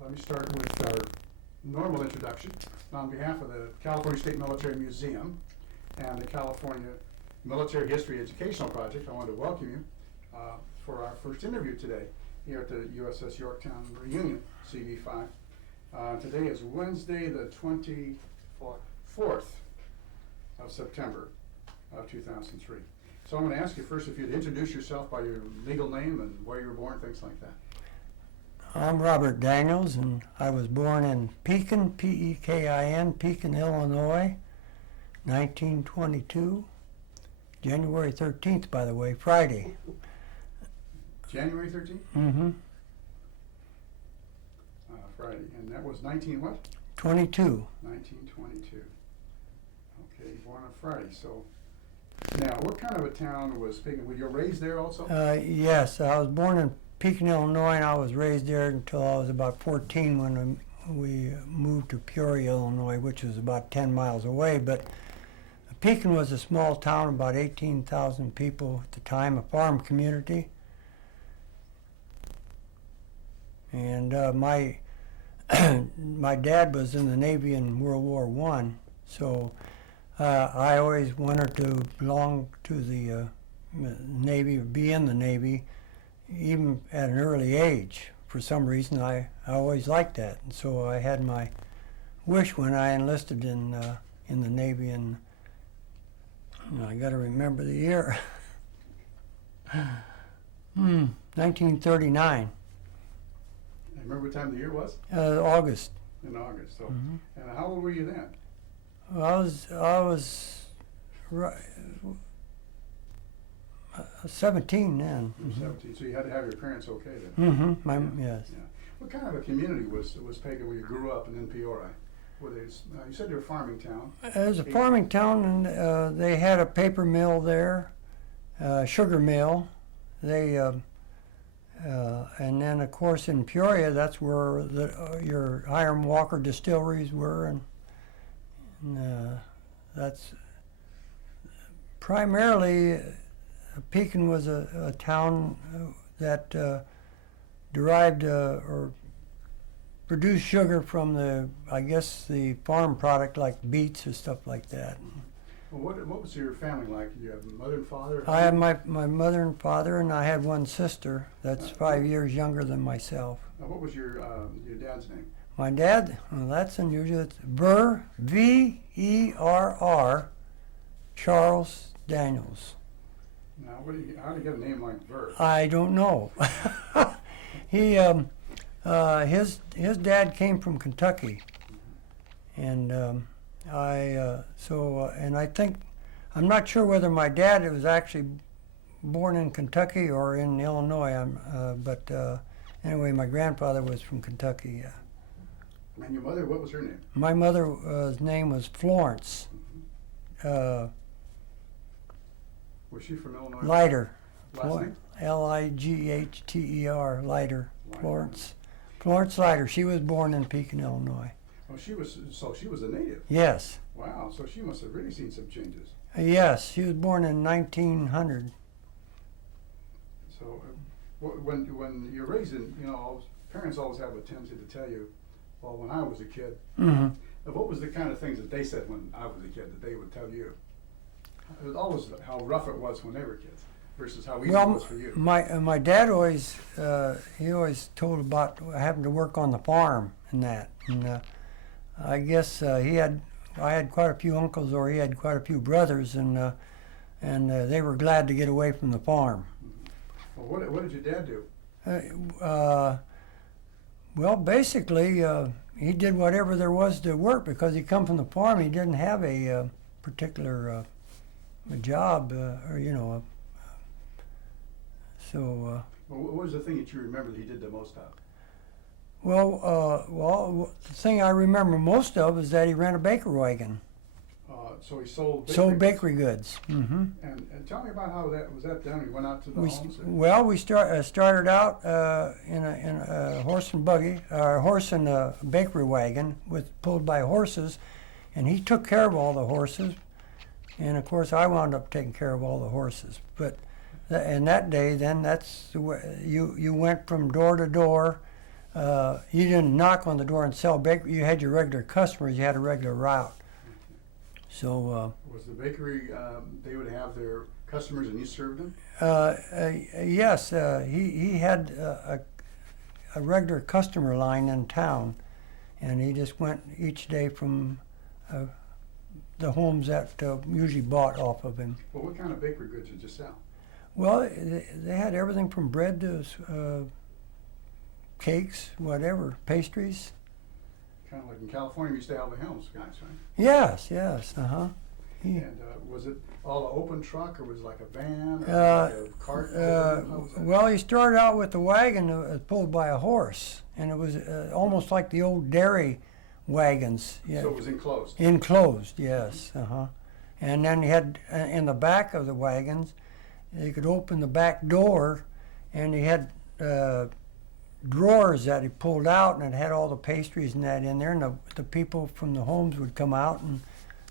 Let me start with our normal introduction. On behalf of the California State Military Museum and the California Military History Educational Project, I want to welcome you for our first interview today here at the USS Yorktown Reunion, CV5. Today is Wednesday, the 24th of September of 2003. So I'm going to ask you first if you'd introduce yourself by your legal name and where you were born, things like that. I'm Robert Daniels, and I was born in Pekin, P-E-K-I-N, Pekin, Illinois, 1922. January 13th, by the way, Friday. January 13th? Mm-hmm. Friday. And that was 19 what? 22. 1922. Okay, born on Friday. So now, what kind of a town was Pekin? Were you raised there also? Yes, I was born in Pekin, Illinois, and I was raised there until I was about 14 when we moved to Peoria, Illinois, which was about 10 miles away. But Pekin was a small town, about 18,000 people at the time, a farm community. And my my dad was in the Navy in World War I, so I always wanted to belong to the Navy, or be in the Navy, even at an early age. For some reason, I always liked that, and so I had my wish when I enlisted in the Navy, and I got to remember the year, 1939. Remember what time of the year was? August. In August. So, and how old were you then? I was 17 then. You were 17, so you had to have your parents okay then. Mm-hmm. Yes. Yeah. What kind of a community was Pekin where you grew up and in Peoria? Were they, you said they were a farming town. It was a farming town, and they had a paper mill there, sugar mill. They and then of course in Peoria, that's where your Hiram Walker distilleries were, and that's primarily. Pekin was a town that derived or produced sugar from the farm product like beets or stuff like that. Well, what was your family like? You have a mother and father? I have my mother and father, and I had one sister that's 5 years younger than myself. What was your dad's name? My dad, well, that's unusual. It's Ver, V-E-R-R, Charles Daniels. Now, how do you get a name like Ver? I don't know. He, his dad came from Kentucky, and and I think, I'm not sure whether my dad was actually born in Kentucky or in Illinois. But anyway, my grandfather was from Kentucky. And your mother, what was her name? My mother's name was Florence. Was she from Illinois? Leiter. Last name? L-I-G-H-T-E-R, Leiter. Florence. Florence Leiter. She was born in Pekin, Illinois. Oh, she was a native? Yes. Wow, so she must have really seen some changes. Yes, she was born in 1900. So when you're raised in, parents always have a tendency to tell you, well, when I was a kid, what was the kind of things that they said when I was a kid that they would tell you? It was always how rough it was when they were kids versus how easy it was for you. My dad always told about having to work on the farm and that, and I guess I had quite a few uncles, or he had quite a few brothers, and they were glad to get away from the farm. Well, what did your dad do? Well, basically, he did whatever there was to work because he come from the farm. He didn't have a particular a job, so. What was the thing that you remember that he did the most of? Well, the thing I remember most of is that he ran a bakery wagon. So he sold bakery goods. Mm-hmm. And tell me about how that was done. You went out to the homes? Well, we started out in a horse and buggy, horse and a bakery wagon pulled by horses, and he took care of all the horses. And of course, I wound up taking care of all the horses. But in that day, then that's the way you went from door to door, you didn't knock on the door and sell bakery. You had your regular customers. You had a regular route. So Was the bakery, they would have their customers and you served them? yes, he had a regular customer line in town, and he just went each day from the homes that usually bought off of him. Well, what kind of bakery goods did you sell? Well, they had everything from bread to cakes, whatever, pastries. Kind of like in California, we used to have the Helms guys, right? Yes, yes, uh-huh. And was it all an open truck, or was it like a van, or like a cart? How was that? Well, he started out with the wagon pulled by a horse, and it was almost like the old dairy wagons. Yeah. So it was enclosed? Enclosed, yes, uh-huh. And then he had, in the back of the wagons, you could open the back door, and he had drawers that he pulled out, and it had all the pastries and that in there, and the people from the homes would come out and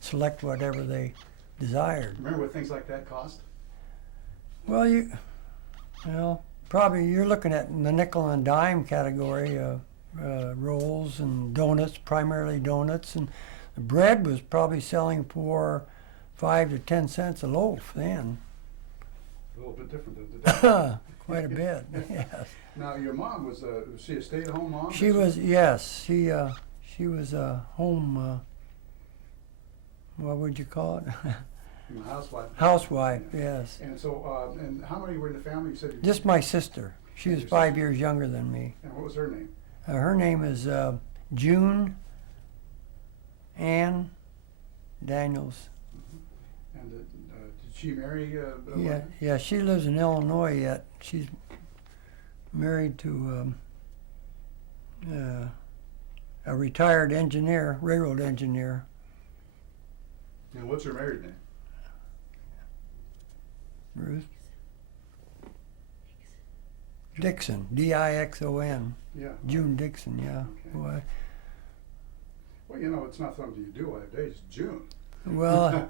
select whatever they desired. Remember what things like that cost? Well, probably you're looking at the nickel and dime category, rolls and donuts, primarily donuts, and the bread was probably selling for 5 to 10 cents a loaf then. A little bit different than today. Quite a bit, yes. Now, your mom was she a stay-at-home mom? She was, yes, she was a home, what would you call it? A housewife. Housewife, yes. And so, and how many were in the family? You said Just my sister. She was Your 5 sister. years younger than me. And what was her name? Her name is June Ann Daniels. And did she marry? Yeah, she lives in Illinois yet. She's married to a retired engineer, railroad engineer. And what's her married name? Ruth Dixon, Dixon. Yeah. June Dixon, yeah. Okay. Boy. Well, you know, it's not something you do on a day. It's June. Well,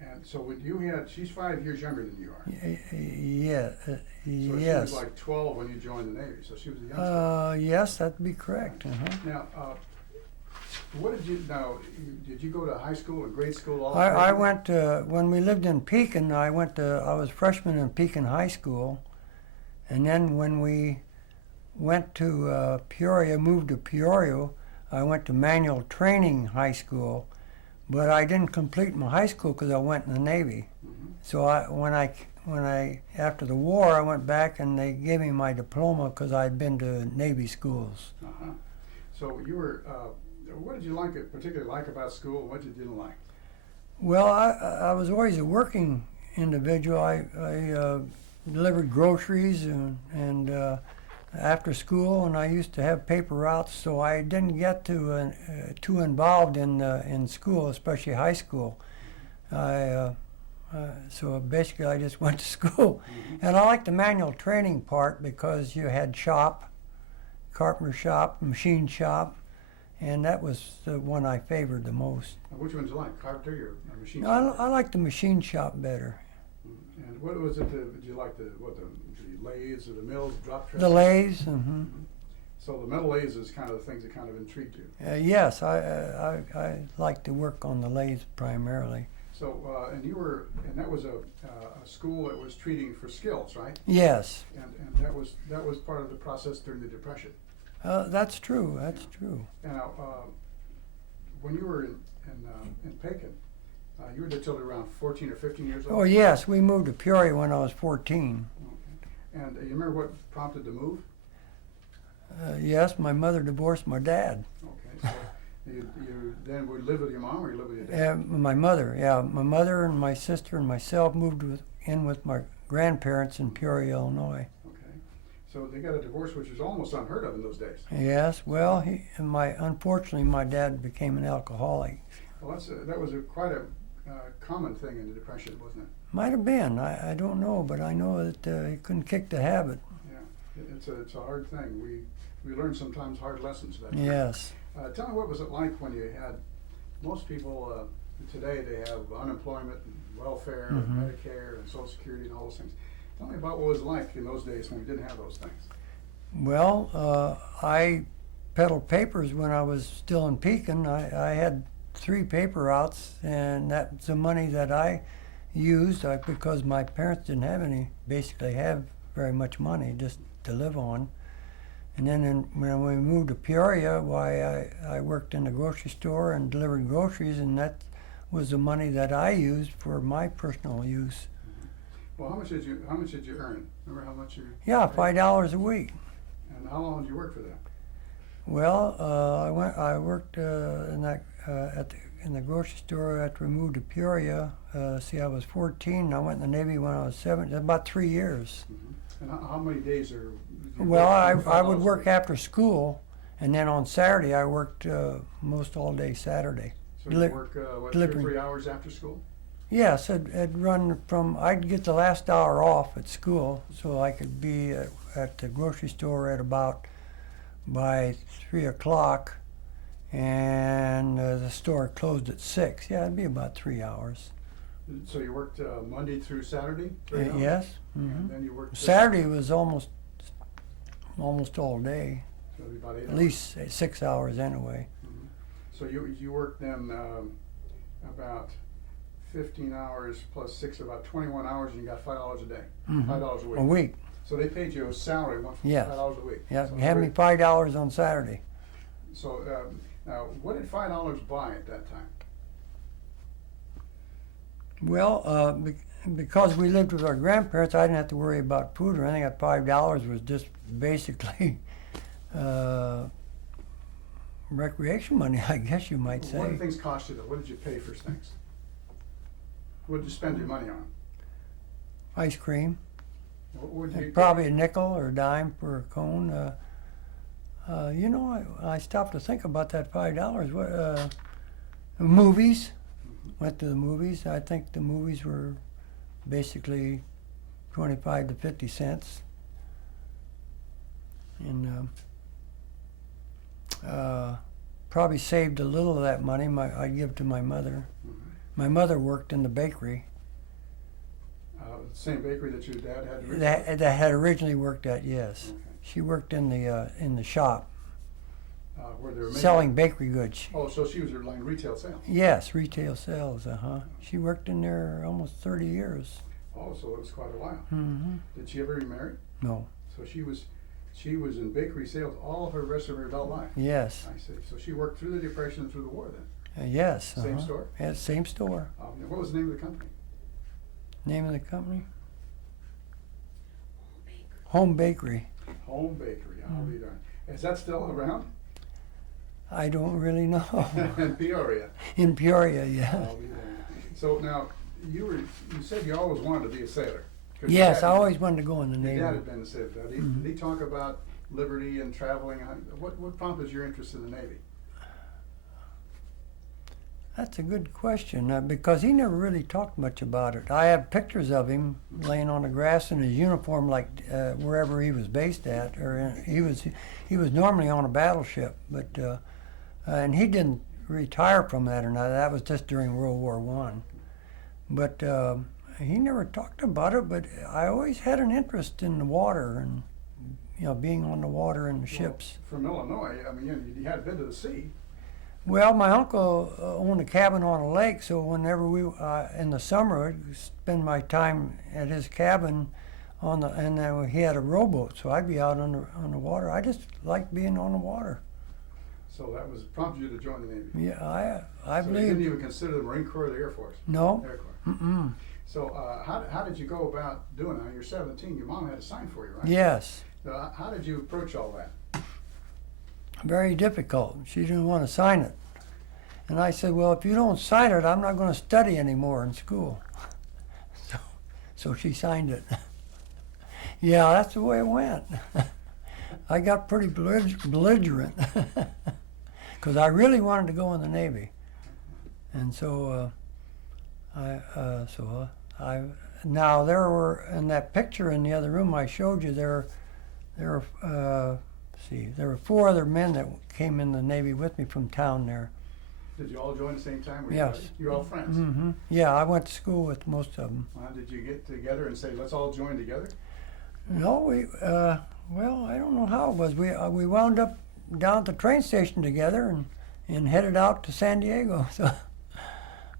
And so when you had, she's 5 years younger than you are. Yeah, So she yes. was like 12 when you joined the Navy. So she was a youngster. Yes, that'd be correct. Uh-huh. Now, did you go to high school or grade school all I went when we lived in Pekin. I was freshman in Pekin High School, and then when we went to Peoria, moved to Peoria, I went to Manual Training High School, but I didn't complete my high school because I went in the Navy. Mm-hmm. So when I after the war, I went back and they gave me my diploma because I'd been to Navy schools. Uh-huh. So you were, what did you particularly like about school, and what you didn't like? Well, I was always a working individual. I delivered groceries and after school, and I used to have paper routes, so I didn't get too involved in school, especially high school. So basically, I just went to school, and I liked the manual training part because you had shop, carpenter shop, machine shop, and that was the one I favored the most. Which one did you like, carpenter or machine shop? I liked the machine shop better. And what was it? Did you like the lathes or the mills, drop trestles? The lathes. Mm-hmm. So the metal lathes is kind of the things that kind of intrigued you. Yes, I like to work on the lathes primarily. So and that was a school that was treating for skills, right? Yes. And that was part of the process during the Depression. That's true. That's true. Now, when you were in Pekin, you were there till around 14 or 15 years old? Oh yes, we moved to Peoria when I was 14. Okay. And you remember what prompted the move? Yes, my mother divorced my dad. Okay, so you then would live with your mom, or you live with your dad? My mother, yeah. My mother and my sister and myself moved in with my grandparents in Peoria, Illinois. Okay. So they got a divorce, which was almost unheard of in those days. Yes, well, unfortunately, my dad became an alcoholic. Well, that was quite a common thing in the Depression, wasn't it? Might have been. I don't know, but I know that he couldn't kick the habit. Yeah, it's a hard thing. We learn sometimes hard lessons. Yes. Tell me, what was it like when you had, most people today, they have unemployment and welfare and Medicare and Social Security and all those things. Tell me about what it was like in those days when we didn't have those things. Well, I peddled papers when I was still in Pekin. I had 3 paper routes, and that's the money that I used because my parents didn't basically have very much money just to live on. And then when we moved to Peoria, why I worked in the grocery store and delivered groceries, and that was the money that I used for my personal use. Well, how much did you earn? Remember how much you? Yeah, paid? $5 a week. And how long did you work for that? Well, I worked in the grocery store after we moved to Peoria. I was 14. And I went in the Navy when I was 7. About 3 years. And how many days are? Well, I would work after school, and then on Saturday I worked most all day Saturday. So you work 2 or 3 hours after school? Yes, I'd run I'd get the last hour off at school, so I could be at the grocery store at about by 3 o'clock, and the store closed at 6. Yeah, it'd be about 3 hours. So you worked Monday through Saturday? 3 hours? Yes. And then you worked Saturday was almost all day. So it'd be about 8 At hours. least 6 hours anyway. So you worked then about 15 hours plus 6, about 21 hours, and you got $5 a day, $5 a week. A week. So they paid you a salary, Yes. $5 a week. Yeah, So had me $5 on Saturday. So now, what did $5 buy at that time? Well, because we lived with our grandparents, I didn't have to worry about food or anything. That $5 was just basically recreation money, I guess you might say. What did things cost you though? What did you pay for things? What did you spend your money on? Ice cream. What would you? Probably a nickel or a dime for a cone. I stopped to think about that $5. What movies? Went to the movies. I think the movies were basically 25 to 50 cents. And probably saved a little of that money. I'd give to my mother. My mother worked in the bakery. The same bakery that your dad had originally? That had originally worked at, yes. Okay. She worked in the shop. Where they were making Selling bakery goods. Oh, so she was line retail sales. Yes, retail sales, She worked in there almost 30 years. Oh, so it was quite a while. Mm-hmm. Did she ever remarry? No. So she was in bakery sales all of her rest of her adult life. Yes. I see. So she worked through the Depression and through the war then. Yes. Same store? Yeah, same store. What was the name of the company? Name of the company? Home Bakery. Home Bakery. I'll be darned. Is that still around? I don't really know. In Peoria. In Peoria, yeah. I'll be darned. So now you said you always wanted to be a sailor. 'Cause Yes, your I dad- always wanted to go in the Your Navy. dad had been a sailor. Did he talk about liberty and traveling? What prompted your interest in the Navy? That's a good question because he never really talked much about it. I have pictures of him laying on the grass in his uniform, like wherever he was based at, he was normally on a battleship, but and he didn't retire from that or not. That was just during World War I. But he never talked about it. But I always had an interest in the water and being on the water in the ships. From Illinois, I mean, you had been to the sea. Well, my uncle owned a cabin on a lake, so whenever we, in the summer, I'd spend my time at his cabin and then he had a rowboat, so I'd be out on the water. I just liked being on the water. So that was prompted you to join the Navy. Yeah, I So believe. you didn't even consider the Marine Corps or the Air Force? No. Air Corps. Mm-mm. So how did you go about doing it? You're 17. Your mom had to sign for you, right? Yes. So how did you approach all that? Very difficult. She didn't want to sign it. And I said, well, if you don't sign it, I'm not going to study anymore in school. So she signed it. Yeah, that's the way it went. I got pretty belligerent because I really wanted to go in the Navy. And so now there were, in that picture in the other room I showed you, there were 4 other men that came in the Navy with me from town there. Did you all join at the same time? Were Yes. You're all friends? Hmm. Yeah, I went to school with most of them. Did you get together and say, let's all join together? No, well, I don't know how it was. We wound up down at the train station together and headed out to San Diego. So,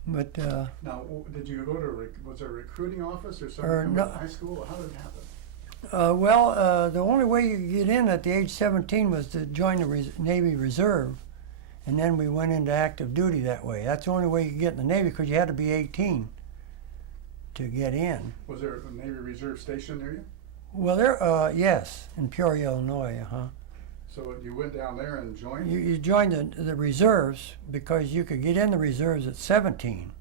but Now, did you go to, was there a recruiting office or something Or coming no- to high school? How did it happen? the only way you could get in at the age 17 was to join the Navy Reserve, and then we went into active duty that way. That's the only way you could get in the Navy, because you had to be 18 to get in. Was there a Navy Reserve station near you? Well, yes, in Peoria, Illinois, So you went down there and joined? You joined the reserves because you could get in the reserves at 17.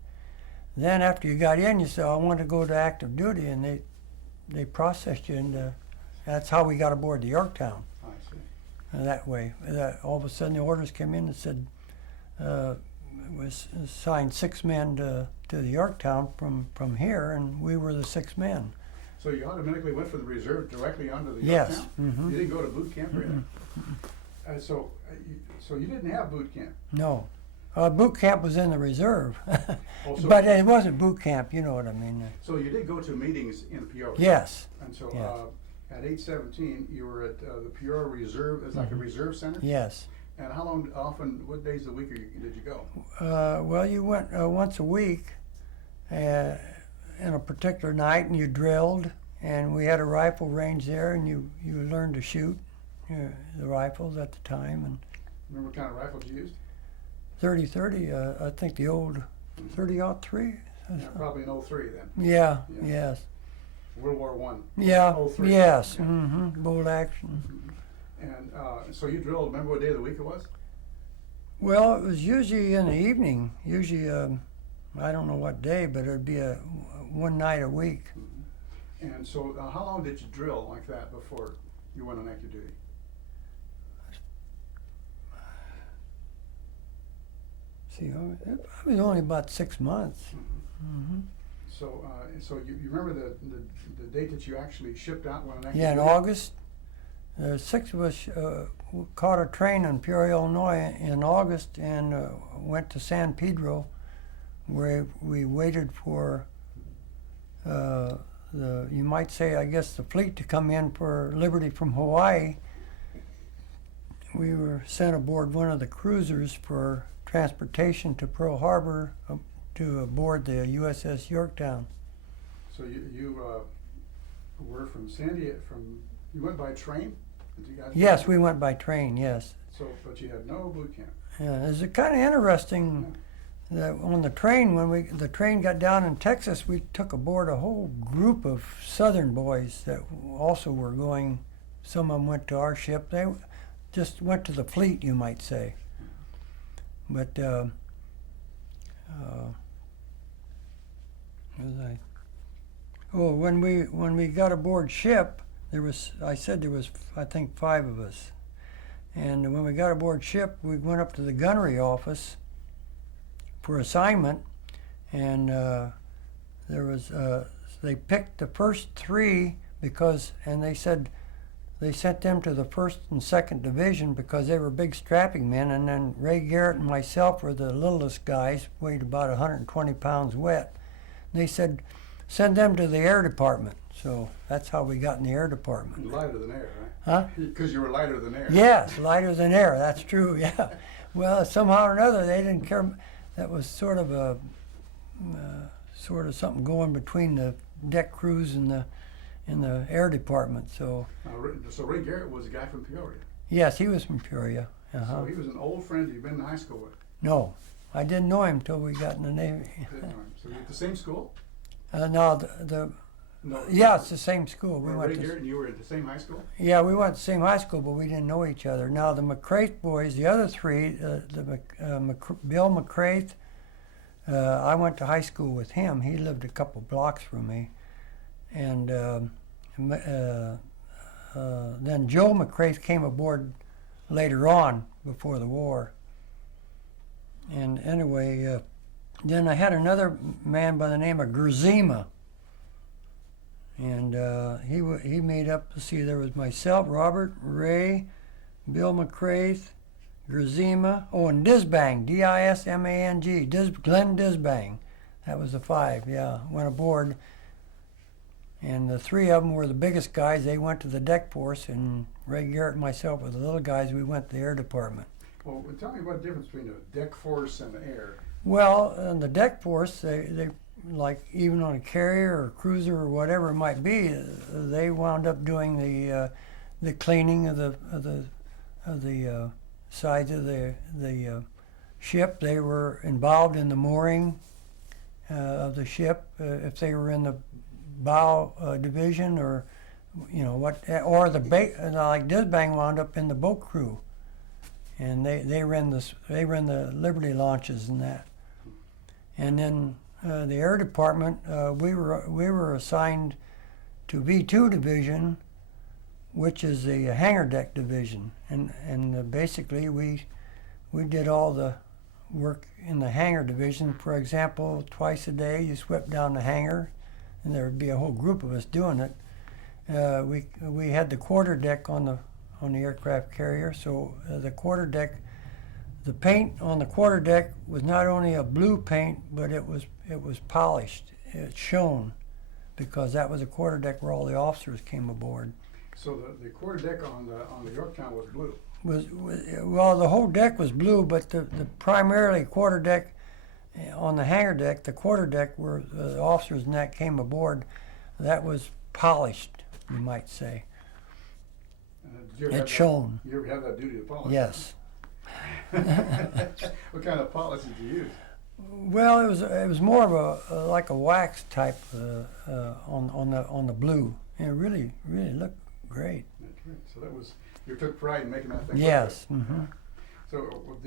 Then after you got in, you said, I want to go to active duty, and they processed you into, that's how we got aboard the Yorktown, I see. that way. All of a sudden the orders came in and said, it was assigned 6 men to the Yorktown from here, and we were the 6 men. So you automatically went from the reserve directly onto the Yes. Yorktown? Mhm. You didn't go to boot camp or anything? So you didn't have boot camp? No. Boot camp was in the reserve. Oh, so- But it wasn't boot camp, you know what I mean. So you did go to meetings in Peoria? Yes. And so Yes. at age 17, you were at the Peoria Reserve, it's like a reserve center? Yes. And how long, often, what days of the week did you go? Well, you went once a week in a particular night, and you drilled, and we had a rifle range there, and you learned to shoot the rifles at the time. And Remember what kind of rifles you used? 30-30, I think the old 30-03. Yeah, probably an 03 then, Yeah, Yeah. yes. World War One. Yeah, 03. yes, Yeah. bolt action. And so you drilled, remember what day of the week it was? Well, it was usually in the evening, usually, I don't know what day, but it'd be one night a week. And so how long did you drill like that before you went on active duty? See, it was only about 6 months. Mm-hmm. So you remember the date that you actually shipped out when on active Yeah, in duty? August. 6 of us caught a train in Peoria, Illinois in August, and went to San Pedro, where we waited for you might say, I guess, the fleet to come in for liberty from Hawaii. We were sent aboard one of the cruisers for transportation to Pearl Harbor to aboard the USS Yorktown. So you were from you went by train? Did you guys? Yes, we went by train, yes. So, but you had no boot camp. Yeah, it's kind of interesting that on the train, when the train got down in Texas, we took aboard a whole group of Southern boys that also were going. Some of them went to our ship. They just went to the fleet, you might say. But when we got aboard ship, I said there was I think 5 of us, and when we got aboard ship, we went up to the gunnery office for assignment, and they picked the first 3 and they said they sent them to the 1st and 2nd Division because they were big strapping men, and then Ray Garrett and myself were the littlest guys, weighed about 120 pounds wet. They said, send them to the Air Department. So that's how we got in the Air Department. Lighter than air, right? Huh? Because you were lighter than air. Yes, lighter than air, that's true, yeah. Well, somehow or another, they didn't care. That was sort of something going between the deck crews and the Air Department. So So Ray Garrett was a guy from Peoria. yes, he was from Peoria. So he was an old friend you've been in high school with. No, I didn't know him until we got in the Navy. Didn't know him. So you at the same school? No, No. yeah, it's the same school. We Ray Garrett and you were at the same high school? Yeah, we went to the same high school, but we didn't know each other. Now the McCraith boys, the other 3, Bill McCraith, I went to high school with him. He lived a couple blocks from me, and then Joe McCraith came aboard later on before the war. And anyway, then I had another man by the name of Gerzema. And he made up, let's see, there was myself, Robert, Ray, Bill McCraith, Grzima, and Disbang, D-I-S-M-A-N-G, Glenn Disbang. That was the 5, yeah, went aboard. And the 3 of them were the biggest guys. They went to the deck force, and Ray Garrett and myself were the little guys. We went to the air department. Well, tell me what the difference between a deck force and the air. Well, in the deck force, they like even on a carrier or cruiser or whatever it might be, they wound up doing the cleaning of the sides of the ship. They were involved in the mooring of the ship if they were in the bow division, or or the like Disbang wound up in the boat crew, and they ran the Liberty launches and that. And then the air department, we were assigned to V2 division, which is the hangar deck division, and basically we did all the work in the hangar division. For example, twice a day you swept down the hangar, and there would be a whole group of us doing it. We had the quarter deck on the aircraft carrier, so the quarter deck, the paint on the quarter deck was not only a blue paint, but it was polished. It shone, because that was a quarter deck where all the officers came aboard. So the quarter deck on the Yorktown was blue. Well, the whole deck was blue, but the primarily quarter deck on the hangar deck, the quarter deck where the officers and that came aboard, that was polished, you might say. It shone. You ever have that duty to polish? Yes. What kind of polish did you use? Well, it was more of a like a wax type on the blue. And it really looked great. That's right. So that was, you took pride in making that thing. Yes. Mm-hmm.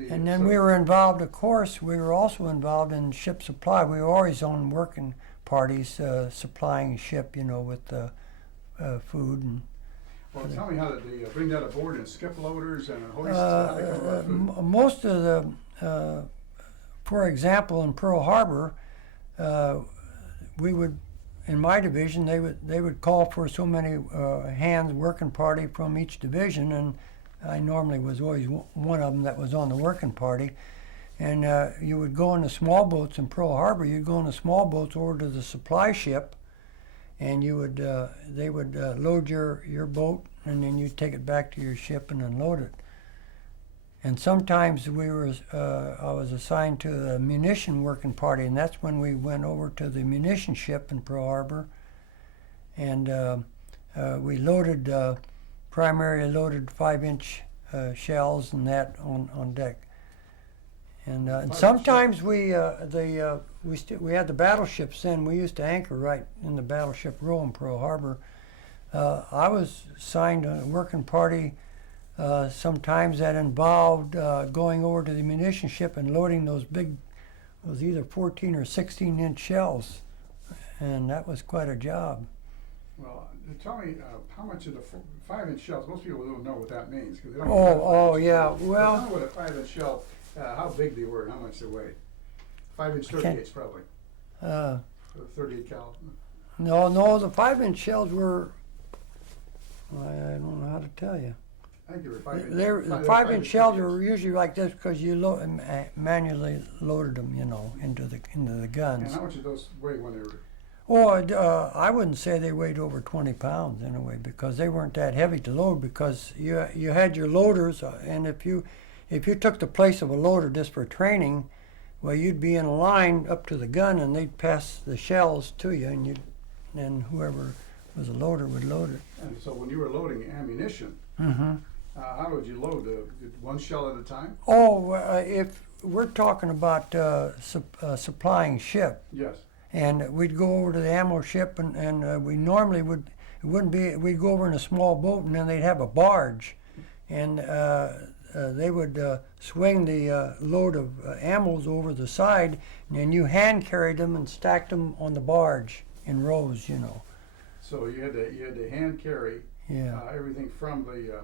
And then we were involved, of course, we were also involved in ship supply. We were always on working parties, supplying ship, with food. And well, tell me, how did they bring that aboard in skip loaders and hoists? How did they come about food? Most of the, for example, in Pearl Harbor, we would, in my division, they would call for so many hands working party from each division, and I normally was always one of them that was on the working party. And you would go in the small boats in Pearl Harbor. You'd go in the small boats over to the supply ship, and you would they would load your boat, and then you'd take it back to your ship and unload it. And sometimes I was assigned to the munition working party, and that's when we went over to the munition ship in Pearl Harbor, and we loaded. Primarily loaded 5-inch shells and that on deck, and sometimes we had the battleships. Then we used to anchor right in the battleship row in Pearl Harbor. I was assigned a working party sometimes that involved going over to the munition ship and loading those big, it was either 14 or 16-inch shells, and that was quite a job. Well, tell me how much of the 5-inch shells. Most people don't know what that means because they don't. Oh, yeah. Well, tell me what a 5-inch shell, how big they were and how much they weighed. 5-inch 38s probably. 38 cal. No, the 5-inch shells were. I don't know how to tell you. I think they were 5-inch. The 5-inch shells were usually like this because you manually loaded them, into the guns. And how much did those weigh when they were? Well, I wouldn't say they weighed over 20 pounds anyway, because they weren't that heavy to load, because you had your loaders, and if you took the place of a loader just for training, well, you'd be in a line up to the gun, and they'd pass the shells to you, and then whoever was a loader would load it. And so when you were loading ammunition, how would you load? One shell at a time? Oh, if we're talking about supplying ship. Yes. And we'd go over to the ammo ship, and we normally we'd go over in a small boat, and then they'd have a barge, and they would swing the load of ammos over the side, and then you hand carried them and stacked them on the barge in rows, So you had to hand carry everything from the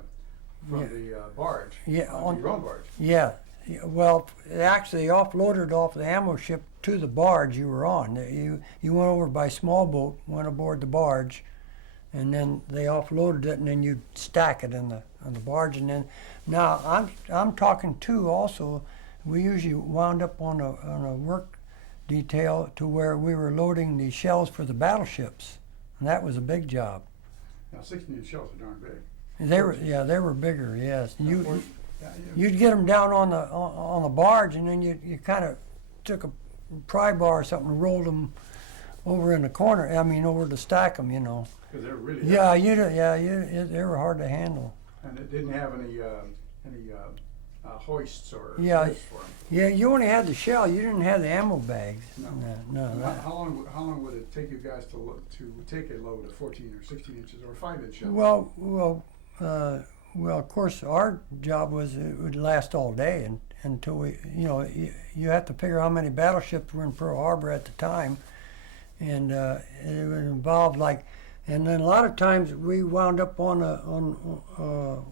barge. Yeah, on your own barge. Yeah. Well, actually, offloaded off the ammo ship to the barge you were on. You went over by small boat, went aboard the barge, and then they offloaded it, and then you'd stack it on the barge. And then now I'm talking too. Also, we usually wound up on a work detail to where we were loading the shells for the battleships, and that was a big job. Now, 16-inch shells are darn big. They were bigger. Yes, Yeah, you'd get them down on the barge, and then you kind of took a pry bar or something and rolled them over in the corner. I mean, over to stack them, you know. because they're really They were hard to handle. and it didn't have any hoists or Yeah. lifts for them. Yeah, you only had the shell. You didn't have the ammo bags. No. No. And how long would it take you guys to take a load of 14 or 16 inches or 5-inch shells? Well, of course, our job was it would last all day until we, you have to figure how many battleships were in Pearl Harbor at the time, and it would involve and then a lot of times we wound up to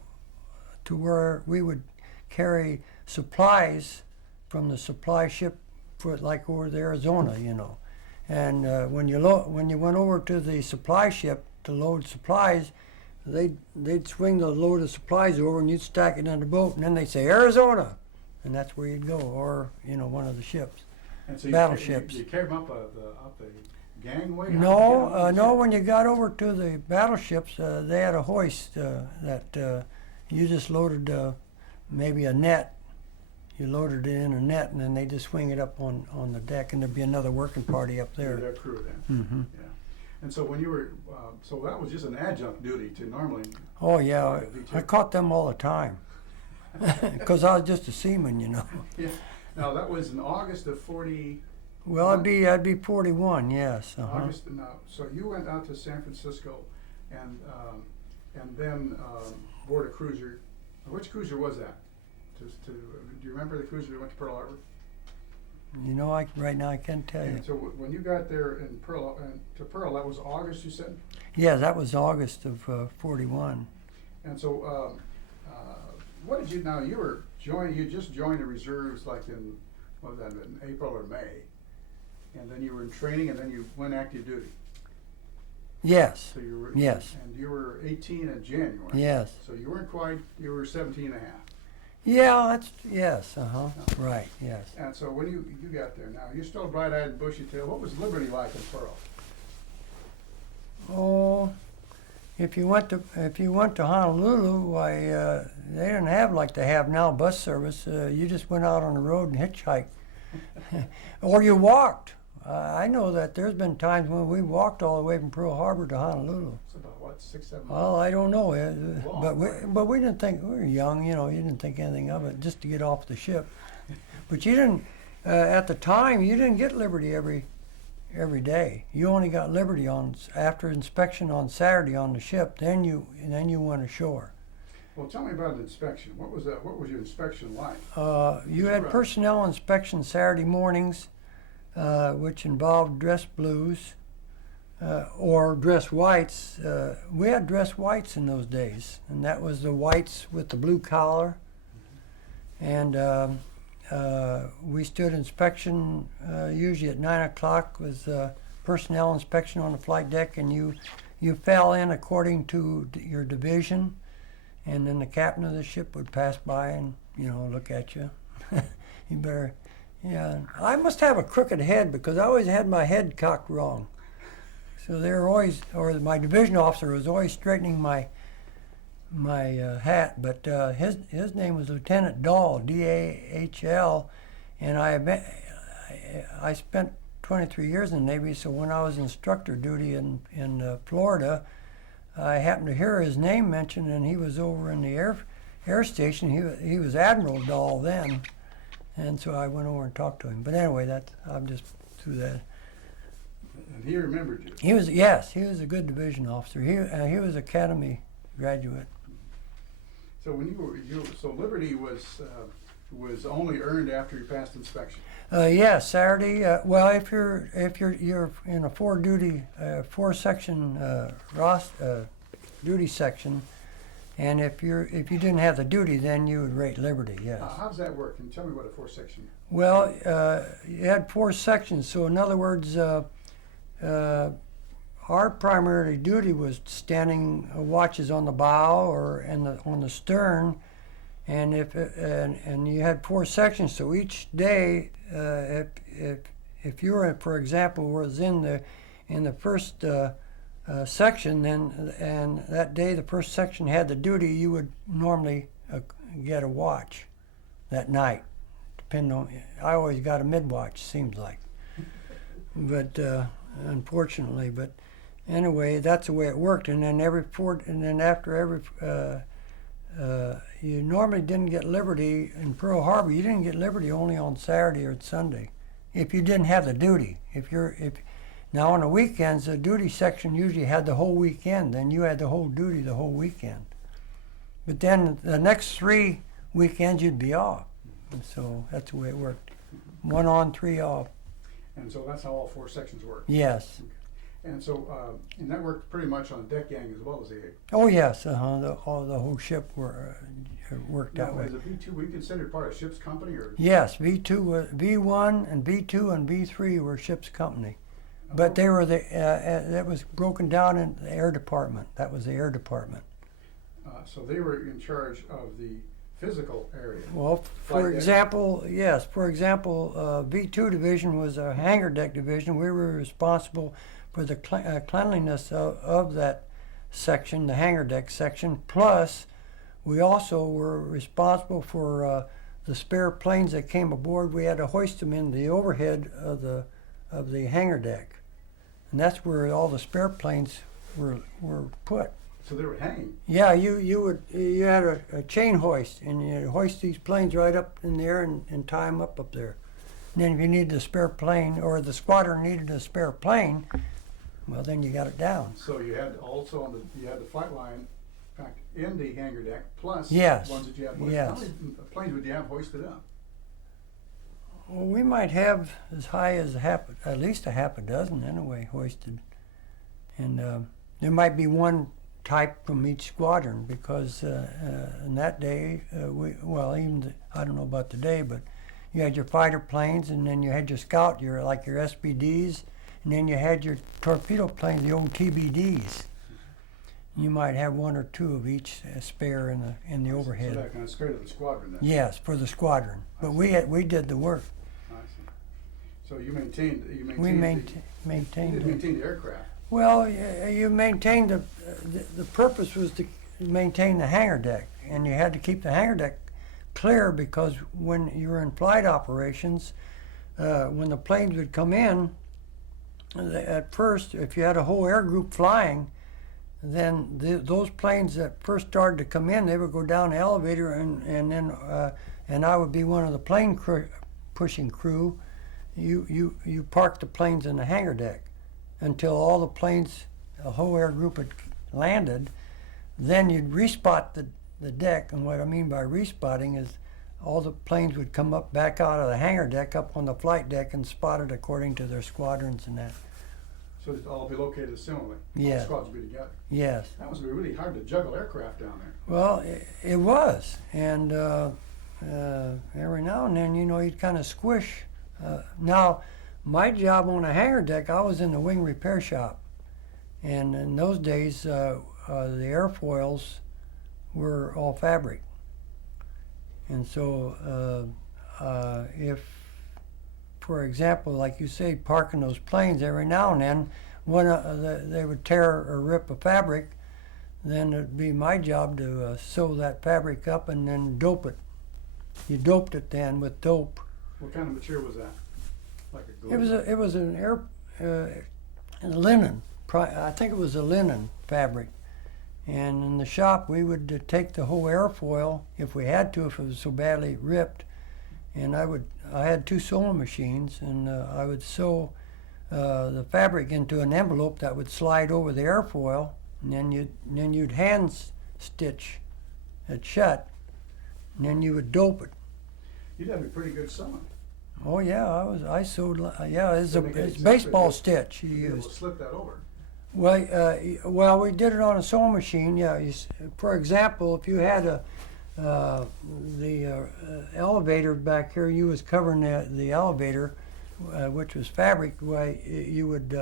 where we would carry supplies from the supply ship for like over to Arizona, and when you went over to the supply ship to load supplies, they'd swing the load of supplies over and you'd stack it in the boat, and then they'd say Arizona, and that's where you'd go, or one of the ships, And so battleships. You carried them up the gangway? No. When you got over to the battleships, they had a hoist that you just loaded maybe a net. You loaded it in a net, and then they just swing it up on the deck, and there'd be another working party up there. Their crew then. Mm-hmm. Yeah. And so when you were, so that was just an adjunct duty to normally. Oh yeah, V2. I caught them all the time, because I was just a seaman, Yeah. Now that was in August of 40. Well, I'd be 41, yes. Uh-huh. August. Now, so you went out to San Francisco, and then board a cruiser. Which cruiser was that? Do you remember the cruiser that went to Pearl Harbor? Right now I can't tell you. And so when you got there in Pearl, to Pearl, that was August, you said? Yeah, that was August of 41. And so, what did you? Now you just joined the reserves like in April or May, and then you were in training, and then you went active duty. Yes. So you were. Yes. And you were 18 in January. Yes. So you weren't quite. You were 17 and a half. Yeah, yes. Right. Yes. And so when you got there, now you're still bright-eyed and bushy-tailed. What was Liberty like in Pearl? Oh, if you went to Honolulu, why they didn't have like they have now bus service. You just went out on the road and hitchhiked, or you walked. I know that there's been times when we walked all the way from Pearl Harbor to Honolulu. It's about what, 6, 7 miles? Well, I don't know, Long but we didn't think, we were young, you didn't think anything of it, just to get off the ship. But you didn't at the time. You didn't get Liberty every day. You only got Liberty after inspection on Saturday on the ship. Then you went ashore. Well, tell me about an inspection. What was that? What was your inspection like? You had personnel inspection Saturday mornings, which involved dress blues or dress whites. We had dress whites in those days, and that was the whites with the blue collar. And we stood inspection usually at 9 o'clock was personnel inspection on the flight deck, and you fell in according to your division, and then the captain of the ship would pass by and look at you. You better. Yeah, I must have a crooked head because I always had my head cocked wrong. So they were always, or my division officer was always straightening my hat. But his name was Lieutenant Dahl, D-A-H-L, and I spent 23 years in the Navy. So when I was instructor duty in Florida, I happened to hear his name mentioned, and he was over in the air station. He was Admiral Dahl then. And so I went over and talked to him. But anyway, I'm just through that. And he remembered you. He was a good division officer. He was Academy graduate. So so Liberty was only earned after you passed inspection. Yes, Saturday. Well, if you're in a four section duty section. And if you didn't have the duty, then you would rate Liberty, yes. How does that work? Can you tell me what a 4-section? Well, you had 4 sections. So in other words, our primary duty was standing watches on the bow or on the stern, and and you had 4 sections. So each day, if you were, for example, was in the first section, and that day the first section had the duty, you would normally get a watch that night. Depending on, I always got a mid-watch, seems like, but unfortunately, but anyway, that's the way it worked. And then after every you normally didn't get liberty in Pearl Harbor. You didn't get liberty only on Saturday or Sunday, if you didn't have the duty. Now on the weekends, the duty section usually had the whole weekend. Then you had the whole duty the whole weekend. But then the next 3 weekends you'd be off. And so that's the way it worked. 1 on, 3 off. And so that's how all 4 sections work. Yes. Okay. And so, and that worked pretty much on the deck gang as well as the. Oh yes. The whole ship worked that way. Is a V2 we considered part of ship's company, or? Yes, V2, V1, and V2 and V3 were ship's company, but they were that was broken down in the air department. That was the air department. So they were in charge of the physical area. Well, for example, yes. For example, V2 division was a hangar deck division. We were responsible for the cleanliness of that section, the hangar deck section. Plus, we also were responsible for the spare planes that came aboard. We had to hoist them in the overhead of the hangar deck, and that's where all the spare planes were put. So they were hanging. Yeah, you had a chain hoist, and you hoist these planes right up in the air and tie them up there. And then if you needed a spare plane, or the squadron needed a spare plane, well, then you got it down. So you had also you had the flight line packed in the hangar deck, plus yes. ones that you had hoisted. Yes. How many planes would you have hoisted up? Well, we might have as high as at least a half a dozen anyway hoisted, and there might be one type from each squadron, because in that day, I don't know about today, but you had your fighter planes, and then you had your scout, your SBDs, and then you had your torpedo planes, the old TBDs. You might have 1 or 2 of each spare in the overhead. So that kind of spared the squadron then? Yes, for the squadron, but we did the work. I see. So you maintained We maintained maintained the aircraft. Well, you maintained the purpose was to maintain the hangar deck, and you had to keep the hangar deck clear, because when you were in flight operations, when the planes would come in, at first, if you had a whole air group flying, then those planes that first started to come in, they would go down the elevator, and I would be one of the plane pushing crew. You parked the planes in the hangar deck until all the planes, the whole air group had landed. Then you'd respot the deck, and what I mean by respotting is all the planes would come up back out of the hangar deck up on the flight deck and spotted according to their squadrons and that. So they'd all be located similarly? Yes. All squads would be together? Yes. That must be really hard to juggle aircraft down there. Well, it was, and every now and then, you'd kind of squish. Now, my job on a hangar deck, I was in the wing repair shop, and in those days, the airfoils were all fabric, and so if, for example, like you say, parking those planes, every now and then, they would tear or rip a fabric, then it'd be my job to sew that fabric up and then dope it. You doped it then with dope. What kind of material was that? Like a glue? It was an linen. I think it was a linen fabric. And in the shop, we would take the whole airfoil, if we had to, if it was so badly ripped. And I had 2 sewing machines, and I would sew the fabric into an envelope that would slide over the airfoil, and then you'd hand stitch it shut, and then you would dope it. You'd have a pretty good sewing. Oh yeah, I sewed. Yeah, it's It's baseball stitch you You'd be able used. to slip that over. Well, we did it on a sewing machine. Yeah, for example, if you had the elevator back here, you was covering the elevator, which was fabric. You would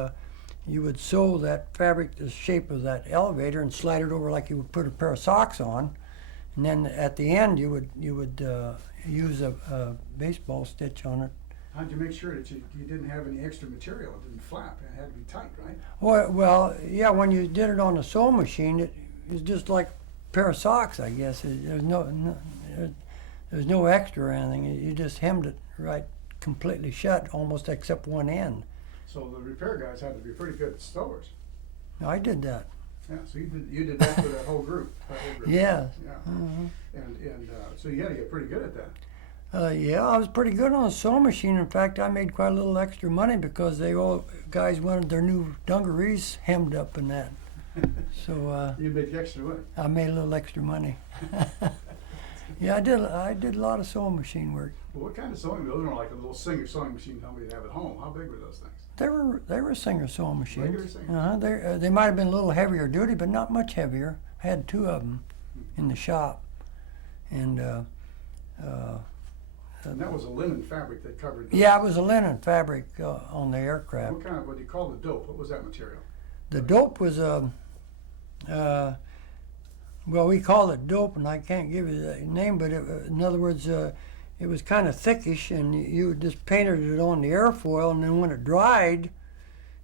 you would sew that fabric to the shape of that elevator and slide it over like you would put a pair of socks on, and then at the end you would use a baseball stitch on it. How'd you make sure that you didn't have any extra material? It didn't flap. It had to be tight, right? Well, yeah. When you did it on the sewing machine, it was just like a pair of socks, I guess. There's no extra or anything. You just hemmed it right completely shut, almost except one end. So the repair guys had to be pretty good stowers. I did that. Yeah, so you did that for that whole group. Yeah. Yeah. Mhm. And so you had to get pretty good at that. Yeah, I was pretty good on the sewing machine. In fact, I made quite a little extra money because guys wanted their new dungarees hemmed up in that. So You made extra money. I made a little extra money. Yeah, I did a lot of sewing machine work. Well, what kind of sewing? Those are like a little Singer sewing machine somebody would have at home. How big were those things? They were Singer sewing machines. Regular Singer? They might have been a little heavier duty, but not much heavier. I had two of them in the shop, and And that was a linen fabric that covered. yeah, it was a linen fabric on the aircraft. What do you call the dope? What was that material? The dope was well, we call it dope, and I can't give you the name, but in other words, it was kind of thickish, and you just painted it on the airfoil, and then when it dried,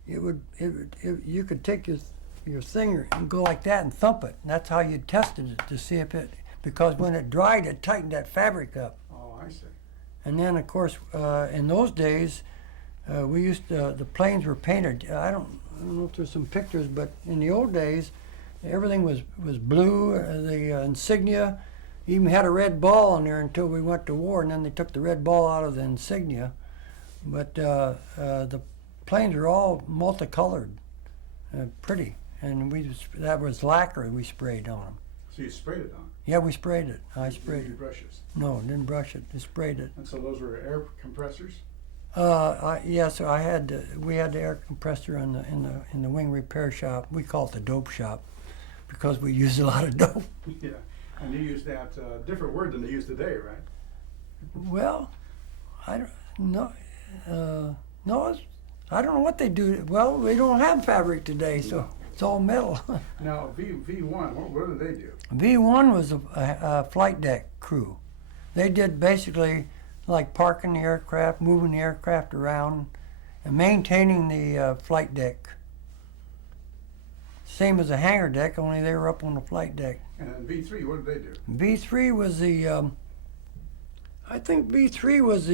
you could take your finger and go like that and thump it. And that's how you tested it to see if because when it dried, it tightened that fabric up. Oh, I see. And then, of course, in those days, the planes were painted. I don't know if there's some pictures, but in the old days, everything was blue. The insignia even had a red ball on there until we went to war, and then they took the red ball out of the insignia. But the planes were all multicolored, pretty, and that was lacquer we sprayed on them. So you sprayed it on? Yeah, we sprayed it. I sprayed Did you it. brushes? No, didn't brush it. Just sprayed it. And so those were air compressors? Yes, we had the air compressor in the wing repair shop. We call it the dope shop because we used a lot of dope. Yeah. And you used that different word than they use today, right? Well, I don't know. No, I don't know what they do. Well, we don't have fabric today, so it's all metal. Now, V1, what did they do? V1 was a flight deck crew. They did basically like parking the aircraft, moving the aircraft around, and maintaining the flight deck. Same as a hangar deck, only they were up on the flight deck. And then V3, what did they do? V3 was I think V3 was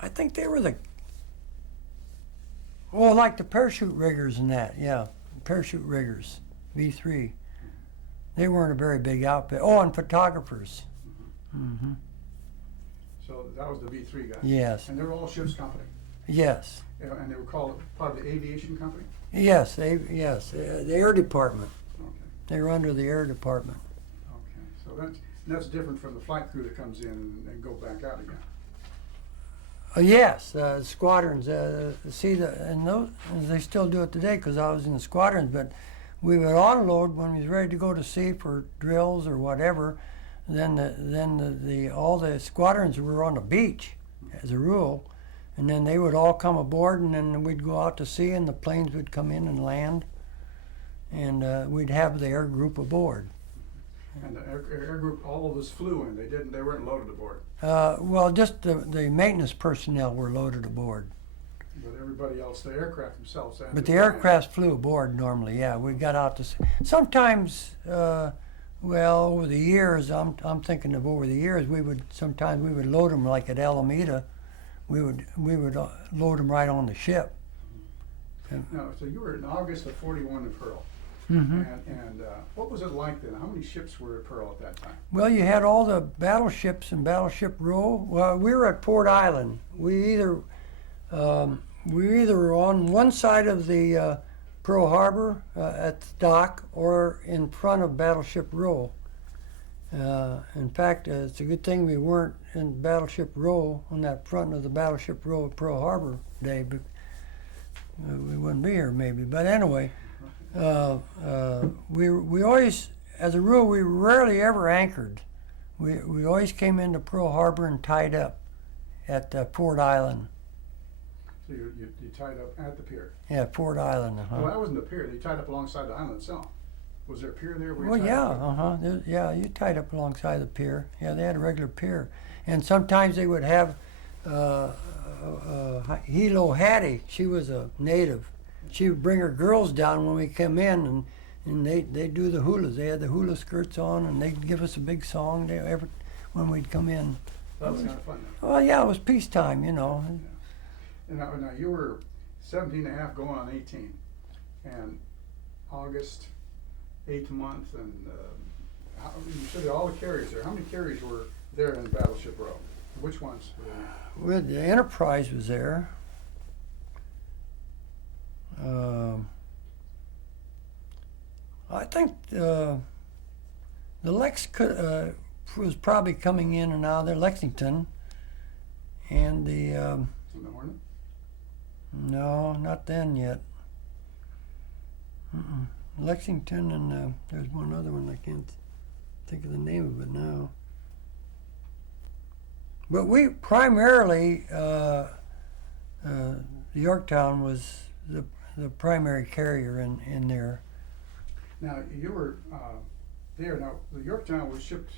I think they were like the parachute riggers and that, yeah, parachute riggers, V3. They weren't a very big outfit. Oh, and photographers. Mm-hmm. So that was the V3 guys? Yes. And they were all ship's company? Yes. And they were called part of the aviation company? Yes, the air department. Okay. They were under the air department. Okay. So that's different from the flight crew that comes in and go back out again. Yes, squadrons. And they still do it today because I was in the squadrons. But we would unload when we was ready to go to sea for drills or whatever. Then all the squadrons were on the beach, as a rule, and then they would all come aboard, and then we'd go out to sea, and the planes would come in and land, and we'd have the air group aboard. And the air group, all of us flew in. They weren't loaded aboard. Well, just the maintenance personnel were loaded aboard. But everybody else, the aircraft themselves. Had But to the fly. aircraft flew aboard normally. Yeah, we got out to sea. Sometimes, over the years, I'm thinking of over the years, sometimes we would load them like at Alameda. We would load them right on the ship. No, so you were in August of '41 in Pearl. Mm-hmm. And what was it like then? How many ships were at Pearl at that time? Well, you had all the battleships and Battleship Row. Well, we were at Port Island. We either were on one side of the Pearl Harbor at the dock or in front of Battleship Row. In fact, it's a good thing we weren't in Battleship Row on that front of the Battleship Row at Pearl Harbor Day, but we wouldn't be here maybe. But anyway, we always, as a rule, we rarely ever anchored. We always came into Pearl Harbor and tied up at Port Island. So you tied up at the pier. Yeah, Ford Island. Well, that wasn't the pier. They tied up alongside the island itself. Was there a pier there? Where you Well, tied yeah, up? yeah, you tied up alongside the pier. Yeah, they had a regular pier, and sometimes they would have Hilo Hattie. She was a native. She would bring her girls down when we come in, and they do the hulas. They had the hula skirts on, and they'd give us a big song when we'd come in. That was kind of fun. Well, yeah, it was peacetime, you know. And now you were 17 and a half going on 18, and August, 8th month, and you said all the carriers there. How many carriers were there in Battleship Row? Which ones were there? Well, the Enterprise was there. I think the Lex was probably coming in and out of there, Lexington, and the In the Hornet? no, not then yet. Lexington, and there's one other one, I can't think of the name of it now. But we primarily, Yorktown was the primary carrier in there. Now, you were there. Now, the Yorktown was shipped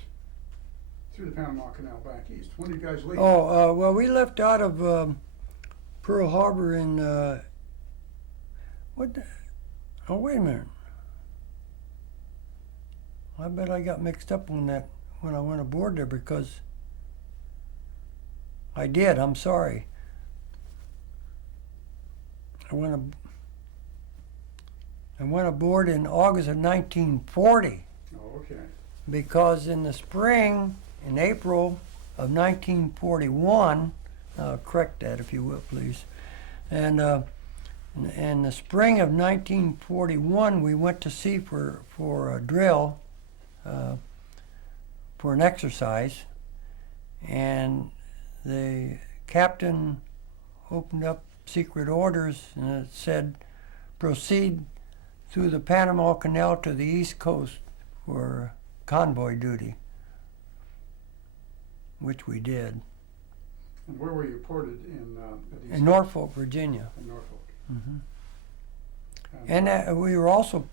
through the Panama Canal back east. When did you guys leave? Oh, well, we left out of Pearl Harbor in, oh, wait a minute. I bet I got mixed up on that when I went aboard there, because I did, I'm sorry. I went aboard in August of 1940, Oh, okay. because in the spring, in April of 1941, correct that if you will, please, and in the spring of 1941, we went to sea for a drill, for an exercise, and the captain opened up secret orders, and it said, proceed through the Panama Canal to the East Coast for convoy duty, which we did. And where were you ported in? In Norfolk, Virginia. In Norfolk. Mm-hmm. And we were also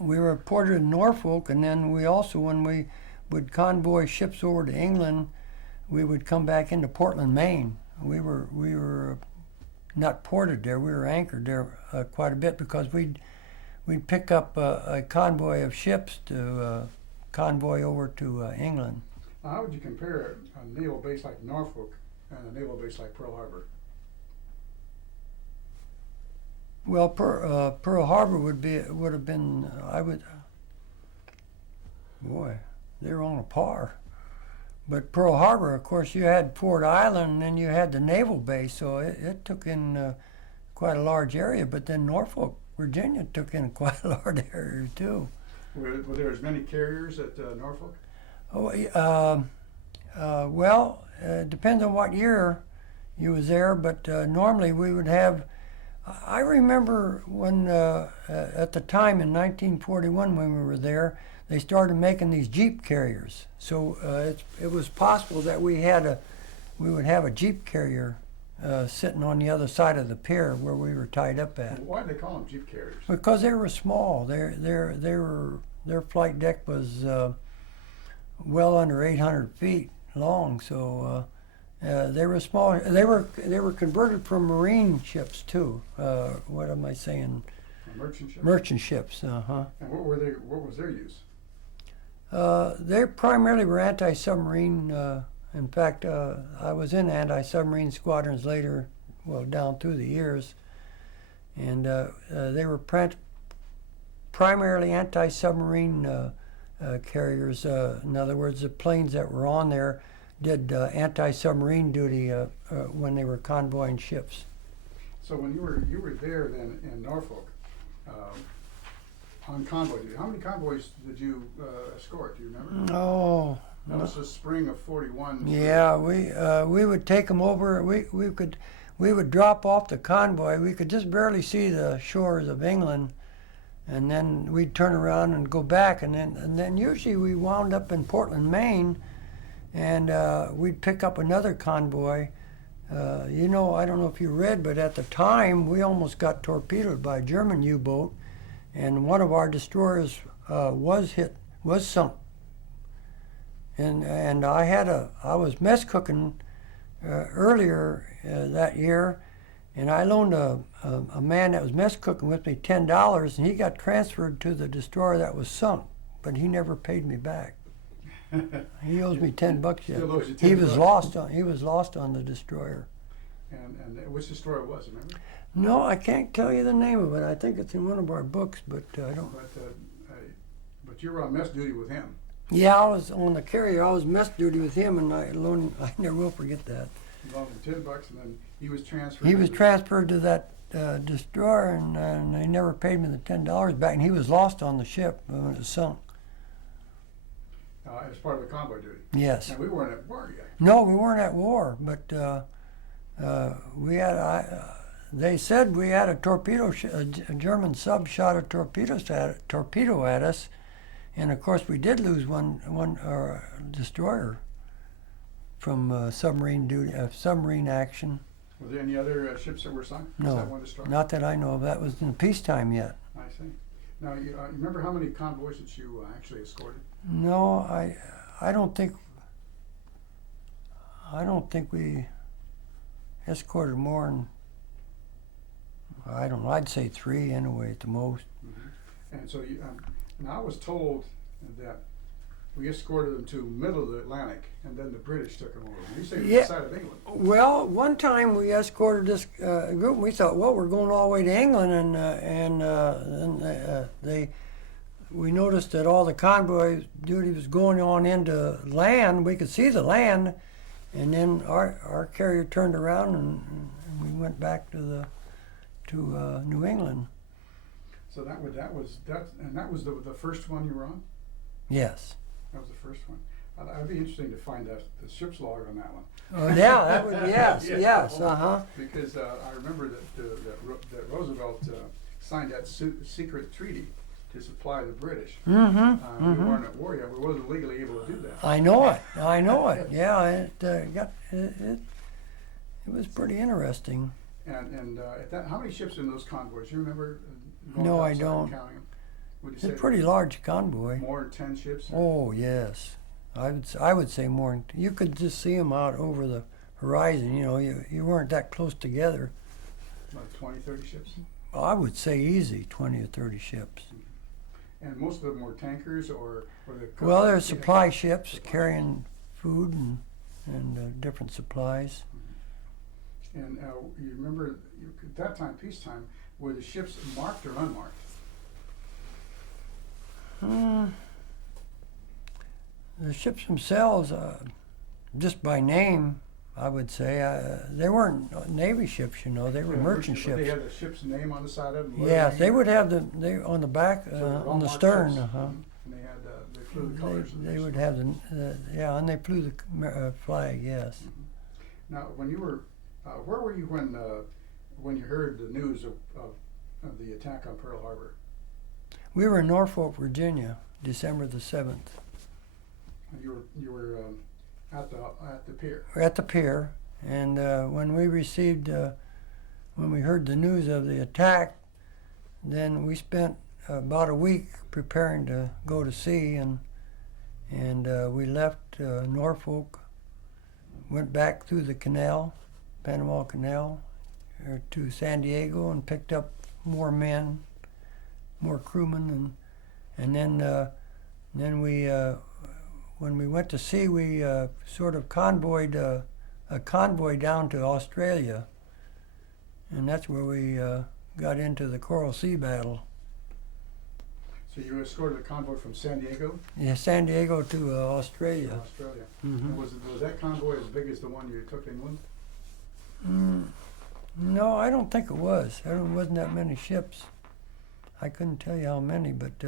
we were ported in Norfolk, and then we also, when we would convoy ships over to England, we would come back into Portland, Maine. We were not ported there. We were anchored there quite a bit, because we'd pick up a convoy of ships to convoy over to England. Now, how would you compare a naval base like Norfolk and a naval base like Pearl Harbor? Well, Pearl Harbor would have been, boy, they were on a par. But Pearl Harbor, of course, you had Ford Island, and then you had the naval base, so it took in quite a large area. But then Norfolk, Virginia, took in quite a large area too. Were there as many carriers at Norfolk? Oh, well, it depends on what year you was there, but normally we would have. I remember when at the time in 1941 when we were there, they started making these Jeep carriers. So it was possible that we would have a Jeep carrier sitting on the other side of the pier where we were tied up at. Why did they call them Jeep carriers? Because they were small. Their flight deck was well under 800 feet long. So they were small. They were converted from marine ships too. What am I saying? Merchant ships. Merchant ships. And what were they? What was their use? They primarily were anti-submarine. In fact, I was in anti-submarine squadrons later, well, down through the years, and they were primarily anti-submarine carriers. In other words, the planes that were on there did anti-submarine duty when they were convoying ships. So when you were there then in Norfolk, on convoy duty, how many convoys did you escort? Do you remember? Oh, That was the spring of '41. yeah, we would take them over. We would drop off the convoy. We could just barely see the shores of England, and then we'd turn around and go back, and then usually we wound up in Portland, Maine, and we'd pick up another convoy You know, I don't know if you read, but at the time we almost got torpedoed by a German U-boat, and one of our destroyers was sunk. And I was mess cooking earlier that year, and I loaned a man that was mess cooking with me $10, and he got transferred to the destroyer that was sunk, but he never paid me back. He owes me $10 yet. Still owes you He was $10. He was lost on the destroyer. And which destroyer was it, remember? No, I can't tell you the name of it. I think it's in one of our books, but I don't. But you were on mess duty with him. Yeah, I was on the carrier. I was mess duty with him, and I never will forget that. You loaned him $10, and then he was transferred. He was transferred to that destroyer, and they never paid me the $10 back. And he was lost on the ship when it was sunk. As part of the convoy duty. Yes. And we weren't at war yet. No, we weren't at war, but we had. They said we had a torpedo. A German sub shot a torpedo at us, and of course we did lose one destroyer from submarine duty, submarine action. Were there any other ships that were sunk? No, Was that one destroyer? not that I know of. That was in peacetime yet. I see. Now, you remember how many convoys that you actually escorted? No, I don't think we escorted more than, I don't know, I'd say 3 anyway at the most. Mm-hmm. And so and I was told that we escorted them to middle of the Atlantic, and then the British took them over. You say Yeah. the side of England. Well, one time we escorted this group, and we thought, well, we're going all the way to England, we noticed that all the convoy duty was going on into land. We could see the land, and then our carrier turned around and we went back to New England. So that was the first one you were on? Yes. That was the first one. I'd be interesting to find the ship's log on that one. Yeah, that would, yes, Yeah. yes, uh-huh. Because I remember that Roosevelt signed that secret treaty to supply the British. We weren't at war yet. We wasn't legally able to do that. I know it. Yeah, it was pretty interesting. And at that, how many ships in those convoys? You remember? No, I don't. Counting them? Would you It's a say pretty large convoy. more than 10 ships? Oh yes, I would say more. You could just see them out over the horizon. You know, you weren't that close together. Like 20, 30 ships? I would say easy 20 or 30 ships. And most of them were tankers or the. Well, there's supply ships carrying food and different supplies. And you remember at that time, peacetime, were the ships marked or unmarked? The ships themselves, just by name, I would say, they weren't Navy ships. You know, they were merchant ships. They had the ship's name on the side of them. Yes, they would have they on the back, So they're all on the marked stern. ships. Uh-huh. And they flew the colors. of They the would ship. have and they flew the flag. Yes. Now, when you were, where were you when you heard the news of the attack on Pearl Harbor? We were in Norfolk, Virginia, December the 7th. You were at the pier. We're at the pier, and when we heard the news of the attack, then we spent about a week preparing to go to sea, and we left Norfolk, went back through the canal, Panama Canal, to San Diego, and picked up more men, more crewmen, and then we when we went to sea, we sort of convoyed a convoy down to Australia, and that's where we got into the Coral Sea battle. So you escorted a convoy from San Diego Yeah, San Diego to to Australia. Australia. Mhm. And was that convoy as big as the one you took to England? No, I don't think it was. There wasn't that many ships. I couldn't tell you how many, but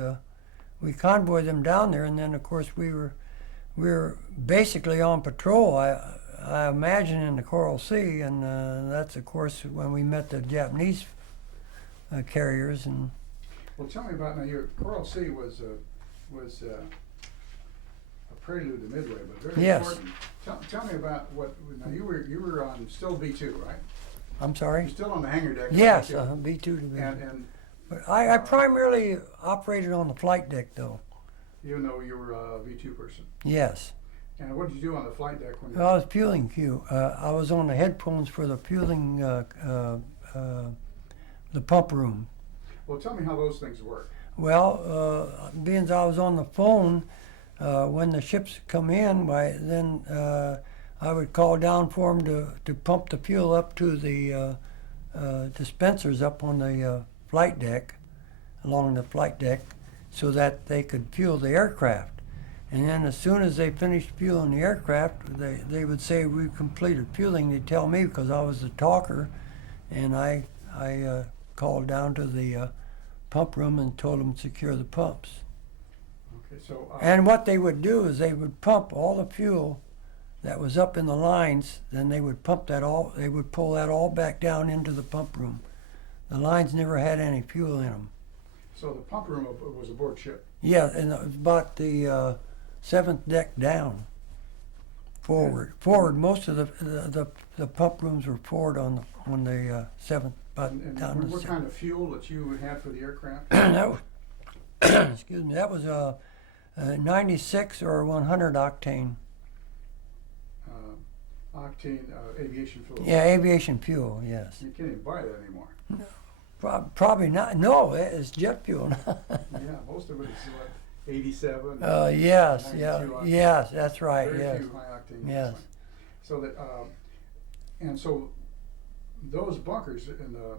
we convoyed them down there, and then of course we were basically on patrol. I imagine in the Coral Sea, and that's of course when we met the Japanese carriers. And Well, tell me about now. Your Coral Sea was a prelude to Midway, but very Yes. important Tell me about what, now you were on still V2, right? I'm sorry? You're still on the hangar deck? Yes, V2. B2 to B. And But I primarily operated on the flight deck, though. even though you were a V2 person. Yes. And what did you do on the flight deck when you? I was fueling queue. I was on the headphones for the fueling, the pump room. Well, tell me how those things work. Well, being as I was on the phone, when the ships come in, then I would call down for them to pump the fuel up to the dispensers up on the flight deck, along the flight deck, so that they could fuel the aircraft. And then as soon as they finished fueling the aircraft, they would say we completed fueling. They'd tell me because I was the talker, and I called down to the pump room and told them to secure the pumps. Okay, so. And what they would do is they would pump all the fuel that was up in the lines, then they would pump that all, they would pull that all back down into the pump room. The lines never had any fuel in them. So the pump room was aboard ship. Yeah, and it was about the seventh deck down. Forward, most of the pump rooms were forward on the seventh, but And down the what kind of fuel that you had for the aircraft? that was, excuse me, that was a 96 or 100 octane. Octane aviation fuel. Yeah, aviation fuel. Yes. You can't even buy that anymore. Probably not. No, it's jet fuel. Yeah, most of it is what, 87. Yes, 92 yeah, octane. yes, that's right. Very Yes, few high octane. yes. gasoline. So that, and so those bunkers in the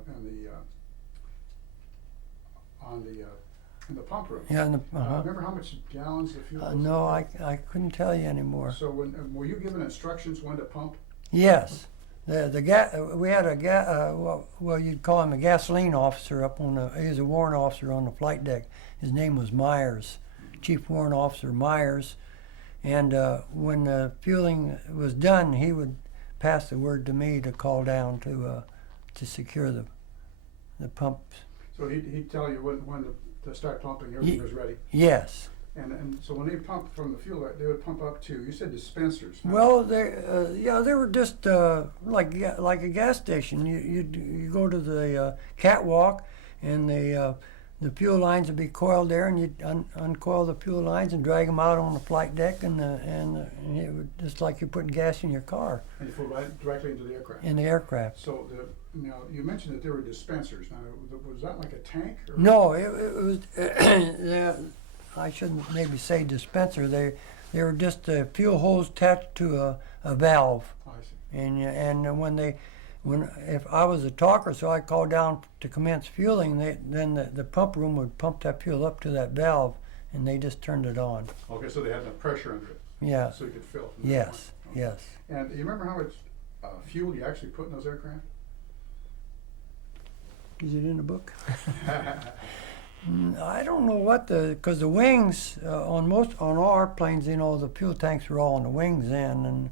pump room. Yeah. Remember how much gallons the fuel was? No, I couldn't tell you anymore. So were you given instructions when to pump? Yes, we had a well, you'd call him a gasoline officer up on he was a warrant officer on the flight deck. His name was Myers, Chief Warrant Officer Myers, and when the fueling was done, he would pass the word to me to call down to secure the pumps. So he'd tell you when to start pumping, everything was ready. Yes. And so when they pumped from the fuel, they would pump up to, you said dispensers. Huh? Well, they were just like a gas station. You go to the catwalk, and the fuel lines would be coiled there, and you'd uncoil the fuel lines and drag them out on the flight deck, and it would just like you're putting gas in your car. And you flew right directly into the aircraft. In the aircraft. So now you mentioned that there were dispensers. Now was that like a tank? Or? No, it was. I shouldn't maybe say dispenser. They were just a fuel hose attached to a valve. Oh, I see. And if I was a talker, so I called down to commence fueling, then the pump room would pump that fuel up to that valve, and they just turned it on. Okay, so they had no pressure under it. Yeah. So you could fill. From Yes. Okay. Yes. And you remember how much fuel you actually put in those aircraft? Is it in the book? I don't know because the wings on all airplanes, the fuel tanks were all on the wings then,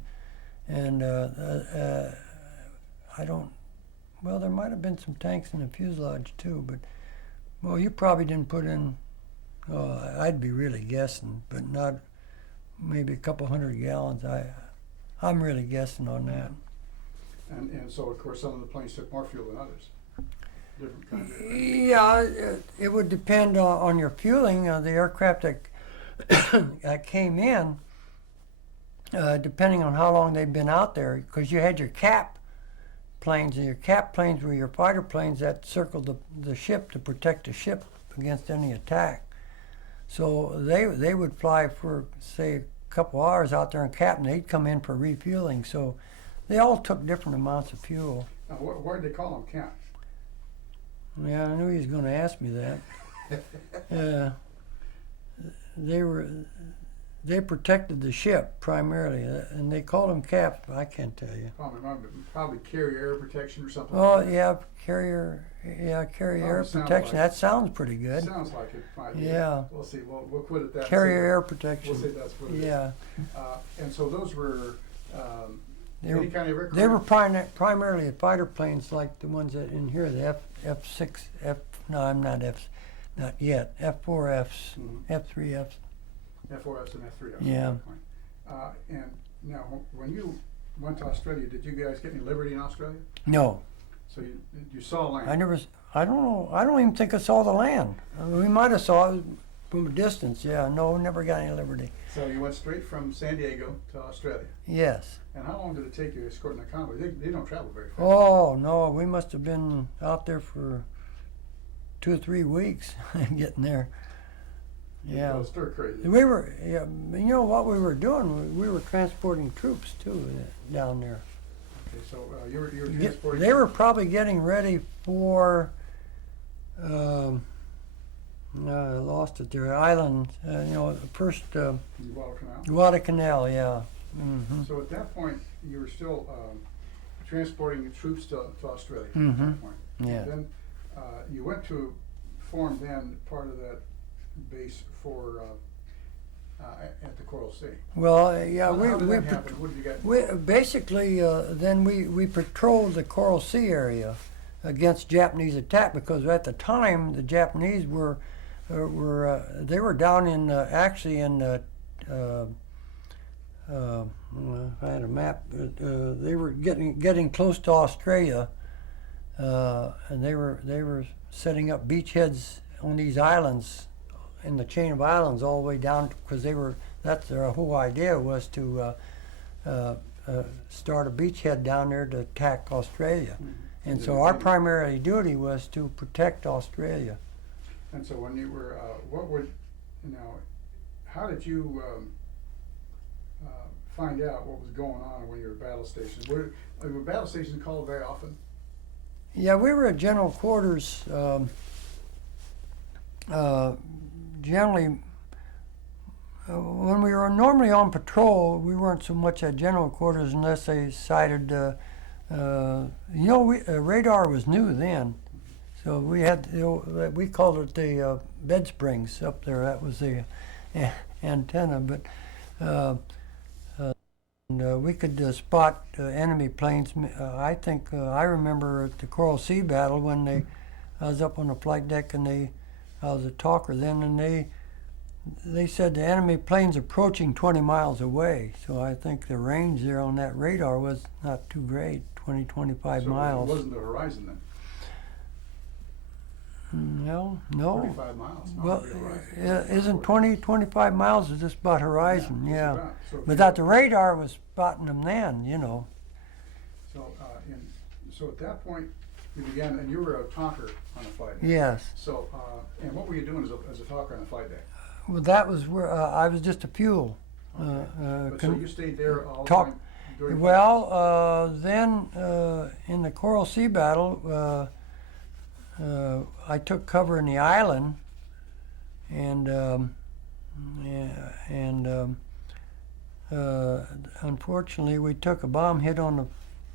and I don't. Well, there might have been some tanks in the fuselage too, but well, you probably didn't put in. I'd be really guessing, but not maybe a couple 100 gallons. I'm really guessing on that. And so of course some of the planes took more fuel than others. Different kinds of aircraft. Yeah, it would depend on your fueling. The aircraft that came in, depending on how long they'd been out there, because you had your cap planes, and your cap planes were your fighter planes that circled the ship to protect the ship against any attack. So they would fly for, say, a couple hours out there in cap, and they'd come in for refueling. So they all took different amounts of fuel. Now, why did they call them cap? Yeah, I knew he was going to ask me that. They protected the ship primarily, and they called them caps. I can't tell you. Probably carrier air protection or something. Oh, like that. yeah, carrier air sounds protection. like That sounds pretty good. Sounds like it might be. Yeah. We'll see. We'll quit at that. Carrier air protection. We'll say that's what it is. Yeah. And so those were They any kind of aircraft? They were primarily fighter planes like the ones that in here, the F6, not yet, F4Fs, Mhm. F3Fs. F4Fs and F3Fs. Yeah. And Now, when you went to Australia, did you guys get any liberty in Australia? No, So you saw land? I don't know, I don't even think I saw the land. We might have saw it from a distance, yeah. No, never got any liberty. So you went straight from San Diego to Australia. Yes. And how long did it take you escorting a convoy? They don't travel very fast. Oh, no, we must have been out there for 2 or 3 weeks getting there. Yeah. It was stir crazy. We were, yeah, you know what we were doing? We were transporting troops too down there. Okay, so you were transporting. They were probably getting ready for, I lost it there, island, you know, the first, Guadalcanal. Guadalcanal, yeah. Mm-hmm. So at that point, you were still transporting troops to Australia at Mhm. that point. Yeah. And then you went to form then part of that base for at the Coral Sea. Well, yeah, How we did that happen? What did you get? We basically then we patrolled the Coral Sea area against Japanese attack because at the time the Japanese were they were down in actually in I had a map. They were getting close to Australia, and they were setting up beachheads on these islands in the chain of islands all the way down because that's their whole idea was to start a beachhead down there to attack Australia. Mhm. And Did so it our really- primary duty was to protect Australia. And so when you were, how did you find out what was going on when you were battle stationed? Were battle stations called very often? Yeah, we were at general quarters. Generally, when we were normally on patrol, we weren't so much at general quarters unless they sighted. Radar was new then, so we had we called it the bed springs up there. That was the antenna, but. And we could spot enemy planes. I think I remember at the Coral Sea battle when I was up on the flight deck and I was a talker then, and they said the enemy plane's approaching 20 miles away. So I think the range there on that radar was not too great, 20, 25 miles. So it wasn't the horizon then? No. 25 miles, not Well, the horizon. isn't 20, 25 miles is just about horizon, just yeah. about. So if But you- that the radar was spotting them then, you know. So at that point, you began, and you were a talker on the flight deck. Yes. So, and what were you doing as a talker on the flight deck? Well, that was where I was just a fuel. But so you stayed there all the talk- time during the Well, then in the Coral Sea battle, I took cover in the island, and unfortunately, we took a bomb hit on the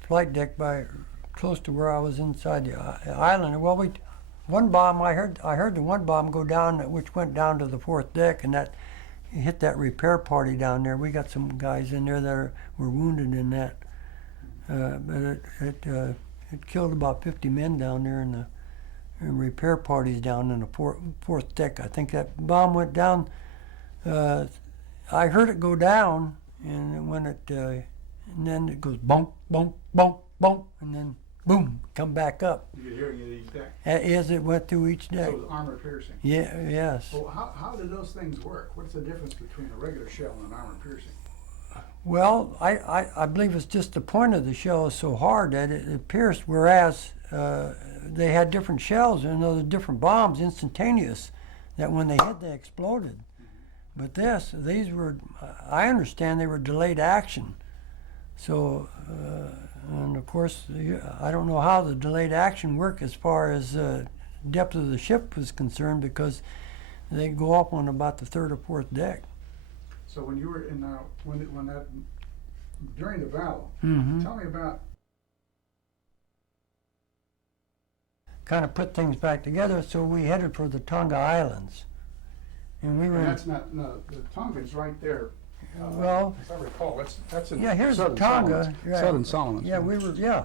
flight deck by close to where I was inside the island. Well, one bomb I heard the one bomb go down, which went down to the fourth deck, and that hit that repair party down there. We got some guys in there that were wounded in that, but it killed about 50 men down there in the repair parties down in the fourth deck. I think that bomb went down. I heard it go down, and when and then it goes bonk, bonk, bonk, bonk, and then boom, come back up You could hear it at each deck. as it went through each So deck. it was armor piercing. Yeah, yes. Well, how do those things work? What's the difference between a regular shell and an armor piercing? Well, I believe it's just the point of the shell is so hard that it pierced, whereas they had different shells and those different bombs instantaneous, that when they hit, they exploded. But these were, I understand they were delayed action. So, and of course, I don't know how the delayed action worked as far as depth of the ship was concerned, because they go up on about the third or fourth deck. So when you were in during the battle, Mm-hmm. tell me about. Kind of put things back together, so we headed for the Tonga Islands. And we were, And that's not, no, the Tonga's right there. well, As I recall, that's in yeah, here's Southern Tonga. Solomons. Right. Southern Solomons. Yeah, we were, Yeah.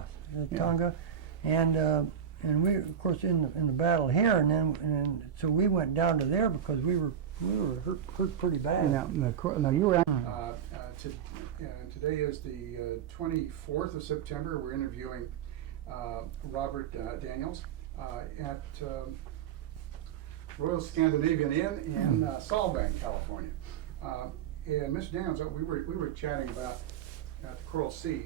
Tonga. And and we, of course, in the battle here, and so we went down to there because we were hurt pretty bad. Now you were Today is the 24th of September. We're interviewing Robert Daniels at Royal Scandinavian Inn in Solvang, California. And Mr. Daniels, we were chatting about at the Coral Sea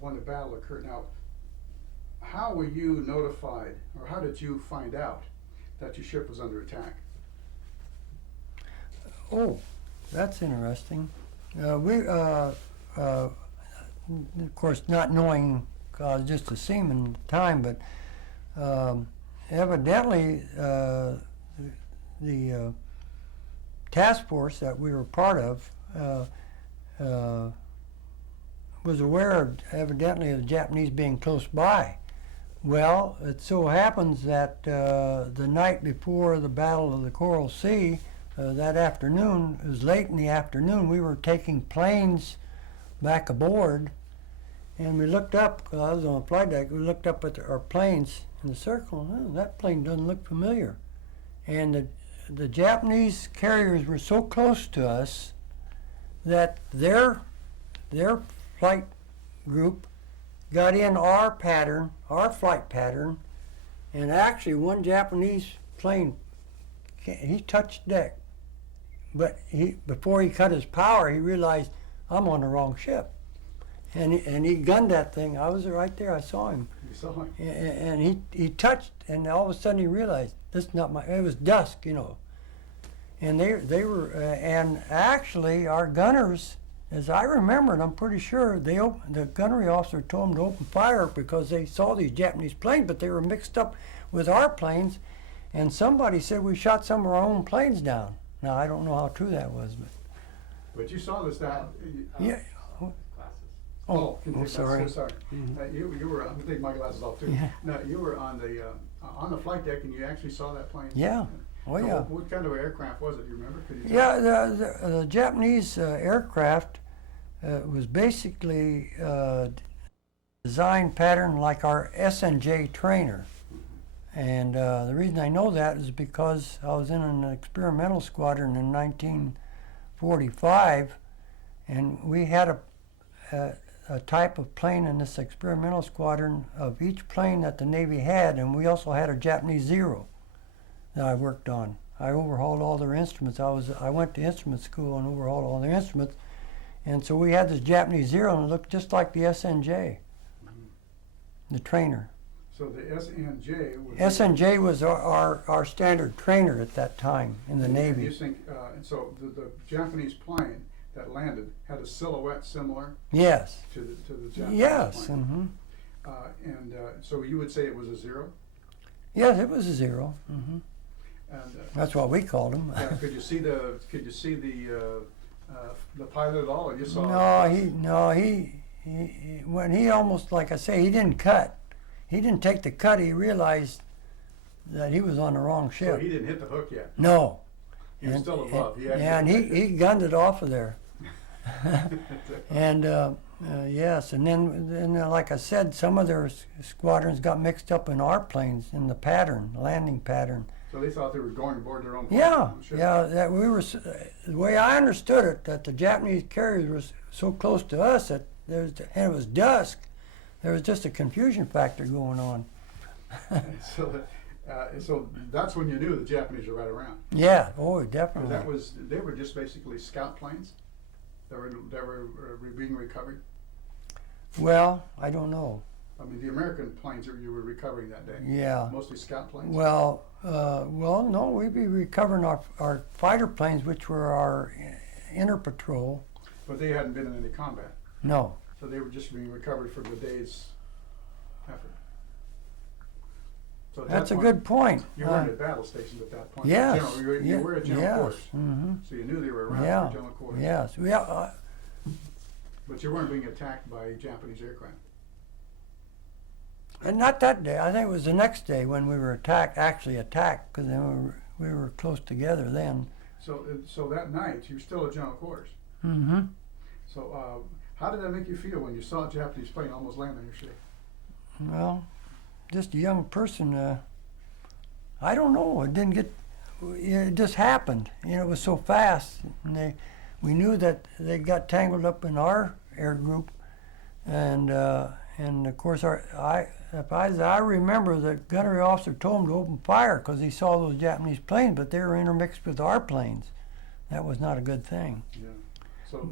when the battle occurred. Now, how were you notified, or how did you find out that your ship was under attack? Oh, that's interesting. Of course, not knowing, I was just a seaman at the time, but evidently the task force that we were part of was aware of, evidently, of the Japanese being close by. Well, it so happens that the night before the Battle of the Coral Sea, that afternoon, it was late in the afternoon, we were taking planes back aboard, and we looked up, because I was on the flight deck, we looked up at our planes in the circle, and that plane doesn't look familiar. And the Japanese carriers were so close to us that their flight group got in our pattern, our flight pattern, and actually one Japanese plane, he touched deck, but before he cut his power, he realized I'm on the wrong ship, and he gunned that thing. I was right there. I saw him. You saw him? And he touched, and all of a sudden he realized this is not my. It was dusk, you know, and they were and actually our gunners, as I remember, and I'm pretty sure the gunnery officer told them to open fire because they saw these Japanese planes, but they were mixed up with our planes, and somebody said we shot some of our own planes down. Now I don't know how true that was, But you saw this down. yeah. Oh, I'm sorry. sorry. You were. I'm gonna take my glasses off too. Yeah. No, you were on the flight deck, and you actually saw that plane. Yeah. Oh, So yeah. What kind of aircraft was it? Do you remember? Could you tell? Yeah, the Japanese aircraft was basically design pattern like our S&J trainer. And the reason I know that is because I was in an experimental squadron in 1945, and we had a type of plane in this experimental squadron of each plane that the Navy had, and we also had a Japanese Zero that I worked on. I overhauled all their instruments. I went to instrument school and overhauled all their instruments, and so we had this Japanese Zero, and it looked just like the S&J, the trainer. So the S&J was. S&J was our standard trainer at that time in the Navy. You think so? The Japanese plane that landed had a silhouette similar Yes. to the Japanese Yes. plane. So you would say it was a Zero? Yes, it was a Zero. And That's what we called them. could you see the pilot at all, or you saw? He when he almost, like I say, he didn't cut. He didn't take the cut. He realized that he was on the wrong ship. So he didn't hit the hook yet. No. He was still above. And he gunned it off of there. And yes, and then like I said, some of their squadrons got mixed up in our planes in the pattern, landing pattern. So they thought they were going aboard their own plane. Yeah, Sure. yeah. That we were the way I understood it, that the Japanese carriers were so close to us that and it was dusk. There was just a confusion factor going on. So that's when you knew the Japanese were right around. Yeah. Oh, 'Cause definitely. they were just basically scout planes that were being recovered. Well, I don't know. I mean, the American planes that you were recovering that day. Yeah. Mostly scout planes. Well, no, we'd be recovering our fighter planes, which were our inter patrol. But they hadn't been in any combat, No. so they were just being recovered from the day's effort. So at That's that a point, good point. You weren't at battle stations at that point. Yes. You were at general yes. quarters, Mm-hmm. so you knew they were around Yeah. for general quarters. Yes. Yeah. But you weren't being attacked by Japanese aircraft. And not that day. I think it was the next day when we were actually attacked, because we were close together then. So that night you were still at general quarters. Mm-hmm. So how did that make you feel when you saw a Japanese plane almost land on your ship? well, just a young person. I don't know. It just happened. You know, it was so fast. And we knew that they got tangled up in our air group, and of course I remember the gunnery officer told them to open fire because he saw those Japanese planes, but they were intermixed with our planes. That was not a good thing. Yeah. So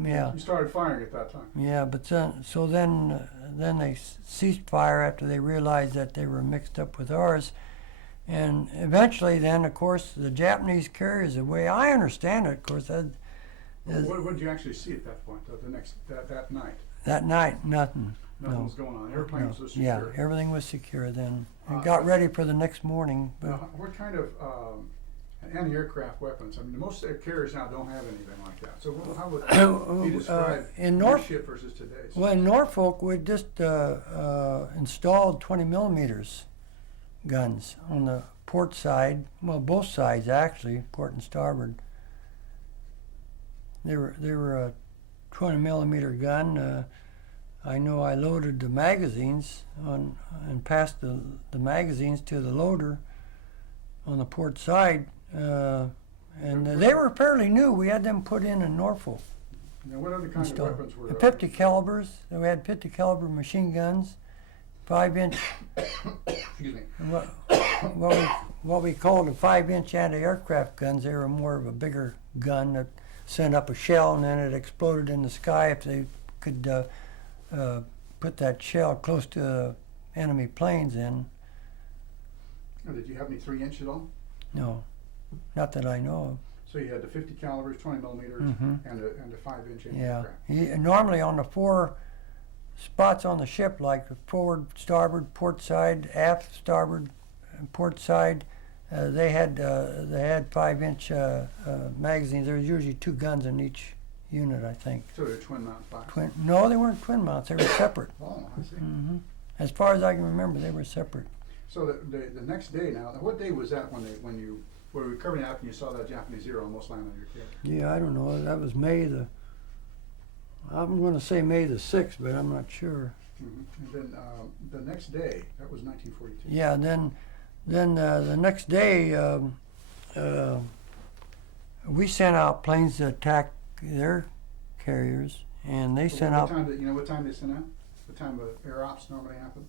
Yeah. you started firing at that time. Yeah, but then they ceased fire after they realized that they were mixed up with ours, and eventually, then of course the Japanese carriers, the way I understand it, of course, What did you actually see at that point? That night? that night nothing. Nothing No. was going on. Airplanes No. was Yeah, secure. everything was secure then. We got ready for the next morning. But Now, what kind of anti-aircraft weapons? I mean, most carriers now don't have anything like that. So how would you describe in your North- ship versus today's? well, in Norfolk, we just installed 20 millimeters guns on the port side. Well, both sides actually, port and starboard. They were a 20 millimeter gun. I know I loaded the magazines and passed the magazines to the loader on the port side, and they were fairly new. We had them put in Norfolk. Now, what other kind of Installed. weapons were The there? 50 calibers. We had 50 caliber machine guns, 5-inch. Excuse me. What we called the 5-inch anti-aircraft guns. They were more of a bigger gun that sent up a shell and then it exploded in the sky if they could put that shell close to enemy planes in. Now, did you have any 3-inch at all? No, not that I know So you had the 50 calibers, 20 millimeters, Mhm. and a 5-inch of. Yeah. anti-aircraft. Normally on the 4 spots on the ship, like forward, starboard, port side, aft, starboard, and port side, they had 5-inch magazines. There was usually 2 guns in each unit, I think. So they're twin mount fire. No, they weren't twin mounts. They were separate. Oh, I see. hmm As far as I can remember, they were separate. So the next day now, what day was that when you were recovering after you saw that Japanese Zero almost land on your carrier? Yeah, I don't know. That was I'm going to say May the 6th, but I'm not sure. And then the next day, that was 1942. Yeah, then the next day, we sent out planes to attack their carriers, and they sent out. You know what time they sent out? What time air ops normally happen?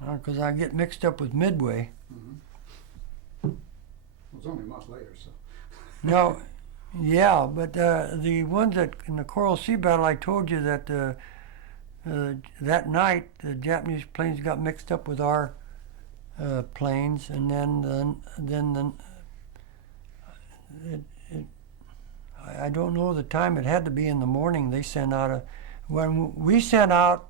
Because I get mixed up with Midway. Well, it's only a month later, so. No, yeah, but the ones that in the Coral Sea battle, I told you that that night the Japanese planes got mixed up with our planes, and I don't know the time. It had to be in the morning. They sent out when we sent out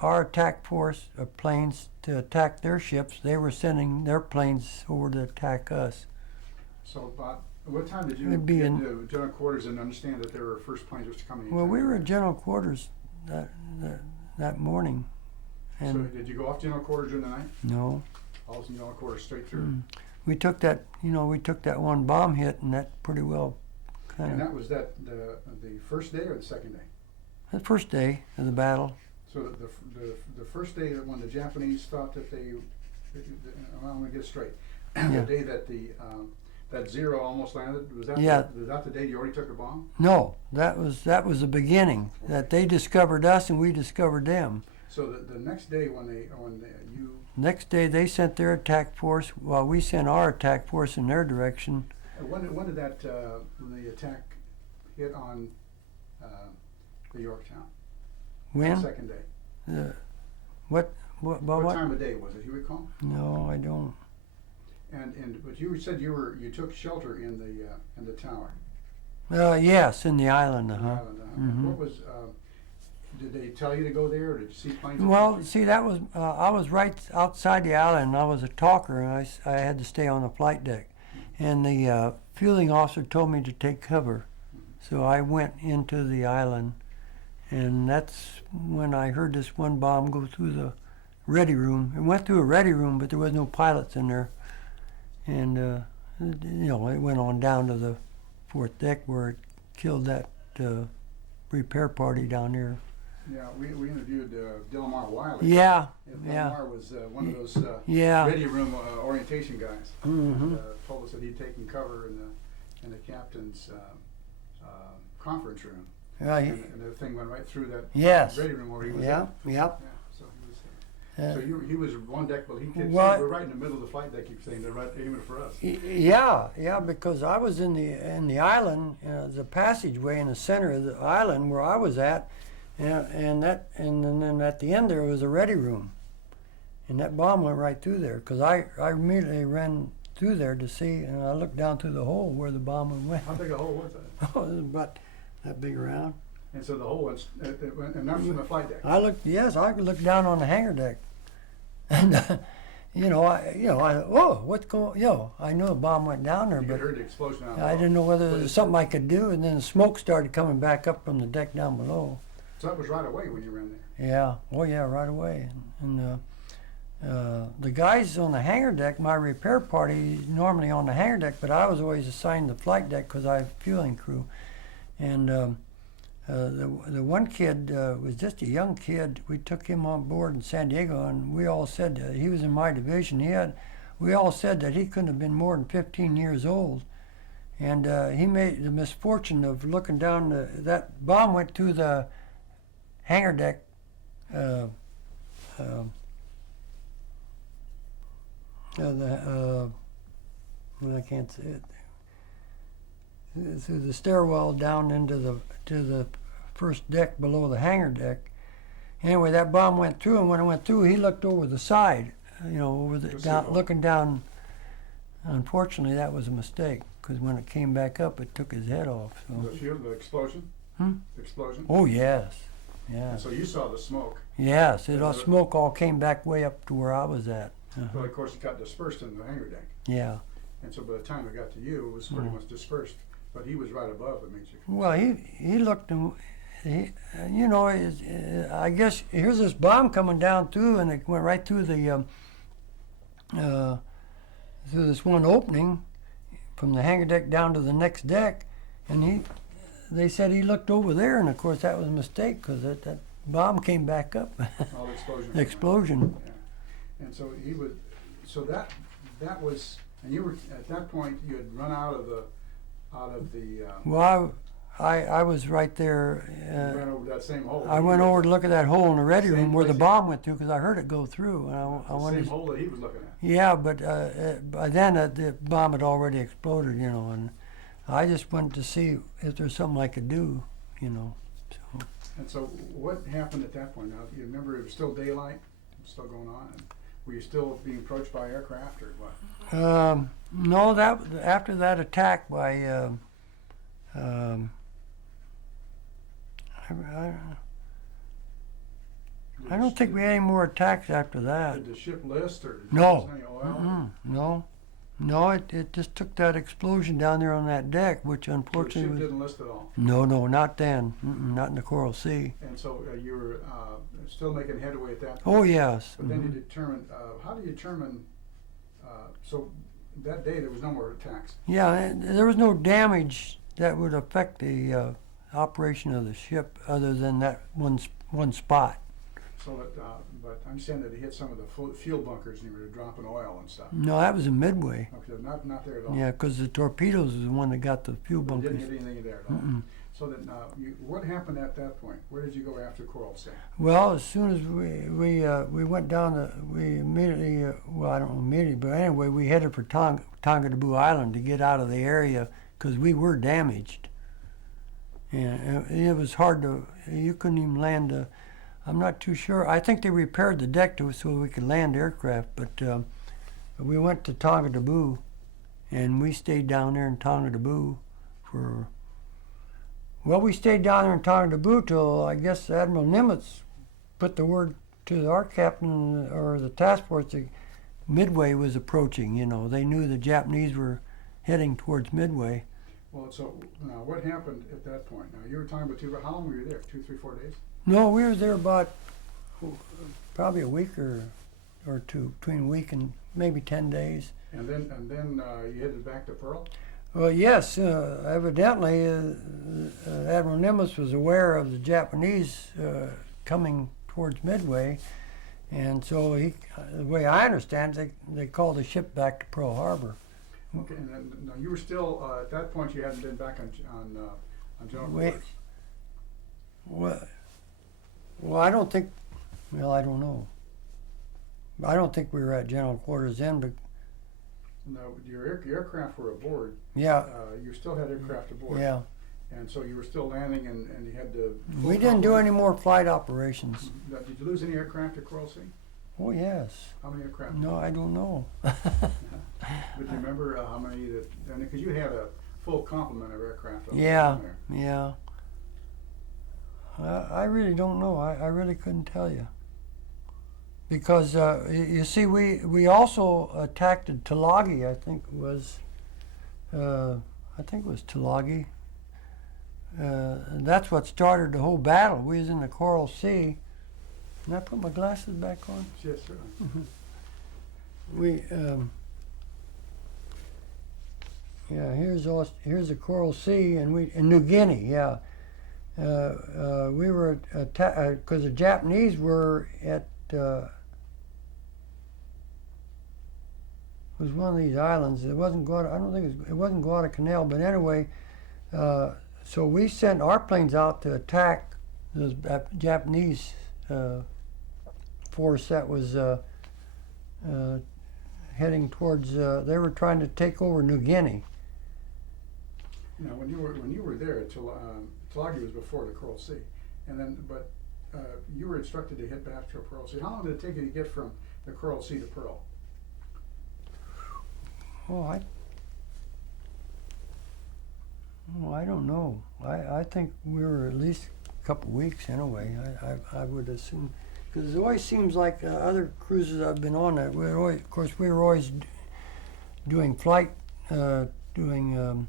our attack force of planes to attack their ships. They were sending their planes over to attack us. So about what time did you It'd be get in- to general quarters and understand that there were first planes was coming in? Well, we were at general quarters that morning, So and did you go off general quarters during the night? no, All was in general quarters straight through. we took that. We took that one bomb hit, and that pretty well And kind of that was the first day or the second day? the first day of the battle. So the first day that when the Japanese thought that I'm going to get it straight. Yeah. The day that that Zero almost landed, was that Yeah. was that the day you already took a bomb? No, that was the beginning. That they discovered us and we discovered them. So the next day when you Next day they sent their attack force while we sent our attack force in their direction. when did when the attack hit on the Yorktown? When? Second day. What What time of day was it? You recall? No, I don't. But you said you took shelter in the tower. Yes, in the island. the Uh-huh. island, Mhm. What was? Did they tell you to go there, or did you see planes? Well, see, that was I was right outside the island. And I was a talker, and I had to stay on the flight deck. And the fielding officer told me to take cover, so I went into the island, and that's when I heard this one bomb go through the ready room. It went through a ready room, but there was no pilots in there, and it went on down to the fourth deck where it killed that repair party down there. Yeah, we interviewed Delmar Wiley. Yeah, And yeah. Delmar was one of those Yeah. ready room orientation guys. Mhm. And, told us that he'd taken cover in the captain's conference room. Yeah, And the thing went right through that yes. ready room where he was Yeah, at. yeah. Yeah, so he was. Uh, So he was one deck, but he kept What? saying, we're right in the middle of the flight deck. Keep saying they're right aiming for us. Yeah, because I was in the island, the passageway in the center of the island where I was at, and then at the end there was a ready room, and that bomb went right through there. Because I immediately ran through there to see, and I looked down through the hole where the bomb went. How big a hole was that? Oh, it was about that big around. And so the hole went, and that's from the flight deck. I looked down on the hangar deck, and what's going? I knew a bomb went down there, You but could hear the explosion out I didn't know whether there was something I could do, and then the smoke started coming back up from the deck down below. So that was right away when you ran there. Yeah, oh yeah, right away. And the guys on the hangar deck, my repair party is normally on the hangar deck, but I was always assigned the flight deck because I have fueling crew. And the one kid was just a young kid. We took him on board in San Diego, and we all said that he was in my division. We all said that he couldn't have been more than 15 years old. And he made the misfortune of looking down. That bomb went through the hangar deck. I can't say it. Through the stairwell down into the first deck below the hangar deck. Anyway, that bomb went through, and when it went through, he looked over the side, looking down. Unfortunately, that was a mistake, because when it came back up, it took his head off. So. The explosion? Hmm? The explosion? Oh yes, yeah. And so you saw the smoke. Yes, smoke all came back way up to where I was at. But of course, it got dispersed in the hangar deck. Yeah. And so by the time it got to you, it was pretty much dispersed. But he was right above the major. Well, he looked, I guess here's this bomb coming down through, and it went right through the through this one opening from the hangar deck down to the next deck, and they said he looked over there, and of course that was a mistake because that bomb came back up. All the explosion. The explosion. Yeah. And so that was, and you were at that point you had run out of the. Well, I was right there. You ran over that same hole. I went over to look at that hole in the ready room where the bomb went through because I heard it go through. And I wanted same hole that he was looking at. Yeah, but by then the bomb had already exploded, and I just wanted to see if there's something I could do, So. And so what happened at that point? Now, you remember it was still daylight, still going on? And were you still being approached by aircraft or what? No, that after that attack by I don't think we had any more attacks after that. Did the ship list or did No. you lose any oil? No, it just took that explosion down there on that deck, which unfortunately The ship didn't list at all. No, not then. Not in the Coral Sea. And so you were still making headway at that point? Oh yes. But then you determined, how do you determine, so that day there was no more attacks? Yeah, there was no damage that would affect the operation of the ship other than that one spot. So that, but I understand that he hit some of the fuel bunkers and you were dropping oil and stuff. No, that was in Midway. Okay, not there at all. Yeah, because the torpedoes was the one that got the fuel You bunkers. didn't hit anything there at all. Mm-mm. So then, what happened at that point? Where did you go after Coral Sea? Well, as soon as we went down we immediately, I don't know immediately, but anyway, we headed for Tongadaboo Island to get out of the area because we were damaged. And it was hard you couldn't even land I'm not too sure. I think they repaired the deck so we could land aircraft, but we went to Tongadaboo, and we stayed down there in Tongadaboo we stayed down there in Tongadaboo till I guess Admiral Nimitz put the word to our captain or the task force that Midway was approaching. They knew the Japanese were heading towards Midway. Well, so now what happened at that point? Now you were talking about how long were you there? 2, 3, 4 days? No, we were there about probably a week or two, between a week and maybe 10 days. And then you headed back to Pearl? Well, yes, evidently Admiral Nimitz was aware of the Japanese coming towards Midway, and so the way I understand it, they called the ship back to Pearl Harbor. Okay, and then, now you were still, at that point you hadn't been back on general Wait. quarters. Well, I don't think, well, I don't know. I don't think we were at general quarters then, but No, your aircraft were aboard. yeah, You still had aircraft aboard. yeah. And so you were still landing and you had to. We didn't do any more flight operations. Now, did you lose any aircraft at Coral Sea? Oh, yes. How many aircraft? No, I don't know. But do you remember how many that, because you had a full complement of aircraft on Yeah, there. yeah. I really don't know. I really couldn't tell you. Because, you see, we also attacked at Tulagi, I think it was Tulagi. And that's what started the whole battle. We was in the Coral Sea. Can I put my glasses back on? Yes, sir. Here's the Coral Sea, and in New Guinea, yeah. We were because the Japanese were at it was one of these islands. It wasn't I don't think it wasn't Guadalcanal, but anyway. So we sent our planes out to attack the Japanese force that was heading towards. They were trying to take over New Guinea. Now, when you were there, Tulagi was before the Coral Sea, and then you were instructed to hit back to Pearl Sea. How long did it take you to get from the Coral Sea to Pearl? I don't know. I think we were at least a couple weeks anyway. I would assume, because it always seems like other cruises I've been on that we were always doing flight, doing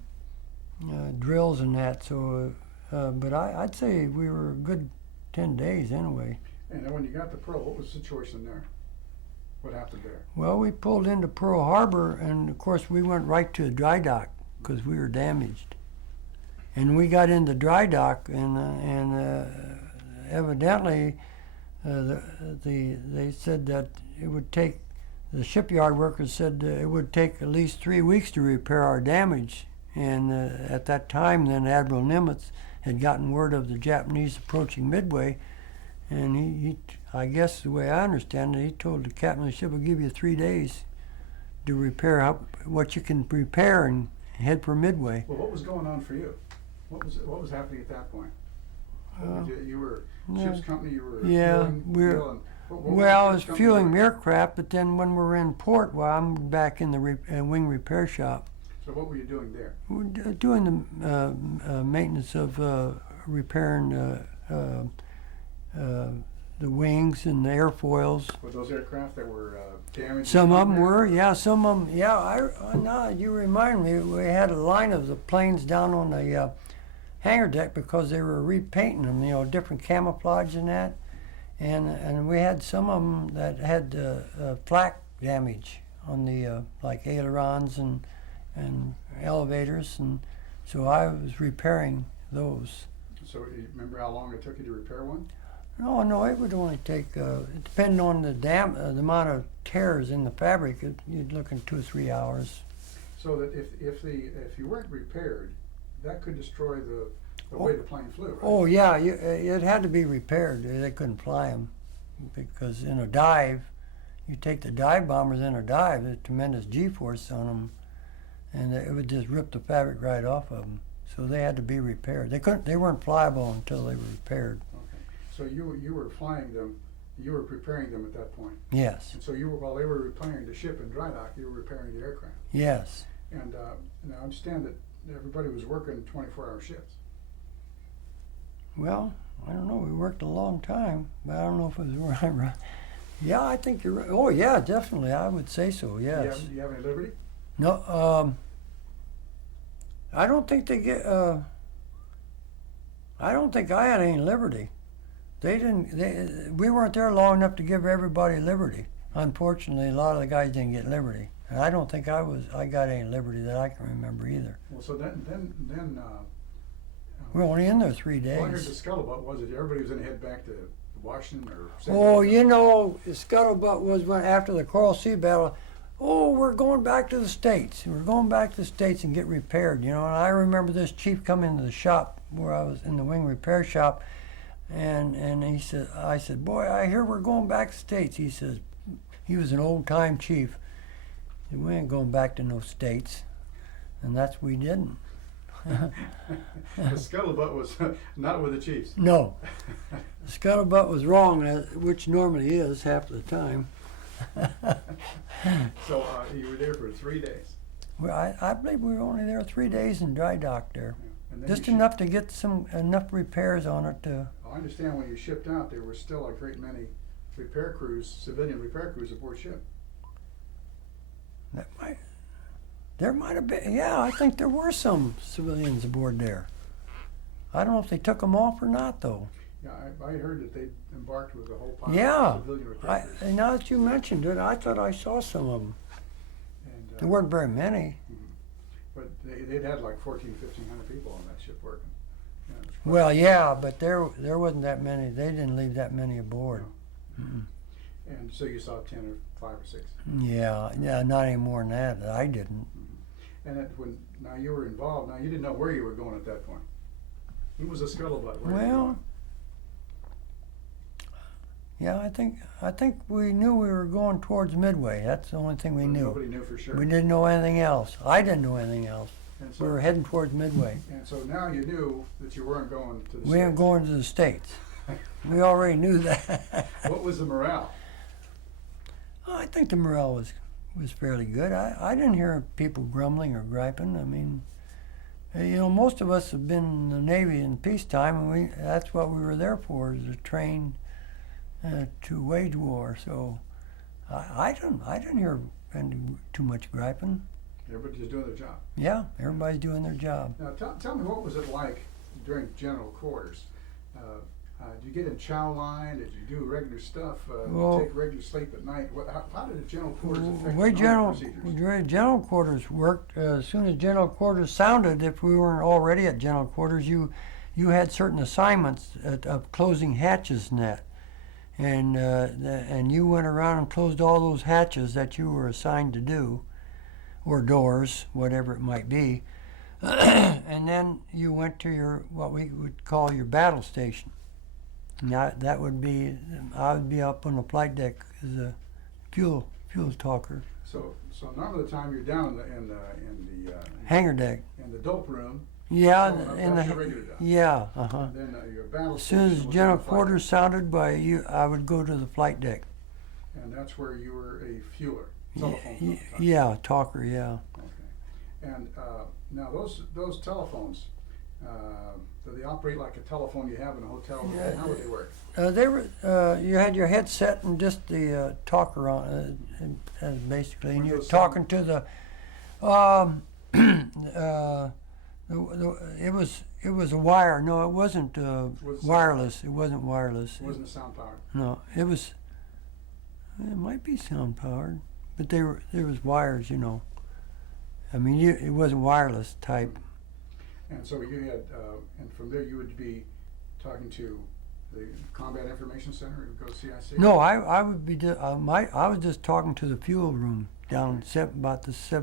drills and that. So, but I'd say we were a good 10 days anyway. And then when you got to Pearl, what was the situation there? What happened there? Well, we pulled into Pearl Harbor, and of course we went right to the dry dock because we were damaged. And we got into dry dock, and evidently they said that it would take, the shipyard workers said it would take at least 3 weeks to repair our damage. And at that time, then Admiral Nimitz had gotten word of the Japanese approaching Midway, and he I guess the way I understand it, he told the captain of the ship, "I'll give you 3 days to repair what you can repair and head for Midway." Well, what was going on for you? What was happening at that point? You were ship's company. You were fueling, I was fueling aircraft, but then when we were in port, well, I'm back in the wing repair shop. So what were you doing there? We're doing the maintenance of repairing the wings and the airfoils. Were those aircraft that were damaged? Some of them were, yeah. Some of them, yeah. Now you remind me, we had a line of the planes down on the hangar deck because they were repainting them, different camouflage and that. And we had some of them that had flak damage on the like ailerons and elevators, and so I was repairing those. So you remember how long it took you to repair one? No, it would only take, depending on the amount of tears in the fabric, you'd look in 2 or 3 hours. So that if you weren't repaired, that could destroy the way the plane flew, right? Oh yeah, it had to be repaired. They couldn't fly them because in a dive, you take the dive bombers in a dive, there's tremendous G-force on them, and it would just rip the fabric right off of them. So they had to be repaired. They weren't flyable until they were repaired. So you were flying them, you were preparing them at that point. Yes. And so while they were repairing the ship in dry dock, you were repairing the aircraft. Yes. And I understand that everybody was working 24-hour shifts. Well, I don't know. We worked a long time, but I don't know if it was right. Yeah, I think you're right. Oh yeah, definitely. I would say so. Yes. Do you have any liberty? No. I don't think they get. I don't think I had any liberty. They didn't. We weren't there long enough to give everybody liberty. Unfortunately, a lot of the guys didn't get liberty. And I don't think I got any liberty that I can remember either. Well, so then. We were only in there 3 Well, here's days. the scuttlebutt. Was it everybody was going to head back to Washington or? St. Oh, Louis? you know, the scuttlebutt was when after the Coral Sea battle. Oh, we're going back to the States. We're going back to the States and get repaired, you know. And I remember this chief coming into the shop where I was in the wing repair shop, and he said, I said, boy, I hear we're going back to the States. He says, he was an old time chief. He said, we ain't going back to no States, and that's we didn't. The scuttlebutt was not with the Chiefs. No, the scuttlebutt was wrong, which normally is half the time. So you were there for 3 days. Well, I believe we were only there 3 days in dry dock there. Yeah. And then Just you enough to get enough repairs on it to. I understand when you shipped out, there were still a great many repair crews, civilian repair crews aboard ship. There might have been. Yeah, I think there were some civilians aboard there. I don't know if they took them off or not, though. Yeah, I heard that they embarked with a whole pile Yeah, of civilian repair crews. and now that you mentioned it, I thought I saw some of them. And, There weren't very many. but they'd had like 1,500 people on that ship working. Yeah, it was quite- Well, yeah, but there wasn't that many. They didn't leave that many aboard. And so you saw 10 or 5 or 6. Yeah, not any more than that. I didn't. And now you were involved. Now you didn't know where you were going at that point. Who was a scuttlebutt? Where were you Well, going? yeah, I think we knew we were going towards Midway. That's the only thing we But knew. Nobody knew for sure. We didn't know anything else. I didn't know anything else. And We were heading towards Midway. And so now you knew that you weren't going to the We weren't States. going to the States. We already knew that. What was the morale? I think the morale was fairly good. I didn't hear people grumbling or griping. I mean, you know, most of us have been in the Navy in peacetime, and that's what we were there for, is to train to wage war. So I didn't hear too much griping. Everybody's just doing their job. Yeah, everybody's doing their job. Now tell me, what was it like during general quarters? Did you get in chow line? Did you do regular stuff? Well, take regular sleep at night? How did the general quarters affect The way the general quarters worked, as soon as general quarters sounded, if we weren't already at general quarters, you had certain assignments of closing hatches and that, and you went around and closed all those hatches that you were assigned to do, or doors, whatever it might be, and then you went to what we would call your battle station. Now, that would be, I would be up on the flight deck as a fuel talker. So none of the time you're down in the Hangar deck. in the dope room. Yeah, That's your regular job. yeah, And then your battle As soon station as was general on the flight quarters sounded by you, I would go to the flight deck. deck. And that's where you were a fueler, telephone. Yeah, talker, yeah. Okay. And now those telephones, do they operate like a telephone you have in a hotel? Yeah. How would they work? They were. You had your headset and just the talker on, basically, and Were you're those talking to the. It was a wire. No, it wasn't Was it wireless. It wasn't wireless. It wasn't a sound powered. No, it was. It might be sound powered, but there was wires. You know. I mean, it wasn't wireless type. And so you had, and from there you would be talking to the Combat Information Center, it would go CIC? No, I would be. I was just talking to the fuel room down about the sixth or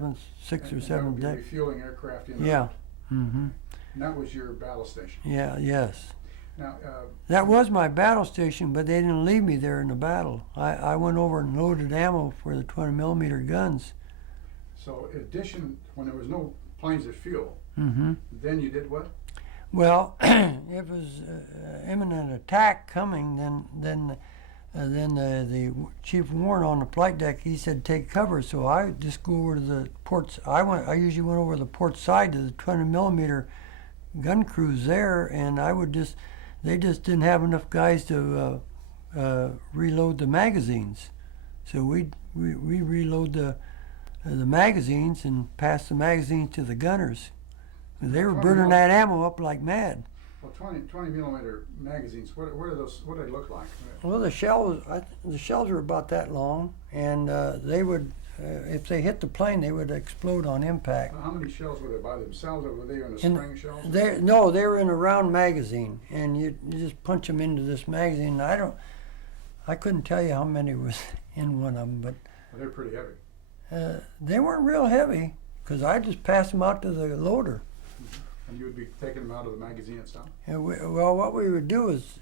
And that seventh would be deck. refueling aircraft in. Yeah. Mm-hmm. And that was your battle station. Yeah. Yes. Now, That was my battle station, but they didn't leave me there in the battle. I went over and loaded ammo for the 20mm guns. so in addition, when there was no planes at fuel, Mm-hmm. then you did what? Well, if it was imminent attack coming, then the chief warrant on the flight deck, he said take cover. So I would just go over to the ports. I usually went over the port side to the 20mm gun crews there, and they just didn't have enough guys to reload the magazines. So we reload the magazines and pass the magazines to the gunners. They were burning that ammo up like mad. Well, 20mm magazines, what are those, what do they look like? Well, the shells were about that long, and they would if they hit the plane, they would explode on impact. How many shells were there by themselves, or were they in a And spring shells? No, they were in a round magazine, and you just punch them into this magazine. I couldn't tell you how many was in one of them, but They're pretty heavy. they weren't real heavy because I just passed them out to the loader. And you would be taking them out of the magazine itself? And well, what we would do is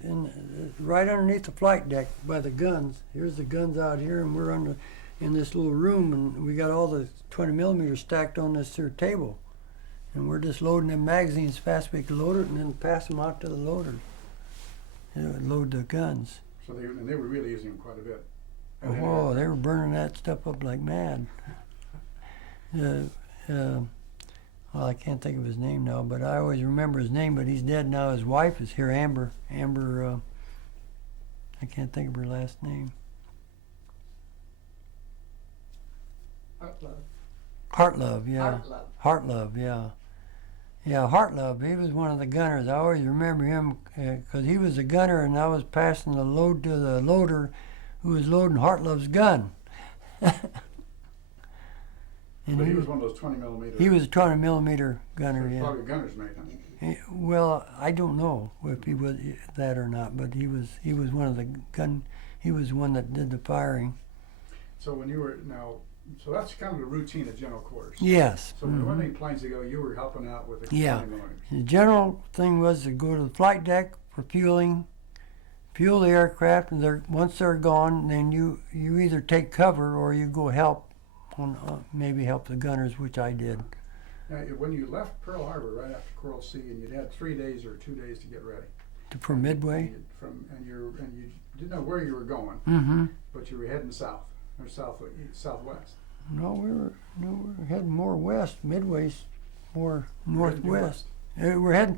right underneath the flight deck by the guns. Here's the guns out here, and we're in this little room, and we got all the 20 millimeters stacked on this here table, and we're just loading them magazines as fast as we could load it, and then pass them out to the loader. Load the guns. So they were really using them quite a bit. Oh, they were burning that stuff up like mad. Well, I can't think of his name now, but I always remember his name, but he's dead now. His wife is here, Amber. I can't think of her last name. Hartlove, yeah. Hartlove, yeah. Yeah, Hartlove, he was one of the gunners. I always remember him because he was a gunner, and I was passing the load to the loader who was loading Hartlove's gun. But he was one of those 20 millimeter. He was a 20 millimeter gunner, So yeah. probably a gunner's mate, huh? Well, I don't know if he was that or not, but he was one of the he was one that did the firing. So when you were so that's kind of the routine of general quarters. Yes. So when there weren't any planes to go, you were helping out with the 20 millimeters. The general thing was to go to the flight deck for fueling, fuel the aircraft, and once they're gone, then you either take cover or you go help maybe help the gunners, which I did. Now, when you left Pearl Harbor right after Coral Sea, and you'd had 3 days or 2 days to get ready. For Midway. And you didn't know where you were going, but you were heading south or southwest. No, we were heading more west. Midway's more northwest. We're heading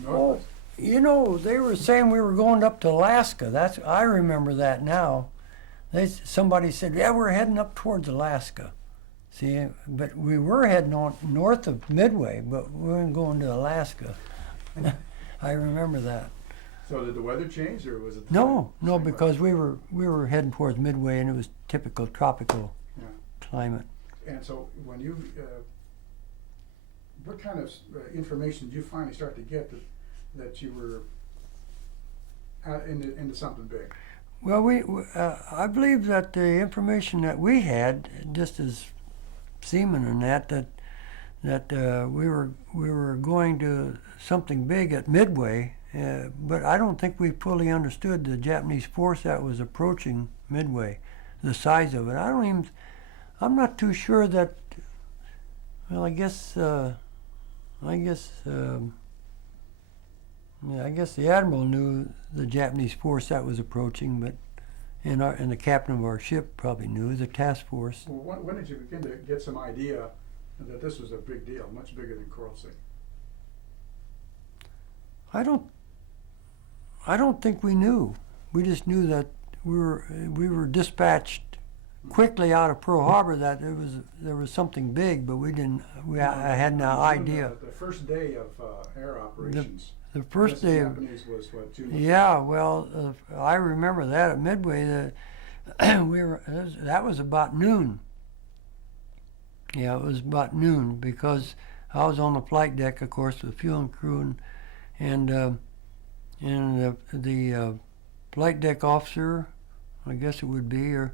Northwest. Oh, you know, they were saying we were going up to Alaska. I remember that now. Somebody said, yeah, we're heading up towards Alaska. See, but we were heading on north of Midway, but we weren't going to Alaska. I remember that. So did the weather change, or was it? No, same because we were heading towards Midway, and it was typical tropical climate. And so when you, what kind of information did you finally start to get that you were into something big? Well, I believe that the information that we had, just as seamen and that we were going to something big at Midway, but I don't think we fully understood the Japanese force that was approaching Midway, the size of it. I'm not too sure that. Well, I guess the admiral knew the Japanese force that was approaching, but and the captain of our ship probably knew, the task force. Well, when did you begin to get some idea that this was a big deal, much bigger than Coral Sea? I don't think we knew. We just knew that we were dispatched quickly out of Pearl Harbor, that there was something big, but I had no idea. The first day of air operations. The first day of Japanese was what, June? Yeah, well, I remember that at Midway. That was about noon. Yeah, it was about noon because I was on the flight deck, of course, with the fueling crew, and the flight deck officer, I guess it would be, or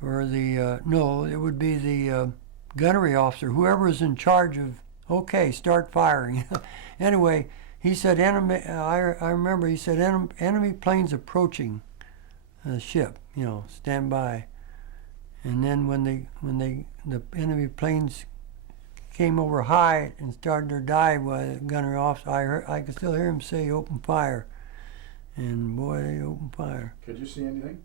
no, it would be the gunnery officer, whoever was in charge of. Okay, start firing. Anyway. He said, "Enemy." I remember he said, "Enemy planes approaching the ship. Stand by." And then when the enemy planes came over high and started their dive, the gunner officer, I could still hear him say, "Open fire," and boy, they opened fire. Could you see anything?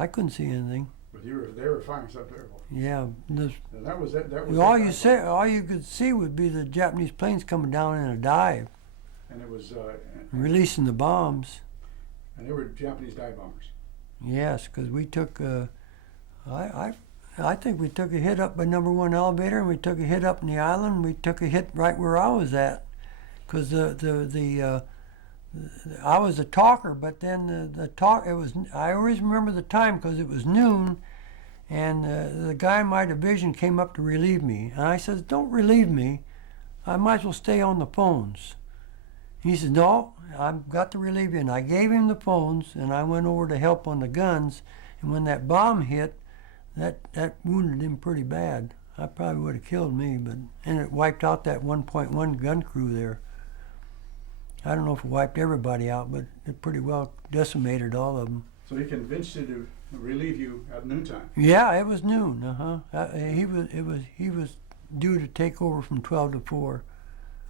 I couldn't see anything. But they were firing something terrible. Yeah. And that was it. All you could see would be the Japanese planes coming down in a dive. And it was releasing the bombs. And they were Japanese dive bombers. Yes, because we took. I think we took a hit up by number 1 elevator, and we took a hit up in the island. And we took a hit right where I was at, because I was a talker, but then the talk. It was. I always remember the time because it was noon, And the guy in my division came up to relieve me. And I said, don't relieve me. I might as well stay on the phones. He said, no, I've got to relieve you. And I gave him the phones, and I went over to help on the guns. And when that bomb hit, that wounded him pretty bad. I probably would have killed me, and it wiped out that 1.1 gun crew there. I don't know if it wiped everybody out, but it pretty well decimated all of them. So he convinced you to relieve you at noontime? Yeah, it was noon. He was due to take over from 12 to 4.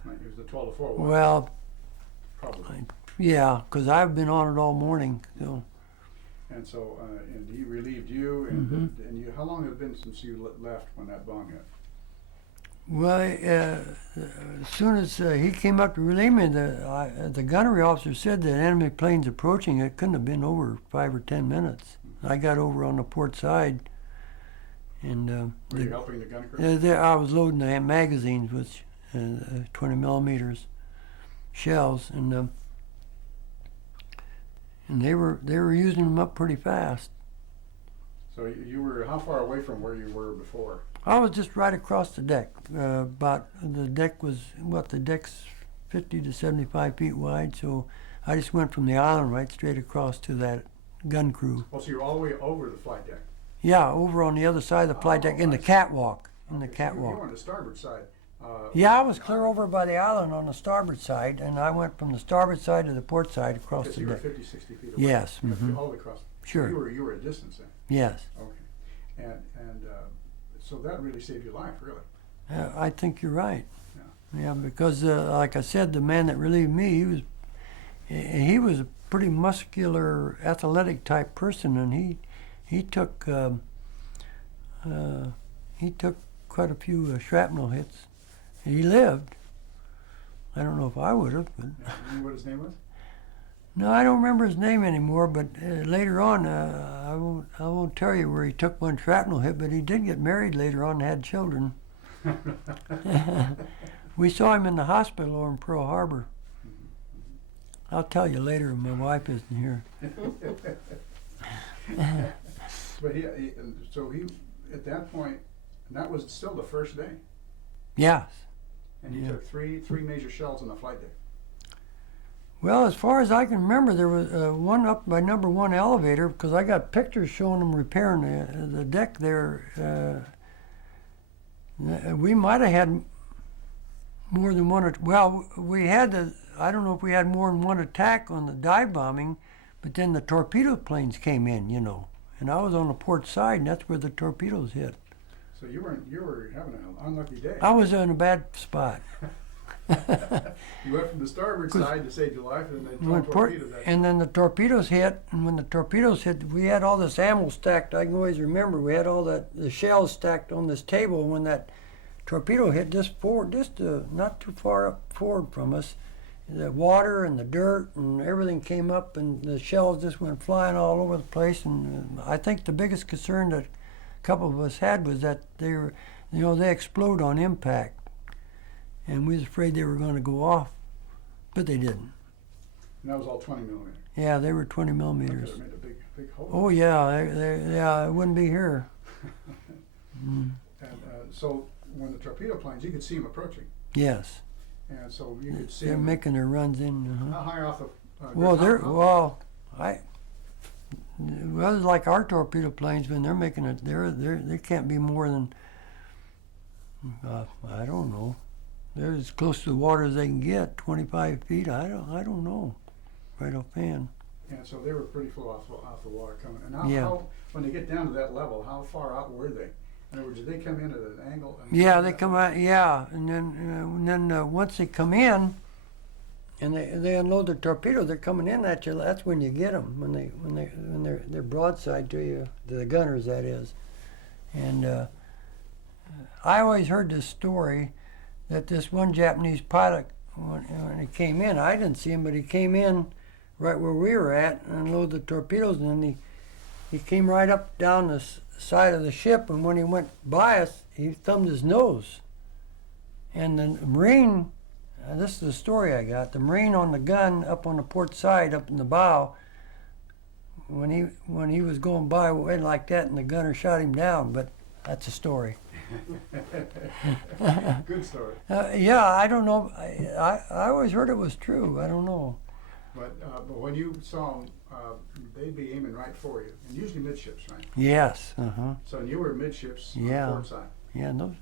Right, it was the 12 to 4 one. Well, Probably. yeah, because I've been on it all morning. So. And so, and he relieved you, and you. How long had it been since you left when that bomb hit? Well, as soon as he came up to relieve me, the gunnery officer said that enemy planes approaching. It couldn't have been over 5 or 10 minutes. I got over on the port side, and were you helping the gun crew? I was loading the magazines with 20 millimeters shells, and they were using them up pretty fast. So you were how far away from where you were before? I was just right across the deck. About the deck was the deck's 50 to 75 feet wide. So I just went from the island right straight across to that gun crew. Oh, so you're all the way over the flight deck? Yeah, over on the other side of the flight deck in the catwalk. In the catwalk. You were on the starboard side. Yeah, I was clear over by the island on the starboard side, and I went from the starboard side to the port side across Okay, so the you were deck. 50, 60 feet away. Yes. All the way across. Sure. You were a distance then. Yes. Okay. And so that really saved your life, really. I think you're right. Yeah. Yeah, because like I said, the man that relieved me, he was a pretty muscular, athletic type person, and he took quite a few shrapnel hits. He lived. I don't know if I would have, but. Yeah. You know what his name was? No, I don't remember his name anymore. But later on, I won't tell you where he took one shrapnel hit. But he did get married later on and had children. We saw him in the hospital over in Pearl Harbor. I'll tell you later. My wife isn't here. But so he at that point, and that was still the first day. Yes. And you took three major shells on the flight deck. Well, as far as I can remember, there was one up by number 1 elevator, because I got pictures showing them repairing the deck there. We might have had more than one. Well, we had I don't know if we had more than one attack on the dive bombing, but then the torpedo planes came in, and I was on the port side, and that's where the torpedoes hit. So you were having an unlucky day. I was in a bad spot. You went from the starboard side to save your life, and then they torpedoed that. And then the torpedoes hit, and when the torpedoes hit, we had all this ammo stacked. I can always remember we had all the shells stacked on this table. When that torpedo hit just not too far up forward from us, the water and the dirt and everything came up, and the shells just went flying all over the place. And I think the biggest concern that a couple of us had was that they explode on impact. And we was afraid they were going to go off, but they didn't. And that was all 20 millimeter. Yeah, they were 20 millimeters. That made a big hole. Oh yeah, yeah, it wouldn't be here. And so when the torpedo planes, you could see them approaching. Yes. And so you could see They're them. making their runs in. How high off the? Well, it's like our torpedo planes when they're making it. They can't be more than I don't know. They're as close to the water as they can get, 25 feet. I don't know, right offhand. Yeah, so they were pretty full off the water coming. And how when they get down to that level, how far out were they? In other words, did they come in at an angle? Yeah, they come out. Yeah, and then once they come in, and they unload their torpedo, they're coming in at you. That's when you get them when they're broadside to you, to the gunners, that is. And I always heard this story that this one Japanese pilot, when he came in, I didn't see him, but he came in right where we were at and unloaded the torpedoes, and then he came right up down the side of the ship, and when he went by us, he thumbed his nose. And the Marine, this is the story I got, the Marine on the gun up on the port side, up in the bow, when he was going by, it went like that, and the gunner shot him down. But that's a story. Good story. Yeah, I don't know. I always heard it was true. I don't know. But when you saw them, they'd be aiming right for you, and usually midships, right? Yes. Uh huh. So you were midships Yeah. on the port side, Yeah. No.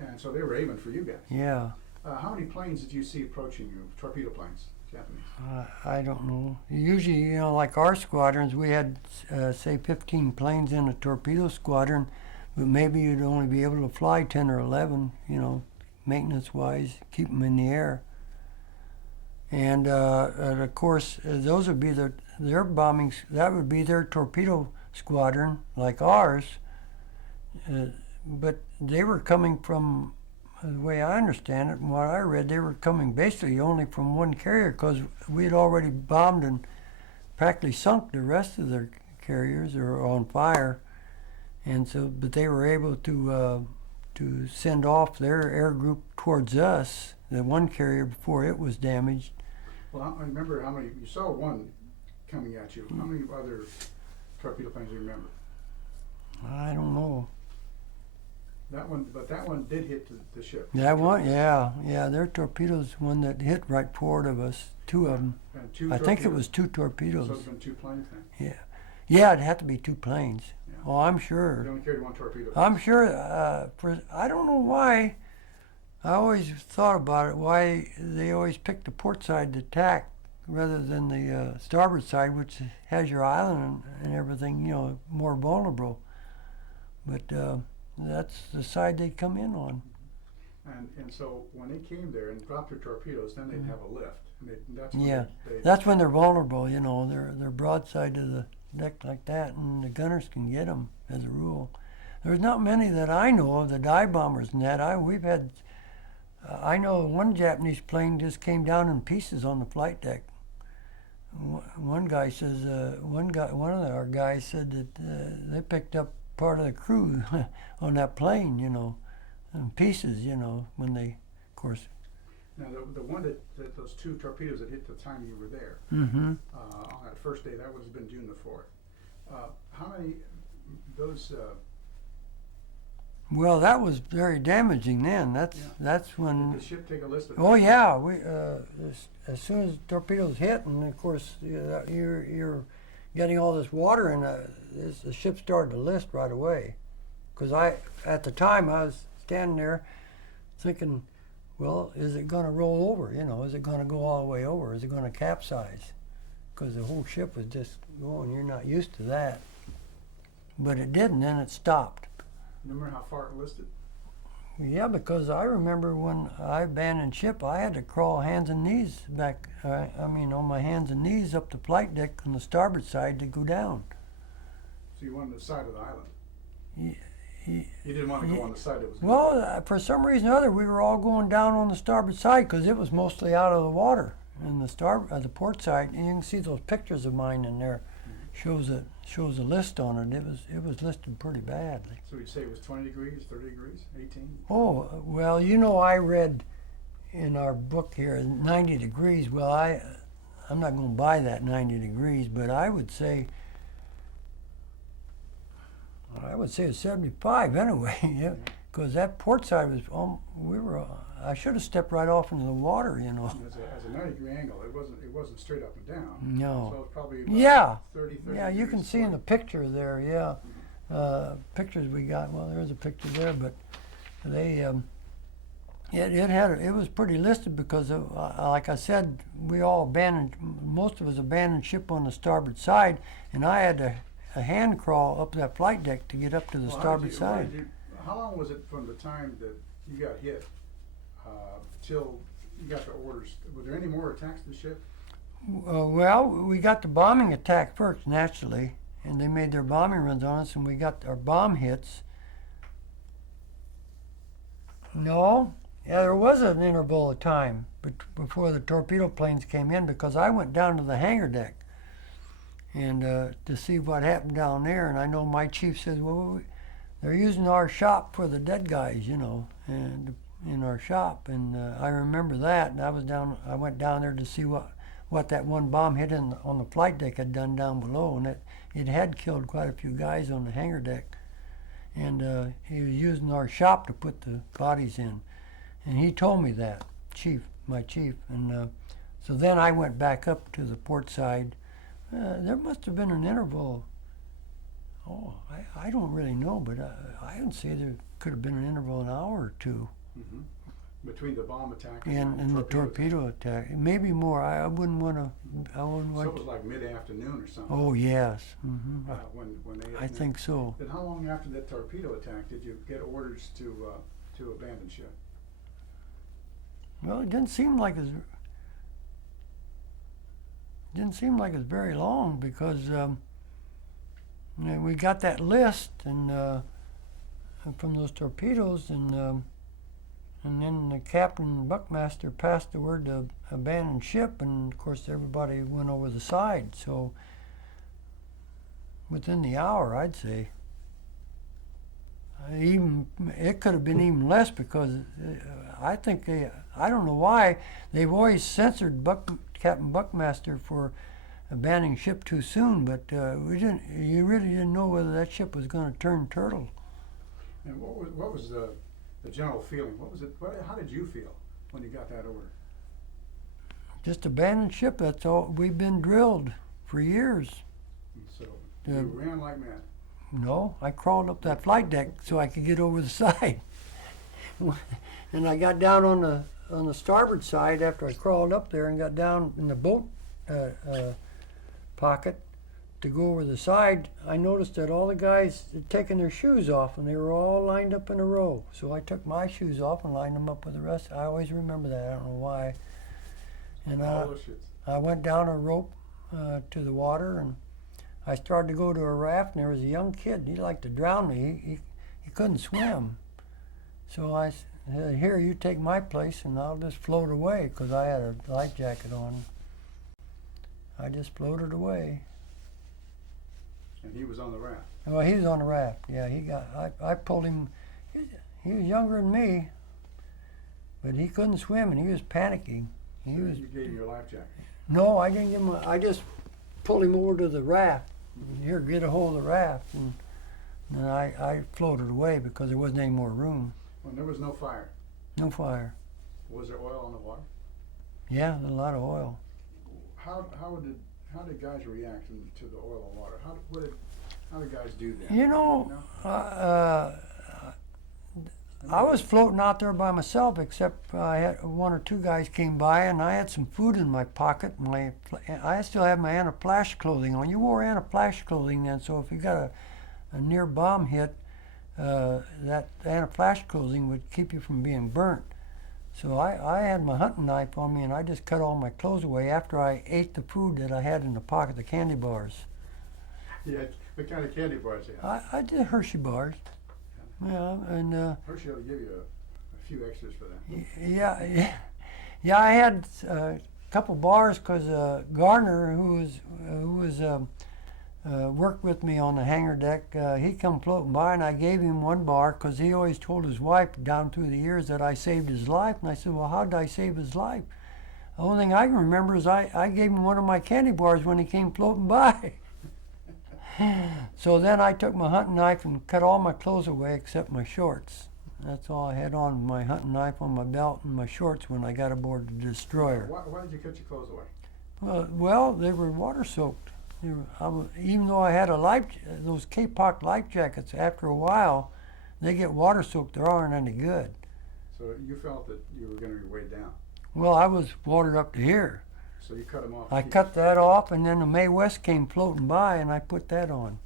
and so they were aiming for you guys. Yeah. How many planes did you see approaching you? Torpedo planes, Japanese. I don't know. Usually, you know, like our squadrons, we had say 15 planes in a torpedo squadron, but maybe you'd only be able to fly 10 or 11. You know, maintenance-wise, keep them in the air. And of course, those would be their bombings. That would be their torpedo squadron, like ours. But they were coming from, the way I understand it and what I read, they were coming basically only from one carrier, because we had already bombed and practically sunk the rest of their carriers, or on fire. And so, but they were able to send off their air group towards us, the one carrier, before it was damaged. Well, I remember how many, you saw one coming at you. How many other torpedo planes do you remember? I don't know. That one, but that one did hit the ship. That one, yeah. Their torpedoes, one that hit right forward of us, two of them. And two I think it torpedoes. was two torpedoes. So it's been 2 planes then? Yeah, it'd have to be 2 planes. Yeah. Oh, I'm You sure. only carried 1 torpedo. I'm sure. I don't know why. I always thought about it. Why they always pick the port side to attack rather than the starboard side, which has your island and everything. You know, more vulnerable. But that's the side they come in on. And so when they came there and dropped their torpedoes, then they'd have a lift. And that's Yeah, they that's when they're vulnerable. You know, they're broadside to the deck like that, and the gunners can get them as a rule. There's not many that I know of, the dive bombers and that. We've had. I know one Japanese plane just came down in pieces on the flight deck. One guy says, one of our guys said that they picked up part of the crew on that plane, you know, in pieces, you know, when they, of course. Now the one that those 2 torpedoes that hit the time you were there Mm-hmm. On that first day, that would have been June the 4th. How many those? Well, that was very damaging then. That's when. Did the ship take a list of? Oh yeah, we as soon as torpedoes hit, and of course you're getting all this water in, the ship started to list right away. Because at the time I was standing there thinking, well, is it going to roll over? You know, is it going to go all the way over? Is it going to capsize? Because the whole ship was just going. You're not used to that. But it didn't, and it stopped. Remember how far it listed? Yeah, because I remember when I abandoned ship, I had to crawl hands and knees back. On my hands and knees up the flight deck on the starboard side to go down. So you wanted the side of the island. You didn't want to go on the side that was. Well, for some reason or other, we were all going down on the starboard side because it was mostly out of the water. And the port side, and you can see those pictures of mine in there. Shows a list on it. It was listed pretty badly. So you'd say it was 20 degrees, 30 degrees, 18? Oh, well, you know, I read in our book here 90 degrees. Well, I'm not going to buy that 90 degrees, but I would say it's 75 anyway. Yeah, because that port side was I should have stepped right off into the water, you know. As a 90-degree angle, it wasn't straight up and down. No. So it's probably Yeah. 30 Yeah, you can degrees see in the forward. picture there, yeah. Pictures we got, well, there's a picture there, but they, it was pretty listed because, like I said, most of us abandoned ship on the starboard side, and I had a hand crawl up that flight deck to get up to the Well, starboard side. How long was it from the time that you got hit till you got the orders? Were there any more attacks to the ship? Well, we got the bombing attack first, naturally, and they made their bombing runs on us, and we got our bomb hits. No, yeah, there was an interval of time before the torpedo planes came in, because I went down to the hangar deck and to see what happened down there, and I know my chief says, well, they're using our shop for the dead guys, you know, and in our shop, and I remember that, and I went down there to see what what that one bomb hit on the flight deck had done down below, and it had killed quite a few guys on the hangar deck. And he was using our shop to put the bodies in, and he told me that, my chief. And so then I went back up to the port side. There must have been an interval. Oh, I don't really know, but I would say there could have been an interval an hour or two. Mm-hmm. Between the bomb attack and the torpedo attack. Maybe more. I wouldn't want to. So it was like mid-afternoon or something. Oh yes. Mm-hmm. When they. I think so. Then how long after that torpedo attack did you get orders to abandon ship? Well, it didn't seem like it was very long, because we got that list and from those torpedoes, and then the captain Buckmaster passed the word to abandon ship, and of course everybody went over the side. So within the hour, I'd say. Even it could have been even less, because I think I don't know why they've always censored Captain Buckmaster for abandoning ship too soon, but you really didn't know whether that ship was going to turn turtle. And what was the general feeling? What was it? How did you feel when you got that order? Just abandon ship. That's all. We've been drilled for years. And so you ran like mad. No, I crawled up that flight deck so I could get over the side. And I got down on the starboard side after I crawled up there and got down in the boat pocket to go over the side. I noticed that all the guys had taken their shoes off, and they were all lined up in a row. So I took my shoes off and lined them up with the rest. I always remember that. I don't know why. And I went down a rope to the water, and I started to go to a raft, and there was a young kid. He liked to drown me. He couldn't swim. So I said, "Here, you take my place, and I'll just float away," because I had a life jacket on. I just floated away. And he was on the raft. Well, he was on the raft. Yeah, I pulled him. He was younger than me, but he couldn't swim, and he was panicking. You gave him your life jacket? No, I didn't give him. I just pulled him over to the raft. Here, get a hold of the raft, and I floated away because there wasn't any more room. Well, there was no fire. No fire. Was there oil on the water? Yeah, a lot of oil. How did guys react to the oil and water? How did guys do that? You know, I was floating out there by myself, except I had one or two guys came by, and I had some food in my pocket. I still have my anti-flash clothing on. You wore anti-flash clothing then, so if you got a near bomb hit, that anti-flash clothing would keep you from being burnt. So I had my hunting knife on me, and I just cut all my clothes away after I ate the food that I had in the pocket, the candy bars. Yeah, what kind of candy bars you had? I did Hershey bars. Yeah, and Hershey will give you a few extras for that. Yeah. I had a couple bars because Garner, who was worked with me on the hangar deck, he come floating by, and I gave him one bar because he always told his wife down through the years that I saved his life. And I said, "Well, how did I save his life?" The only thing I can remember is I gave him one of my candy bars when he came floating by. So then I took my hunting knife and cut all my clothes away except my shorts. That's all I had on, my hunting knife on my belt and my shorts when I got aboard the destroyer. Why did you cut your clothes away? Well, they were water soaked. Even though I had those K-Pock life jackets, after a while, they get water soaked. They aren't any good. So you felt that you were going to be weighed down? Well, I was watered up to here. So you cut them off? I cut that off, and then the Mae West came floating by, and I put that on.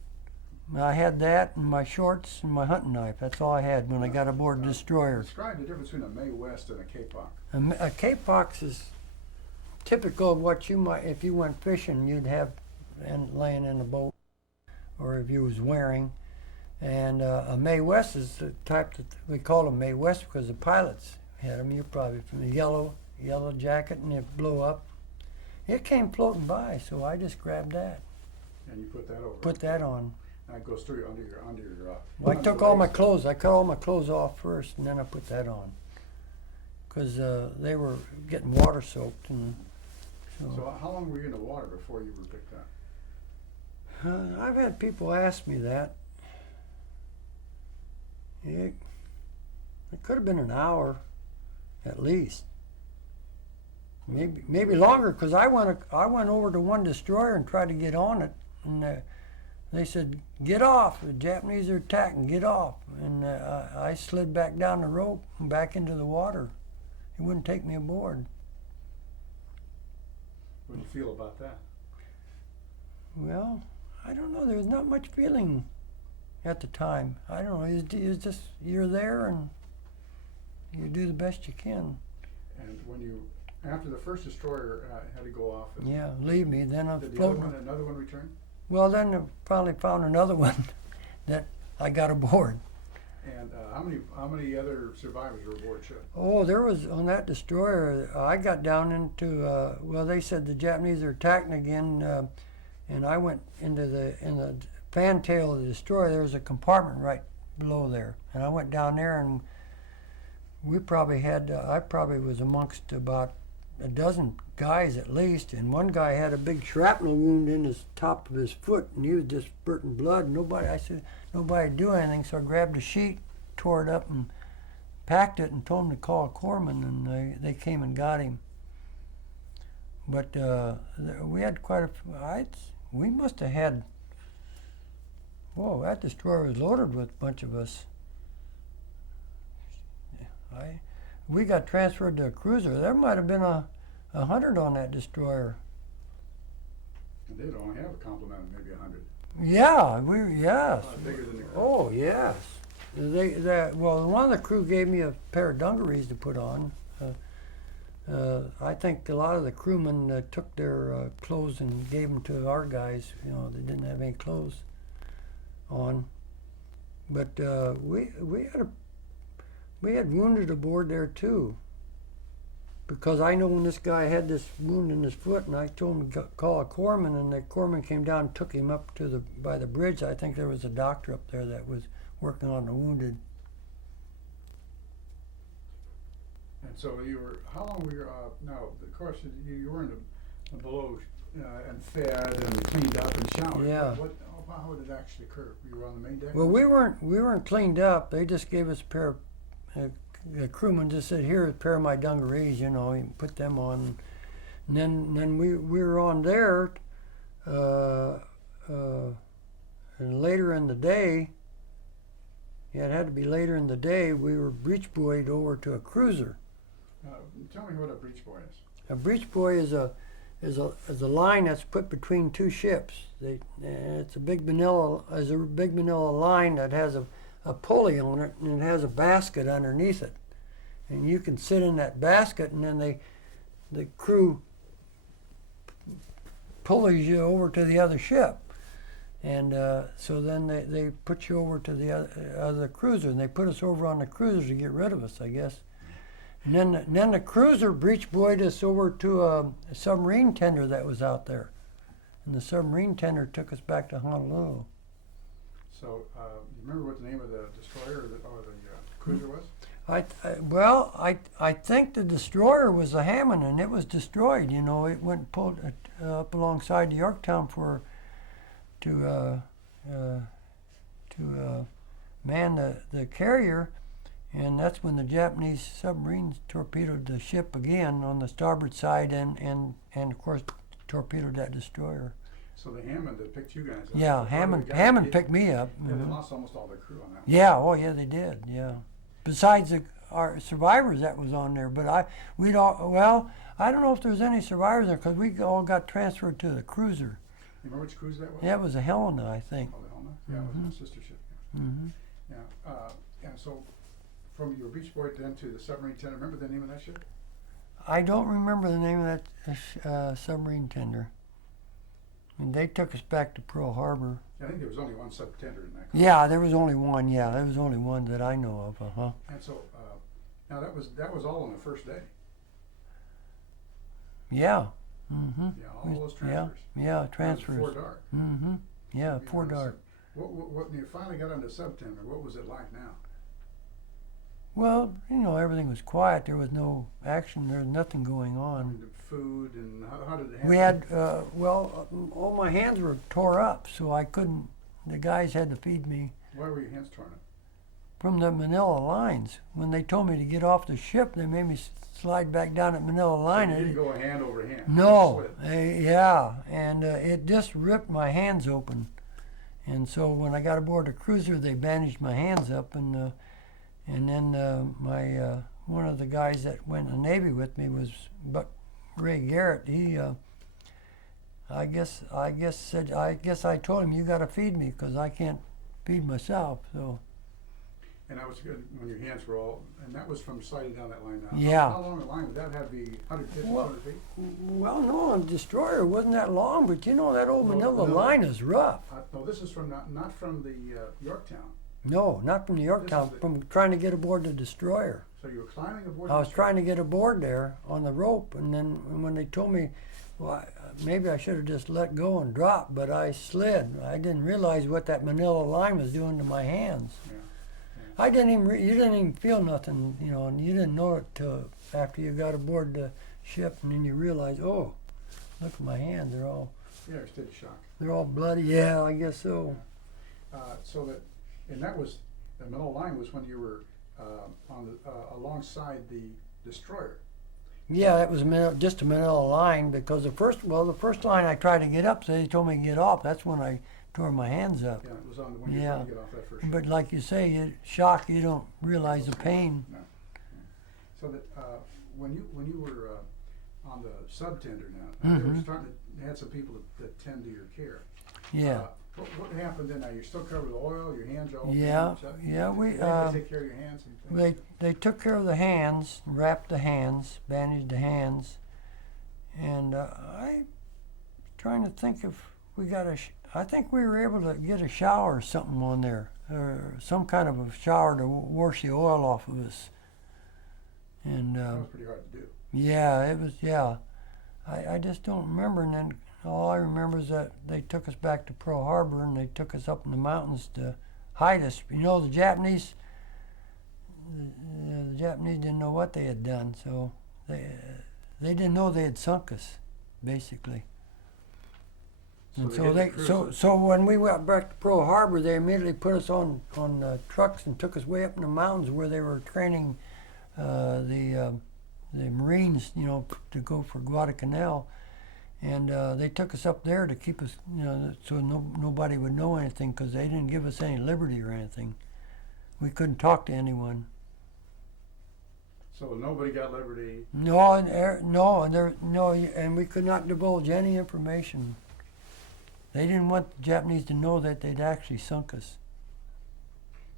I had that and my shorts and my hunting knife. That's all I had when I got aboard the destroyer. Describe the difference between a Mae West and a K-Pock. A K-Pock is typical of what you might, if you went fishing, you'd have laying in the boat, or if you was wearing. And a Mae West is the type that we call them Mae West because the pilots had them. You're probably from the yellow jacket, and it blew up. It came floating by, so I just grabbed that. And you put that over? Put that on. That goes through under your Well, I took all my clothes. I cut all my clothes off first, and then I put that on. Because they were getting water soaked, and So how long were you in the water before you were picked up? I've had people ask me that. It could have been an hour, at least. Maybe longer, because I went over to one destroyer and tried to get on it, and they said, "Get off! The Japanese are attacking. Get off!" And I slid back down the rope and back into the water. It wouldn't take me aboard. What do you feel about that? Well, I don't know. There was not much feeling at the time. I don't know. It's just you're there and you do the best you can. And when you, after the first destroyer had to go off, Yeah, leave me. Then I did floated. another one return? Well, then I finally found another one that I got aboard. And how many other survivors were aboard ship? Oh, there was on that destroyer. I got down into. Well, they said the Japanese are attacking again, and I went into in the fantail of the destroyer. There was a compartment right below there, and I went down there, and we probably had. I probably was amongst about a dozen guys at least, and one guy had a big shrapnel wound in his top of his foot, and he was just spurting blood. And I said, nobody do anything, so I grabbed a sheet, tore it up, and packed it, and told them to call a corpsman, and they came and got him. But we had quite a. We must have had. Whoa, that destroyer was loaded with a bunch of us. We got transferred to a cruiser. There might have been 100 on that destroyer. And they'd only have a complement of maybe 100. Yeah, yes. Bigger than the crew. Oh, yes. Well, one of the crew gave me a pair of dungarees to put on. I think a lot of the crewmen took their clothes and gave them to our guys. You know, they didn't have any clothes on. But we had wounded aboard there too. Because I know when this guy had this wound in his foot, and I told him to call a corpsman, and the corpsman came down and took him up to by the bridge. I think there was a doctor up there that was working on the wounded. And so how long were you, now, of course, you were in the below and fed and cleaned up and showered. Yeah. How did it actually occur? You were on the main deck? Well, we weren't cleaned up. They just gave us a pair of, the crewman just said, "Here, a pair of my dungarees, you know, you can put them on." And then we were on there, and later in the day, it had to be later in the day, we were breech buoyed over to a cruiser. Tell me what a breech buoy is. A breech buoy is a line that's put between two ships. It's a big manila line that has a pulley on it, and it has a basket underneath it, and you can sit in that basket, and then the crew pulleys you over to the other ship, and so then they put you over to the other cruiser, and they put us over on the cruiser to get rid of us, I guess. And then the cruiser breech buoyed us over to a submarine tender that was out there, and the submarine tender took us back to Honolulu. So, you remember what the name of the destroyer or the cruiser was? I think the destroyer was the Hammond, and it was destroyed. You know, it went pulled up alongside the Yorktown to man the carrier, and that's when the Japanese submarines torpedoed the ship again on the starboard side, and of course torpedoed that destroyer. So the Hammond that picked you guys up. Yeah, Hammond picked me up. Yeah, they lost almost all their crew on that one. Yeah, oh yeah, they did. Yeah, besides our survivors that was on there, but I don't know if there's any survivors there because we all got transferred to the cruiser. You remember which cruiser that was? Yeah, it was a Helena, I think. Oh, the Helena. Yeah, it was my sister ship. Yeah. Mm-hmm. Yeah. And so, from your beach boy then to the submarine tender, remember the name of that ship? I don't remember the name of that submarine tender. And they took us back to Pearl Harbor. I think there was only one sub-tender in that. Yeah, there was only one. Yeah, there was only one that I know of. And so, now that was all on the first day. Yeah. Mm-hmm. Yeah, all those transfers. Yeah, transfers. Before dark. Mm-hmm. Yeah, before dark. What when you finally got on the sub-tender, what was it like now? Well, everything was quiet. There was no action. There was nothing going on. And the food and how did it happen? We had, all my hands were tore up, so I couldn't, the guys had to feed me Why were your hands torn up? from the Manila lines. When they told me to get off the ship, they made me slide back down at Manila line. So you didn't go hand over hand. No, You slid. yeah, and it just ripped my hands open. And so when I got aboard the cruiser, they bandaged my hands up, and then my one of the guys that went in the Navy with me was Ray Garrett. He, I guess I told him, you got to feed me because I can't feed myself. So And that was good when your hands were all, and that was from sliding down that line. Now, Yeah. How long a line would that have? Be 150, Well, 200 feet? well, no, a destroyer wasn't that long, but that old No, Manila no. line is rough. No, this is from not from the Yorktown. No, not from the Yorktown. From trying to get aboard the destroyer. So you were climbing aboard. I was trying to get aboard there on the rope, and then when they told me, well, maybe I should have just let go and dropped, but I slid. I didn't realize what that Manila line was doing to my hands. Yeah. I didn't even. You didn't even feel nothing, and you didn't know it till after you got aboard the ship, and then you realize, oh, look at my hands. They're all Yeah, you're still in shock. they're all bloody. Yeah, I guess so. So that, and that was the Manila line was when you were on the alongside the destroyer. Yeah, that was just a Manila line because the first line I tried to get up, so they told me to get off. That's when I tore my hands up. Yeah, it was on when you were Yeah. trying to get off that first ship. But like you say, shock, you don't realize the pain. No. So that when you were on the subtender now, they were Mhm. starting to. They had some people that tend to your care. Yeah. What happened then? Now you're still covered with oil. Your hands are all. Yeah, bandaged up? yeah, we, Did they take care of your hands and things? They took care of the hands, wrapped the hands, bandaged the hands, and I trying to think if we got I think we were able to get a shower or something on there, or some kind of a shower to wash the oil off of us. And That was pretty hard to do. yeah, it was. Yeah, I just don't remember. And then all I remember is that they took us back to Pearl Harbor and they took us up in the mountains to hide us. The Japanese didn't know what they had done, so they didn't know they had sunk us, basically. And so when we went back to Pearl Harbor, they immediately put us on trucks and took us way up in the mountains where they were training the Marines, to go for Guadalcanal. And they took us up there to keep us, so nobody would know anything because they didn't give us any liberty or anything. We couldn't talk to anyone. So nobody got liberty. And we could not divulge any information. They didn't want the Japanese to know that they'd actually sunk us.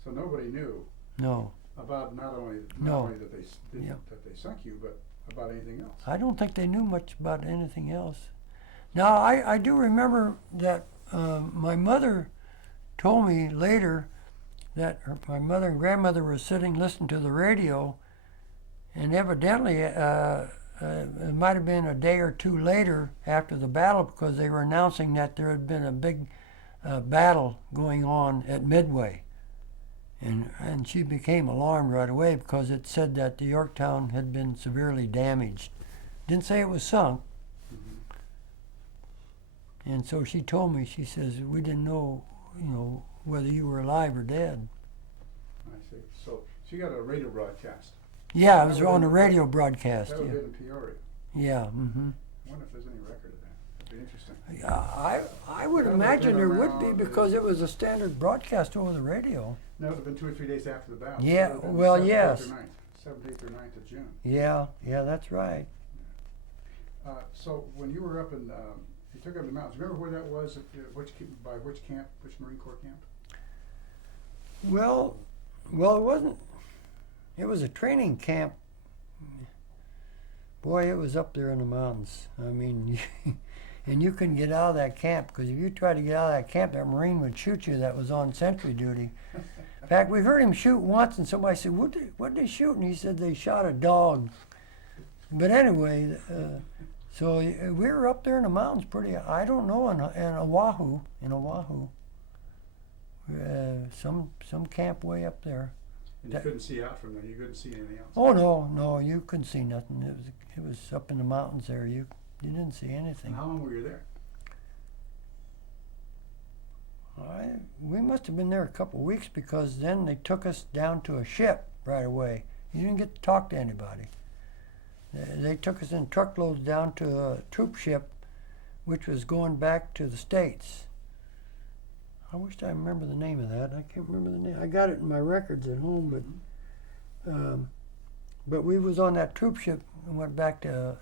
So nobody knew. No. About not only that they sunk you, but about anything else. I don't think they knew much about anything else. Now, I do remember that my mother told me later that my mother and grandmother were sitting listening to the radio, and evidently it might have been a day or two later after the battle because they were announcing that there had been a big battle going on at Midway. And she became alarmed right away because it said that the Yorktown had been severely damaged. Didn't say it was sunk. Mm-hmm. And so she told me, she says, we didn't know, whether you were alive or dead. I see. So you got a radio broadcast. Yeah, it was on the radio broadcast. That would Yeah. have been in Peoria. Yeah. Mm-hmm. I wonder if there's any record of that. That'd be interesting. I would That imagine there would've would been be around, because it was a standard broadcast over the radio. No, it would have been 2 or 3 days after the battle. Yeah, It would have been well, 7th, yes. 7th or 9th of June. Yeah, that's right. So when you were up in, you took up the mountains. Remember where that was? Which camp? Which Marine Corps camp? Well, it wasn't. It was a training camp. Boy, it was up there in the mountains. I mean, and you couldn't get out of that camp because if you tried to get out of that camp, that Marine would shoot you that was on sentry duty. In fact, we heard him shoot once, and somebody said, what did they shoot? And he said they shot a dog. But anyway, so we were up there in the mountains pretty, I don't know, in Oahu, some camp way up there. And you couldn't see out from there. You couldn't see anything else. Oh no, you couldn't see nothing. It was up in the mountains there. You didn't see anything. And how long were you there? We must have been there a couple of weeks, because then they took us down to a ship right away. You didn't get to talk to anybody. They took us in truckloads down to a troop ship, which was going back to the States. I wish I remember the name of that. I can't remember the name. I got it in my records at home, but we was on that troop ship and went back to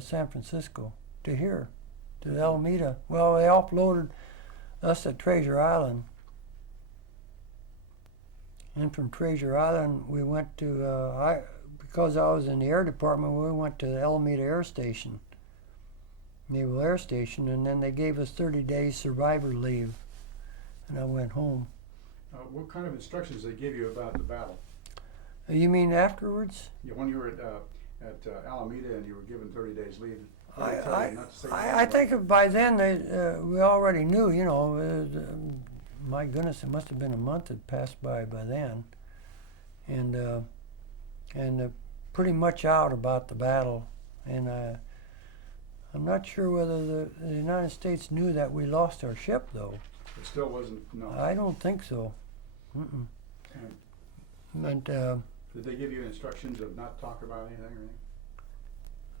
San Francisco, to Alameda. Well, they offloaded us at Treasure Island, and from Treasure Island we went to because I was in the air department, we went to the Alameda Air Station, Naval Air Station, and then they gave us 30 days survivor leave, and I went home. What kind of instructions did they give you about the battle? You mean afterwards? Yeah, when you were at Alameda and you were given 30 days leave. I think by then we already knew, you know. My goodness, it must have been a month had passed by then, and pretty much out about the battle. And I'm not sure whether the United States knew that we lost our ship, though. It still wasn't. No. I don't think so. Mm-mm. But did they give you instructions of not talk about anything or anything?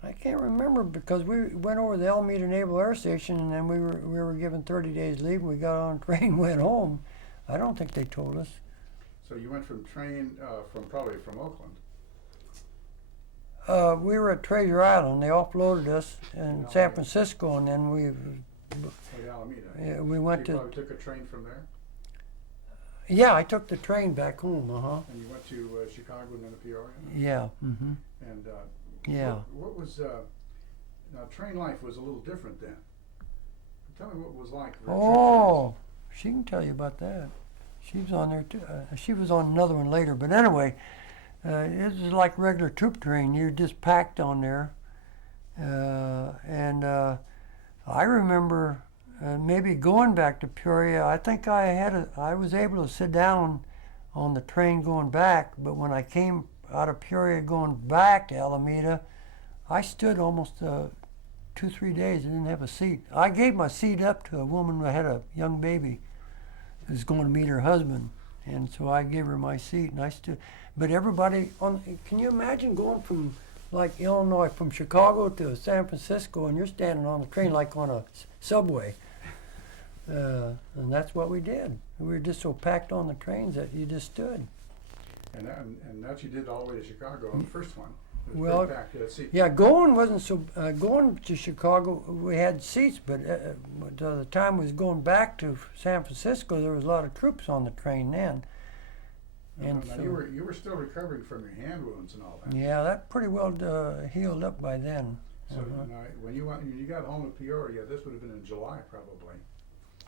I can't remember, because we went over the Alameda Naval Air Station, and then we were given 30 days leave, and we got on a train and went home. I don't think they told us. So you went from probably from Oakland. We were at Treasure Island. They offloaded us in San Francisco, and then Alameda. We went so you to. probably took a train from there. Yeah, I took the train back home. And you went to Chicago and then to Peoria. Yeah. Mm-hmm. And yeah. What was now train life was a little different then. Tell me what it was like. Oh, she can tell you about that. She was on there too. She was on another one later, but anyway, it was like regular troop train. You're just packed on there, and I remember maybe going back to Peoria. I think I was able to sit down on the train going back, but when I came out of Peoria going back to Alameda, I stood almost 2-3 days. I didn't have a seat. I gave my seat up to a woman who had a young baby who was going to meet her husband, and so I gave her my seat, and I stood. But everybody can you imagine going from like Illinois, from Chicago to San Francisco, and you're standing on the train like on a subway, and that's what we did. We were just so packed on the trains that you just stood. And that you did all the way to Chicago on the first one. It was Well, pretty packed. You had seats. yeah, going wasn't so. Going to Chicago, we had seats, but the time we was going back to San Francisco, there was a lot of troops on the train then. And now so, you were still recovering from your hand wounds and all that. yeah, that pretty well healed up by then. So now, when you got home to Peoria, this would have been in July probably.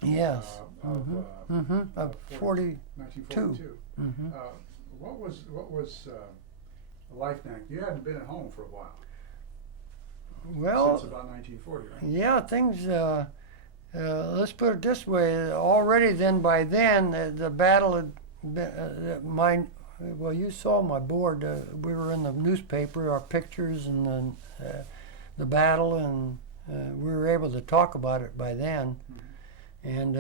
Yes. Of 42. 1942. What was life like? You hadn't been at home for a while. Well, Since about 1940, right? yeah, things. Let's put it this way. Already then, by then, the battle had been. Well, you saw my board. We were in the newspaper, our pictures, and the battle, and we were able to talk about it by then. And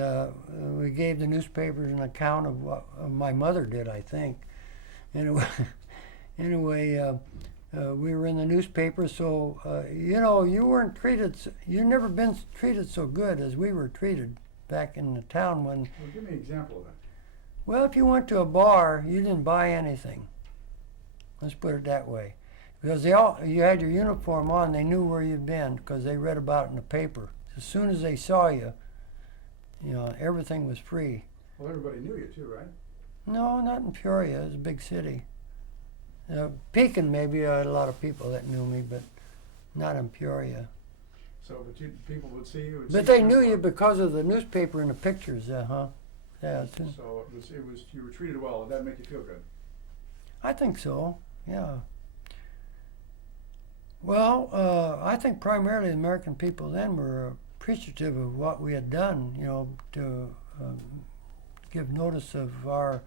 we gave the newspapers an account of what my mother did, I think. Anyway, we were in the newspaper, so you weren't treated. You never been treated so good as we were treated back in the town when. Well, give me an example of that. Well, if you went to a bar, you didn't buy anything. Let's put it that way, because you had your uniform on. They knew where you'd been because they read about it in the paper. As soon as they saw you, everything was free. Well, everybody knew you too, right? No, not in Peoria. It was a big city. Pekin, maybe I had a lot of people that knew me, but not in Peoria. So, but people would see you. But they knew you because of the newspaper and the pictures, Yeah. So it was you were treated well. Did that make you feel good? I think so. Yeah. Well, I think primarily the American people then were appreciative of what we had done. To give notice of our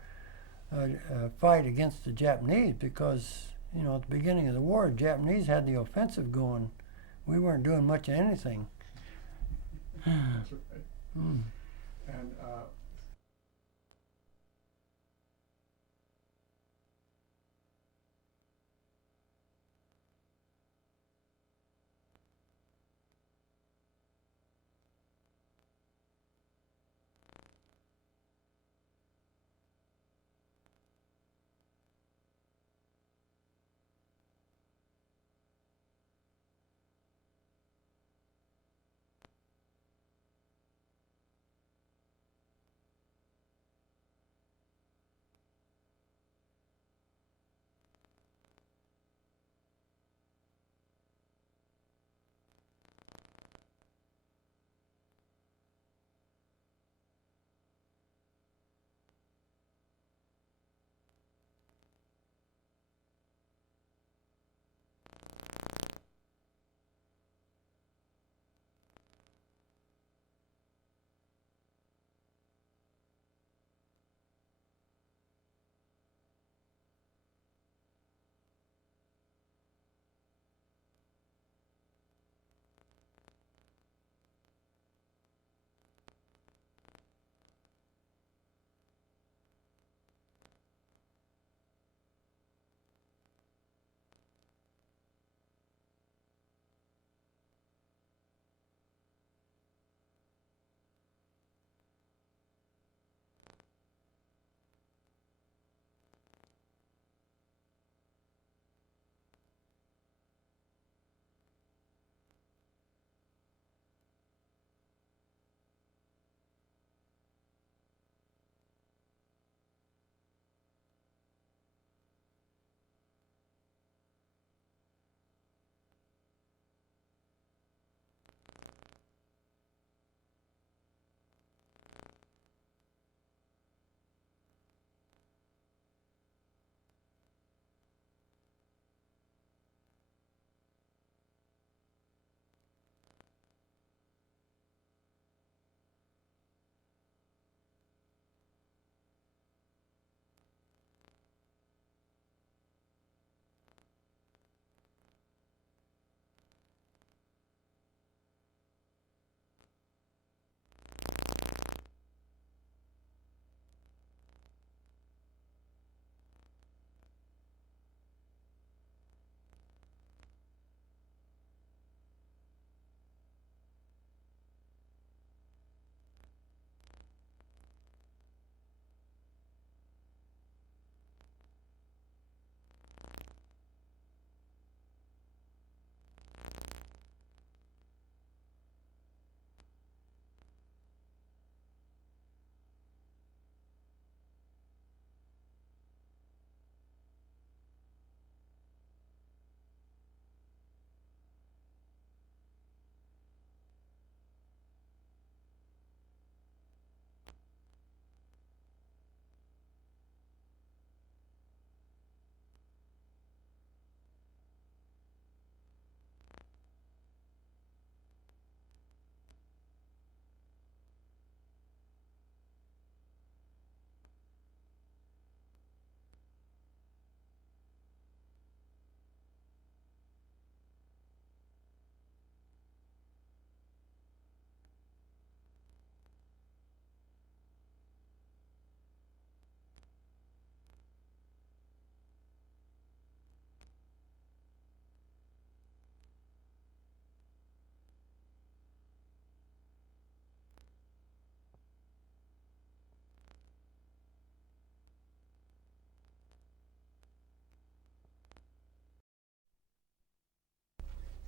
fight against the Japanese because, you know, at the beginning of the war, the Japanese had the offensive going. We weren't doing much of anything. That's right. Mm. And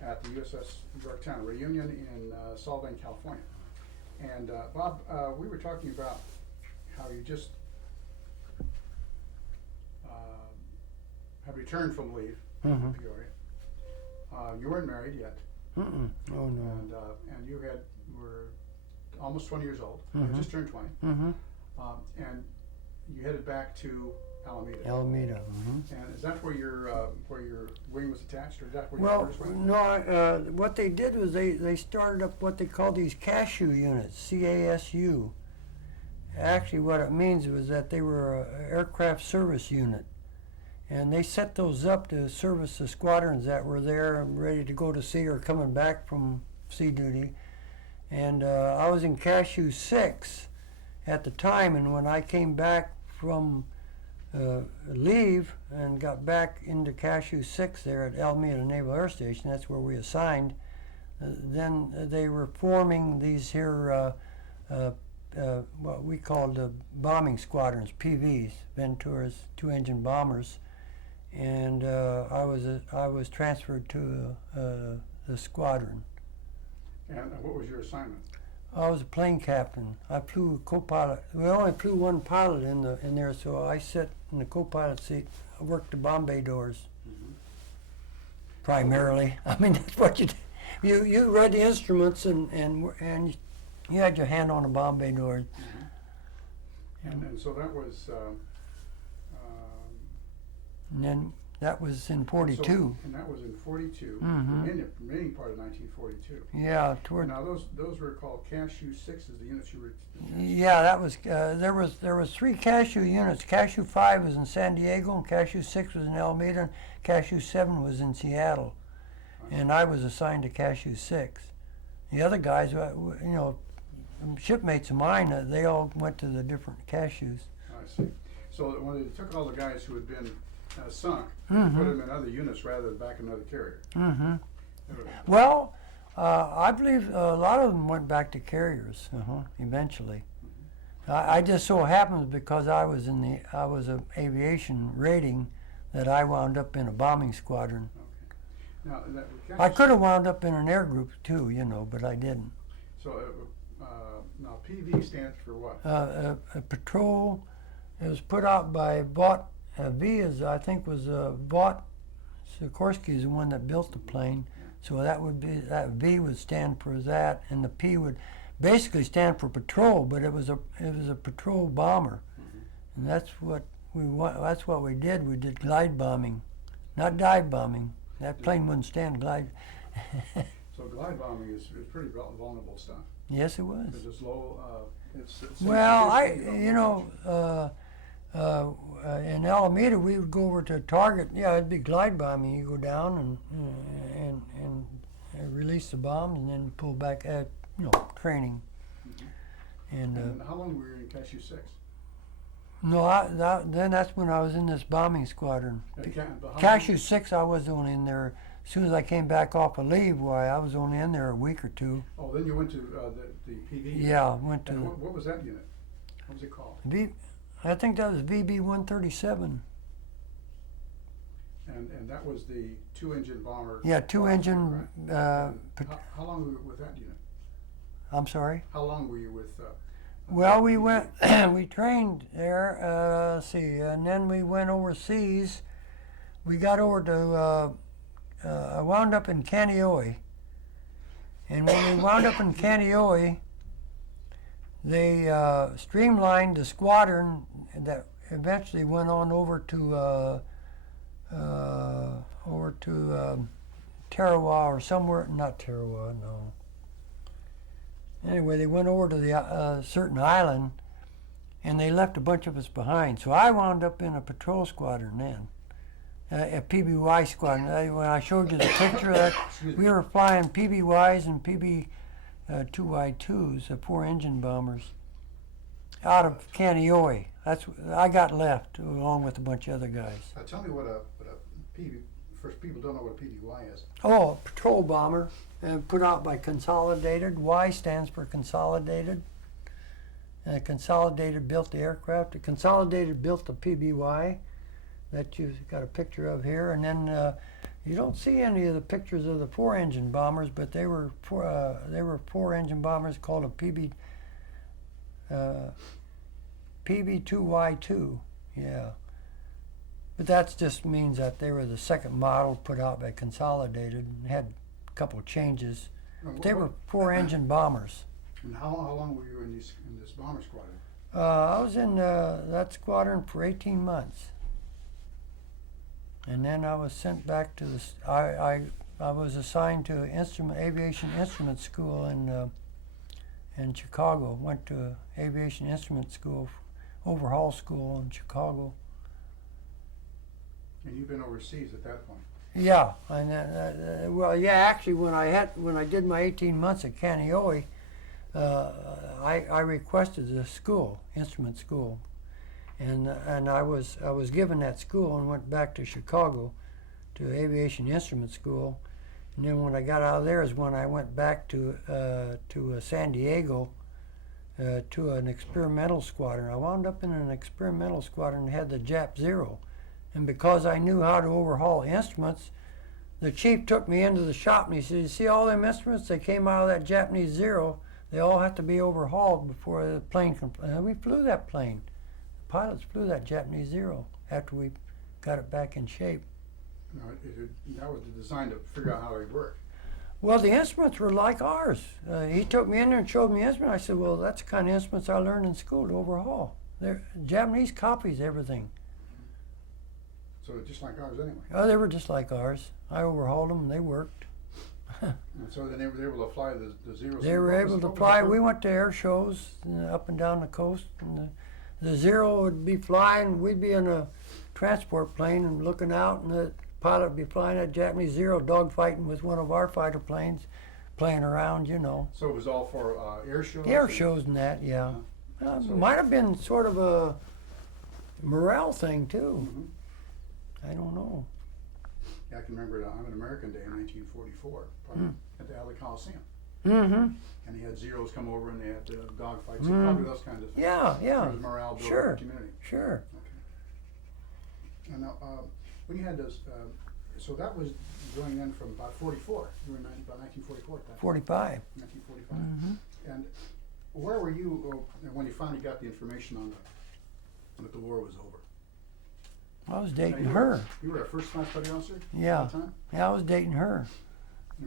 at the USS Yorktown reunion in Salt Lake, California. And Bob, we were talking about how you just have returned from leave in Peoria. You weren't married yet. Mm-mm. Oh no. And you were almost 20 years old. Mhm. You just turned 20. Mm-hmm. And you headed back to Alameda. Alameda. Mm-hmm. And is that where your wing was attached, or is that where your Well, orders went? no. What they did was they started up what they call these cashew units, CASU, actually what it means was that they were an aircraft service unit. And they set those up to service the squadrons that were there and ready to go to sea or coming back from sea duty. And I was in Cashew 6 at the time, and when I came back from leave and got back into Cashew 6 there at Alameda Naval Air Station, that's where we assigned, then they were forming these here what we called bombing squadrons, PVs, Venturas, two-engine bombers, and I was transferred to the squadron. And what was your assignment? I was a plane captain. I flew a co-pilot. We only flew one pilot in there, so I sat in the co-pilot seat. I worked the bomb bay doors primarily. I mean, that's what you do. You read the instruments and you had your hand on the bomb bay doors. And so that was. And then that was in 42. And that was in 42, Mhm. the remaining part of 1942. Yeah, toward. Now those were called Cashew 6 as the units you were. Yeah, that was there was 3 Cashew units. Cashew 5 was in San Diego, and Cashew 6 was in Alameda, and Cashew 7 was in Seattle, and I was assigned to Cashew 6. The other guys, shipmates of mine, they all went to the different Cashews. I see. So when they took all the guys who had been sunk, Mhm. they put them in other units rather than back in another carrier. Mm-hmm. Well, I believe a lot of them went back to carriers eventually. I just so happens because I was an aviation rating that I wound up in a bombing squadron. Okay. Now, I could have wound up in an air group too, but I didn't. So now PV stands for what? A patrol. It was put out by Vought. V is I think was Vought. Sikorsky is the one that built the plane, so that V would stand for that, and the P would basically stand for patrol, but it was a patrol bomber, and that's what we did. We did glide bombing, not dive bombing. That plane wouldn't stand glide. So glide bombing is pretty vulnerable stuff. Yes, it was. Because it's low. It's Well, in Alameda, we would go over to a target. Yeah, it'd be glide bombing. You go down and release the bombs, and then pull back at training. And how long were you in Cashew 6? No, then that's when I was in this bombing squadron. Cashew 6, I was only in there. As soon as I came back off of leave, I was only in there a week or two. Oh, then you went to the PV? Yeah, went to. And what was that unit? What was it called? I think that was VB 137. And that was the two-engine bomber. Yeah, two-engine. Right? How long were you with that unit? I'm sorry. How long were you with? Well, we went. We trained there. Let's see, and then we went overseas. We got over to. I wound up in Kaneohe, and when we wound up in Kaneohe, they streamlined the squadron that eventually went on over to Tarawa or somewhere. Not Tarawa, no. Anyway, they went over to the certain island, and they left a bunch of us behind. So I wound up in a patrol squadron then. A PBY squadron. When I showed you the picture, we were flying PBYs and PB2Y2s, the 4-engine bombers, out of Kaneohe. I got left along with a bunch of other guys. Tell me what a PB. First, people don't know what a PBY is. Oh, patrol bomber, put out by Consolidated. Y stands for Consolidated. Consolidated built the aircraft. Consolidated built the PBY. That you've got a picture of here, and then you don't see any of the pictures of the 4-engine bombers, but they were 4-engine bombers called a PB2Y2, yeah. But that just means that they were the second model put out by Consolidated and had a couple of changes. But they were 4-engine bombers. And how long were you in this bomber squadron? I was in that squadron for 18 months. And then I was sent back to I was assigned to aviation instrument school in Chicago. Went to aviation instrument school, overhaul school in Chicago. And you've been overseas at that point. Yeah, and well, yeah. Actually, when I did my 18 months at Kaneohe, I requested a school, instrument school, and I was given that school and went back to Chicago, to aviation instrument school, and then when I got out of there is when I went back to San Diego, to an experimental squadron. I wound up in an experimental squadron and had the Jap Zero. And because I knew how to overhaul instruments, the chief took me into the shop and he said, "You see all them instruments? They came out of that Japanese Zero. They all have to be overhauled before the plane can fly." And we flew that plane. The pilots flew that Japanese Zero after we got it back in shape. No, that was designed to figure out how it worked. Well, the instruments were like ours. He took me in there and showed me instruments. I said, "Well, that's the kind of instruments I learned in school to overhaul. They're Japanese copies, everything." So they're just like ours anyway. Oh, they were just like ours. I overhauled them and they worked. And so then they were able to fly the Zeros. They were able to fly. We went to air shows up and down the coast, and the Zero would be flying. We'd be in a transport plane and looking out, and the pilot would be flying that Japanese Zero, dogfighting with one of our fighter planes, playing around, you know. So it was all for air shows? Air shows and that, yeah. So- Might have been sort of a morale thing, too. Mm-hmm. I don't know. Yeah, I can remember on an American Day in 1944 at the LA Coliseum. Mm-hmm. And he had Zeros come over and they had dogfights and probably those kinds of things. Yeah, yeah. There was morale building in Sure, the community. sure. Okay. And now, when you had those, so that was going in from about 44. You were in about 1944 at that time. 45. 1945. Mm-hmm. And where were you when you finally got the information on that the war was over? I was Now, dating you her. You were a first class petty officer Yeah. at that time? Yeah, I was dating her.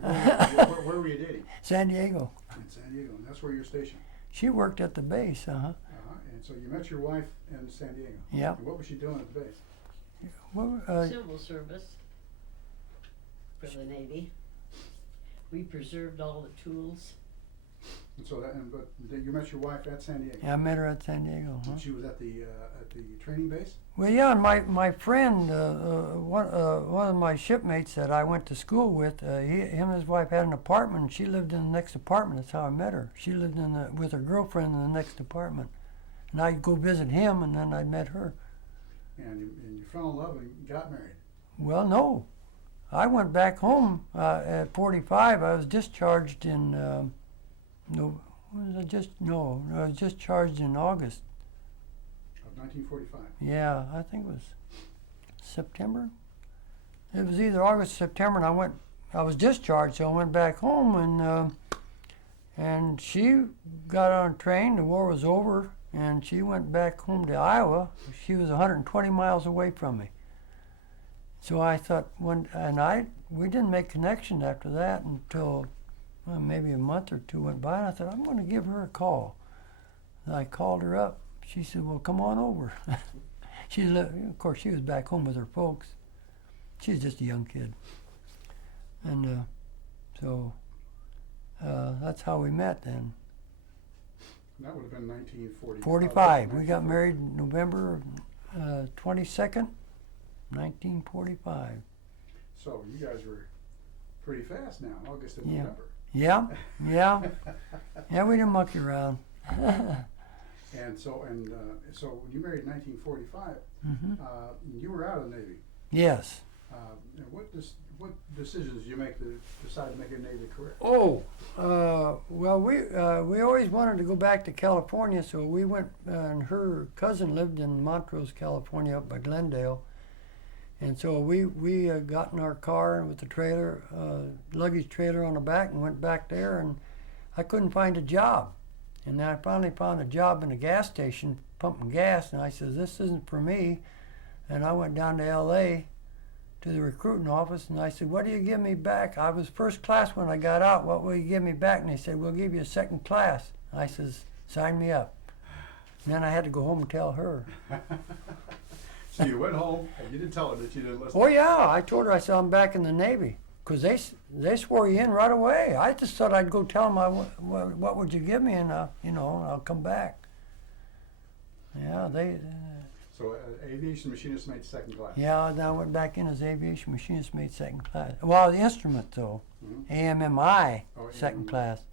Where were you dating? San Diego. In San Diego, and that's where you're stationed. She worked at the base, And so you met your wife in San Diego. Yeah. And what was she doing at the base? Well, Civil service for the Navy. We preserved all the tools. And so but you met your wife at San Diego. yeah, I met her at San Diego. Huh? And she was at the training base. Well, yeah, and my friend, one of my shipmates that I went to school with, him and his wife had an apartment, and she lived in the next apartment. That's how I met her. She lived with her girlfriend in the next apartment. And I'd go visit him, and then I met her. And you fell in love and got married. Well, no. I went back home at 45. I was discharged in, I was discharged in August. Of 1945. Yeah, I think it was September. It was either August or September, and I was discharged, so I went back home, and she got on a train. The war was over, and she went back home to Iowa. She was 120 miles away from me. So I thought, we didn't make connection after that until maybe a month or two went by, and I thought, I'm going to give her a call. And I called her up. She said, "Well, come on over." Of course, she was back home with her folks. She was just a young kid. And so that's how we met then. That would have been 1945. 45. We got married November 22nd, 1945. So you guys were pretty fast now, August and Yeah. November. Yeah, yeah. Yeah, we didn't monkey around. And so when you married in 1945, Mm-hmm. You were out of the Navy. Yes. And what decisions did you make to decide to make a Navy career? Oh, well, we always wanted to go back to California, so we went, and her cousin lived in Montrose, California, up by Glendale. And so we got in our car with the trailer, luggage trailer on the back, and went back there, and I couldn't find a job. And then I finally found a job in a gas station pumping gas, and I said, "This isn't for me." And I went down to L.A. to the recruiting office, and I said, "What do you give me back? I was first class when I got out. What will you give me back?" And they said, "We'll give you a second class." I says, "Sign me up." And then I had to go home and tell her. So you went home, and you didn't tell her that you didn't listen. Oh, yeah, I told her, I said, "I'm back in the Navy." 'cause they swore you in right away. I just thought I'd go tell them what would you give me, and I'll come back. Yeah, So aviation machinist made second class. yeah. Then I went back in as aviation machinist, made second class. Well, the instrument though, Mhm. AMMI, Oh, second AMMI. class.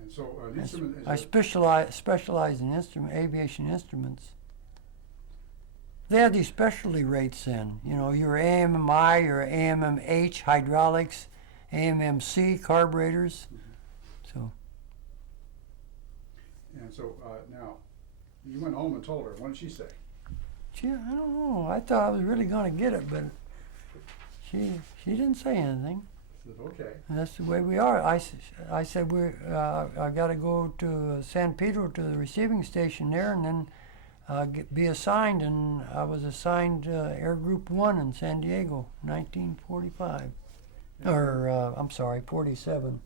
And so the instrument is I specialize in aviation instruments. They had these specialty rates then. Your AMMI, your AMMH, hydraulics, AMMC, carburetors. So, and so now you went home and told her. What did she say? gee, I don't know. I thought I was really going to get it, but she didn't say anything. She said, okay. And that's the way we are. I said I got to go to San Pedro to the receiving station there, and then be assigned. And I was assigned Air Group 1 in San Diego, 1945. Or I'm sorry, 47.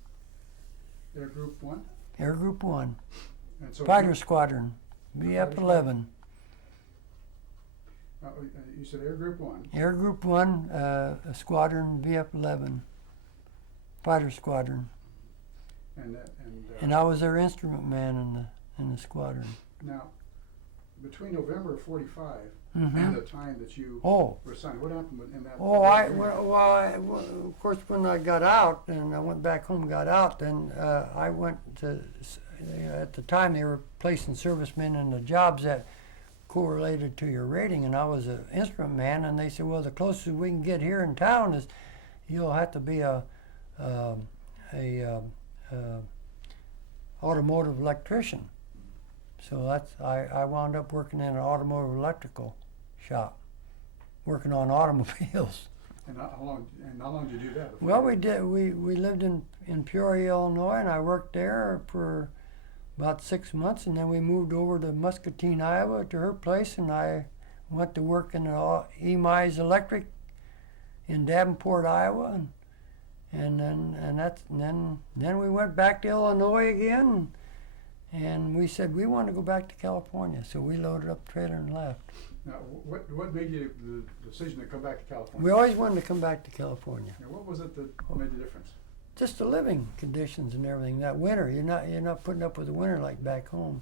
Air Group 1? Air Group 1, And so Fighter Squadron, VF-11. You said Air Group 1. Air Group 1, Squadron VF-11, Fighter Squadron. And I was their instrument man in the squadron. Now, between November of 45 Mhm. and the time that you Oh. were assigned, what happened in that? Of course, when I got out and I went back home, got out, then I went to, at the time they were placing servicemen in the jobs that correlated to your rating, and I was an instrument man, and they said, well, the closest we can get here in town is you'll have to be a automotive electrician. So I wound up working in an automotive electrical shop, working on automobiles. And how long did you do that? before Well, you- we did. We lived in Peoria, Illinois, and I worked there for about 6 months, and then we moved over to Muscatine, Iowa, to her place, and I went to work in EMI's Electric in Davenport, Iowa, and then we went back to Illinois again, and we said we want to go back to California, so we loaded up the trailer and left. Now, what made you the decision to come back to California? We always wanted to come back to California. Now, what was it that made the difference? Just the living conditions and everything. That winter, you're not putting up with the winter like back home.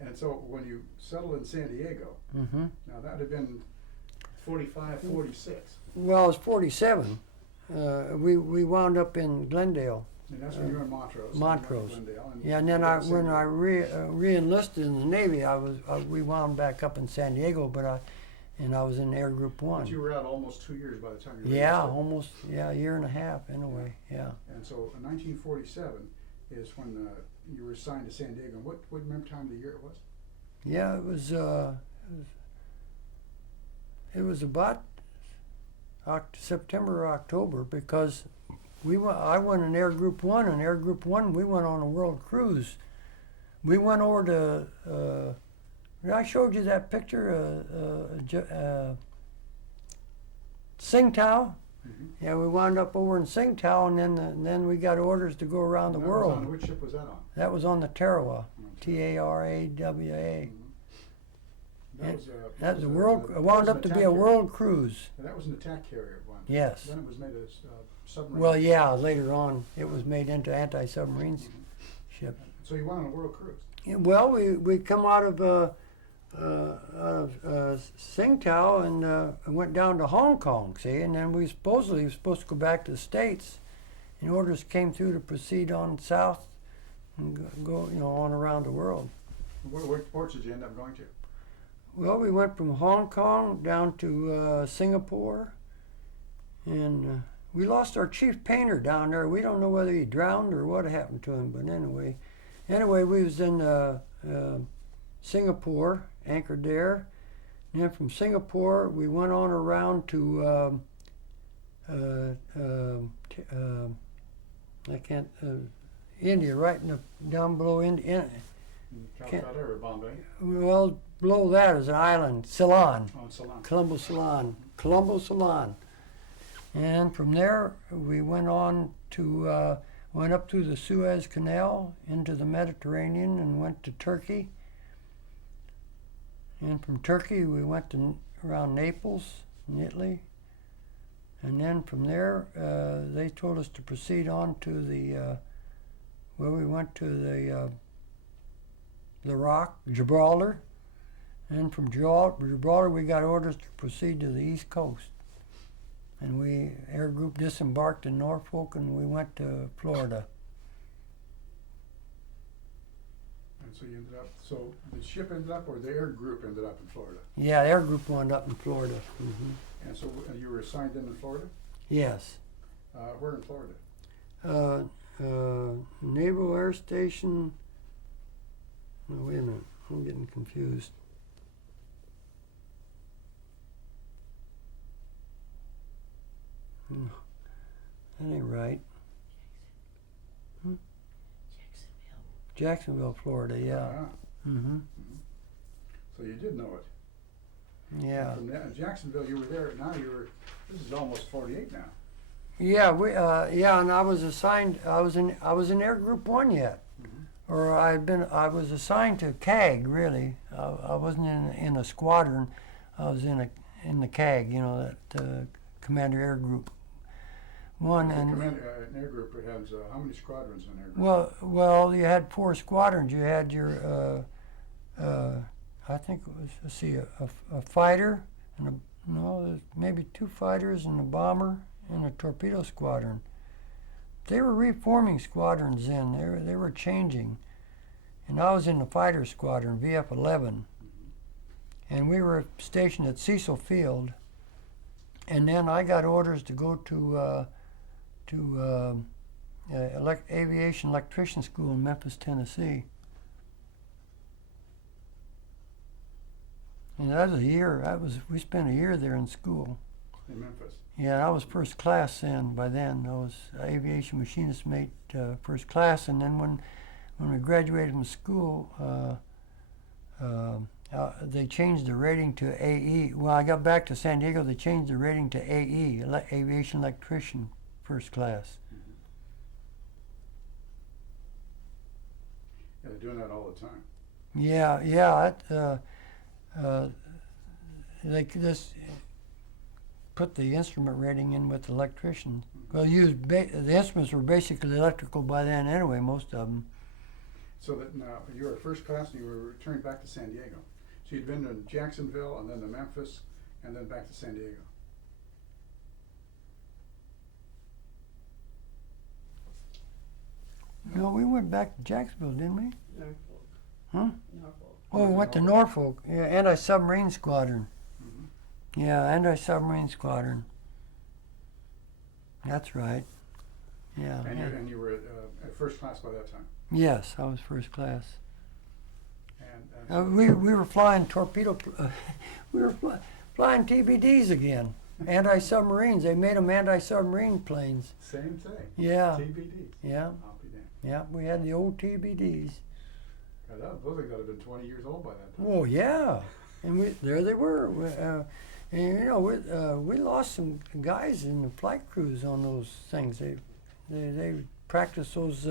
And so when you settled in San Diego, Mm-hmm. now that had been 45, 46. Well, it was 47. We wound up in Glendale. And that's when you were in Montrose. Montrose. Glendale, and Yeah, and then San when I Diego. re-enlisted in the Navy, we wound back up in San Diego, but I was in Air Group 1. But you were out almost 2 years by the time you were Yeah, enlisted. almost, a year and a half in a way, yeah. And so in 1947 is when you were assigned to San Diego. What remember time of the year it was? Yeah, it was about September or October, because I went in Air Group 1, and Air Group 1 we went on a world cruise. We went over to I showed you that picture, Tsingtao. Mm-hmm. Yeah, we wound up over in Tsingtao, and then we got orders to go around the world. Which ship was that on? That was on the Tarawa, Okay. Tarawa. Mhm. That was a it wound up to be a world cruise. And that was an attack carrier at one. Yes. Then it was made as submarine. Well, yeah, later on it was made into anti-submarine ship. So you went on a world cruise. Yeah, well, we come out of Tsingtao and went down to Hong Kong, see, and then we were supposed to go back to the States, and orders came through to proceed on south and go on around the world. What ports did you end up going to? Well, we went from Hong Kong down to Singapore, and we lost our chief painter down there. We don't know whether he drowned or what happened to him, but anyway, we was in Singapore, anchored there, and then from Singapore we went on around to India, right down below India. Calcutta or Bombay? Well, below that is an island, Ceylon. Oh, in Ceylon. Colombo, Ceylon. And from there, we went on to, went up through the Suez Canal into the Mediterranean and went to Turkey. And from Turkey, we went to around Naples in Italy. And then from there, they told us to proceed on to the, we went to the Rock, Gibraltar. And from Gibraltar, we got orders to proceed to the East Coast. And air group disembarked in Norfolk, and we went to Florida. And so you ended up, so the ship ended up, or the air group ended up in Florida? Yeah, the air group wound up in Florida. Mm-hmm. And so you were assigned in Florida? Yes. Where in Florida? Naval Air Station. No, wait a minute. I'm getting confused. No, that ain't right. Jacksonville, Florida, yeah. Mm-hmm. So you did know it. Yeah. And from Jacksonville, you were there. Now this is almost 48 now. Yeah, and I was assigned. I was in Air Group 1 yet, or I was assigned to CAG. Really, I wasn't in a squadron. I was in the CAG. You know, that Commander Air Group 1. And An air group has how many squadrons in an air group? Well, you had 4 squadrons. You had your, I think it was, let's see, a fighter, and there's maybe 2 fighters and a bomber and a torpedo squadron. They were reforming squadrons then. They were changing. And I was in the fighter squadron, VF-11. And we were stationed at Cecil Field. And then I got orders to go to aviation electrician school in Memphis, Tennessee. And that was a year. We spent a year there in school. In Memphis. Yeah, I was first class then. By then, I was aviation machinist mate, first class. And then when we graduated from school, they changed the rating to AE. Well, I got back to San Diego. They changed the rating to AE, aviation electrician, first class. Yeah, they're doing that all the time. Yeah. They just put the instrument rating in with the electrician. Well, the instruments were basically electrical by then anyway, most of them. So that now you were first class and you were returned back to San Diego. So you'd been to Jacksonville and then to Memphis and then back to San Diego. No, we went back to Jacksonville, didn't we? Norfolk. Huh? Norfolk. Oh, we went to Norfolk. Yeah, anti-submarine squadron. Mm-hmm. Yeah, anti-submarine squadron. That's right. Yeah. And you were at first class by that time. Yes, I was first class. And so We were flying torpedo. We were flying TBDs again. Anti-submarines. They made them anti-submarine planes. same thing. Yeah. TBDs. Yeah. I'll be damned. Yeah. We had the old TBDs. God, those things would have been 20 years old by that time. Oh yeah. And there they were. And you know, we lost some guys in the flight crews on those things. They practiced those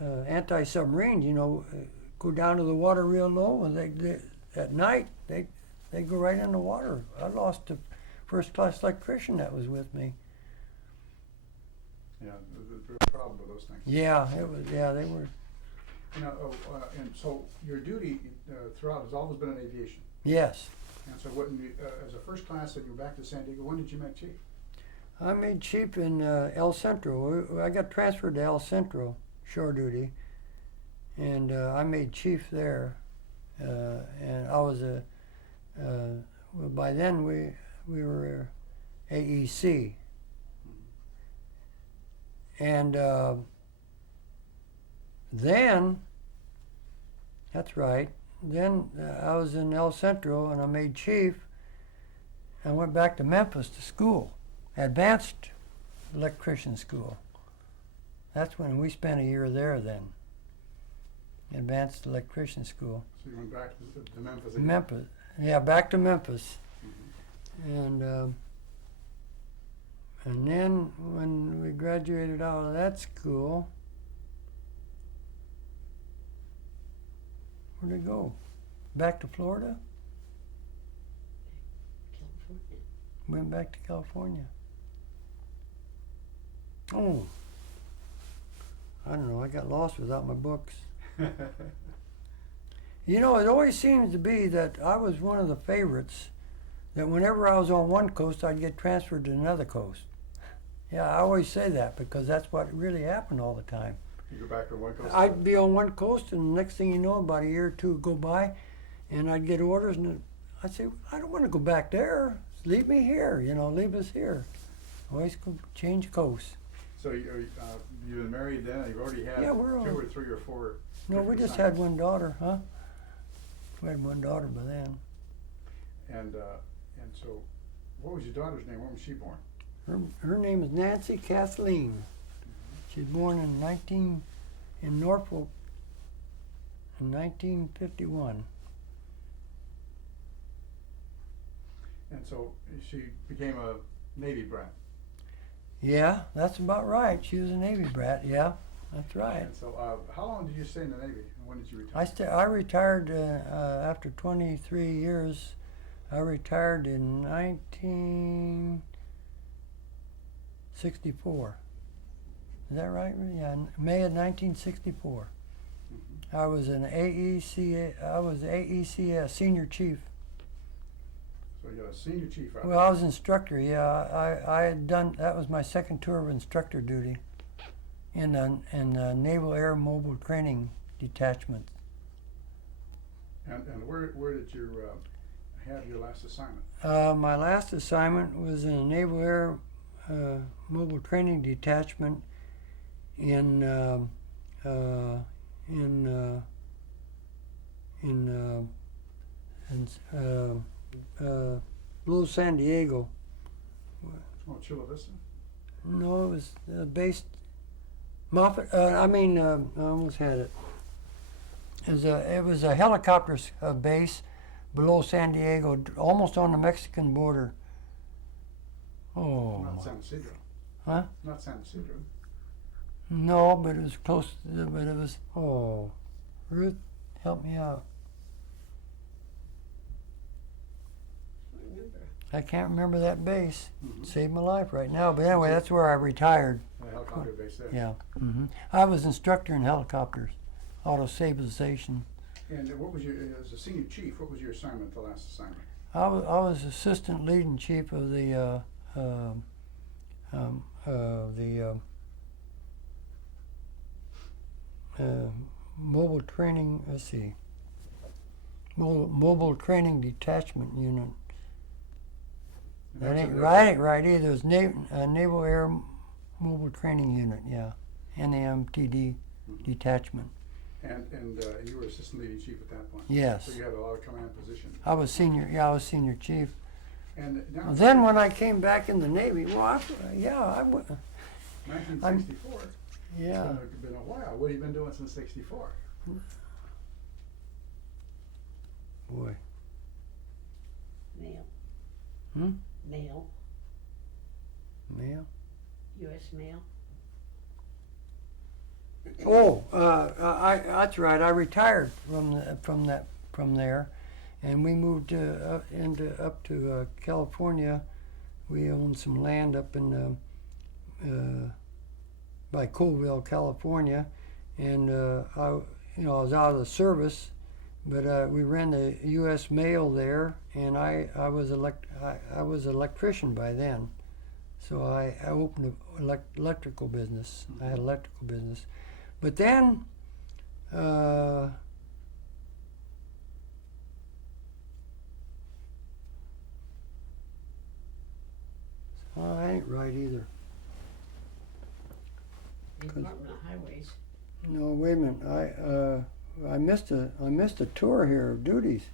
anti-submarines. You know, go down to the water real low, and they at night they go right in the water. I lost a first-class electrician that was with me. Yeah, there's a problem with those things. Yeah, it was. Yeah, they were. You know, and so your duty throughout has always been in aviation. Yes. And so when you, as a first class and you were back to San Diego, when did you make chief? I made chief in El Centro. I got transferred to El Centro, shore duty, and I made chief there. And I was well, by then we were AEC, and then that's right. Then I was in El Centro and I made chief. I went back to Memphis to school, advanced electrician school. That's when we spent a year there then. Advanced electrician school. So you went back to Memphis again? Memphis, yeah, back to Memphis. Mm-hmm. And then when we graduated out of that school, where'd it go? Back to Florida? Went back to California. Oh, I don't know. I got lost without my books. You know, it always seems to be that I was one of the favorites, that whenever I was on one coast, I'd get transferred to another coast. Yeah, I always say that because that's what really happened all the time. You go back to one coast? I'd be on one coast, and the next thing you know, about a year or two would go by, and I'd get orders, and I'd say, I don't want to go back there. Leave me here, you know, leave us here. Always go change coast. So you've been married then, and you've already had Yeah, we're 2 all- or 3 or 4? No, we just had one daughter, huh? We had one daughter by then. And so, what was your daughter's name? When was she born? Her name is Nancy Kathleen. She was born in Norfolk in 1951. And so she became a Navy brat. Yeah, that's about right. She was a Navy brat. Yeah, that's right. And so, how long did you stay in the Navy? And when did you retire? I retired after 23 years. I retired in 1964. Is that right? Yeah, May of 1964. Mm-hmm. I was an AECS senior chief. So you're a senior chief out Well, I was instructor. Yeah, I had done. That was my second tour of instructor duty in the Naval Air Mobile Training Detachment. And where did you have your last assignment? My last assignment was in a Naval Air Mobile Training Detachment in Little San Diego. Oh, Chula Vista? No, it was based Moffett. I almost had it. It was a helicopter base below San Diego, almost on the Mexican border. Oh. Not San Isidro. Huh? Not San Isidro. No, but it was close. But it was. Oh, Ruth, help me out. I can't remember that base. Mm-hmm. Saved my life right now. But anyway, that's where I retired. The helicopter base there. Yeah. I was instructor in helicopters, auto stabilization. And what was your, as a senior chief, what was your assignment, the last assignment? I was assistant leading chief of the mobile training. Let's see. Mobile training detachment unit. That ain't right either. It's Naval Air Mobile Training Unit. Yeah, NAMTD detachment. And you were assistant leading chief at that point? Yes. So you had a lot of command positions. I was senior. Yeah, I was senior chief. And now, Well, then when I came back in the Navy, well, I 1964. yeah. It's been a while. What have you been doing since '64? Boy. Mail. Hmm? Mail. Mail. U.S. mail. Oh, that's right. I retired from there, and we moved up to California. We owned some land up in by Colville, California, and I was out of the service, but we ran the U.S. mail there, and I was electrician by then, so I opened an electrical business. I had electrical business. But then, oh, I ain't right either. Department of Highways. No, wait a minute. I missed a tour here of duties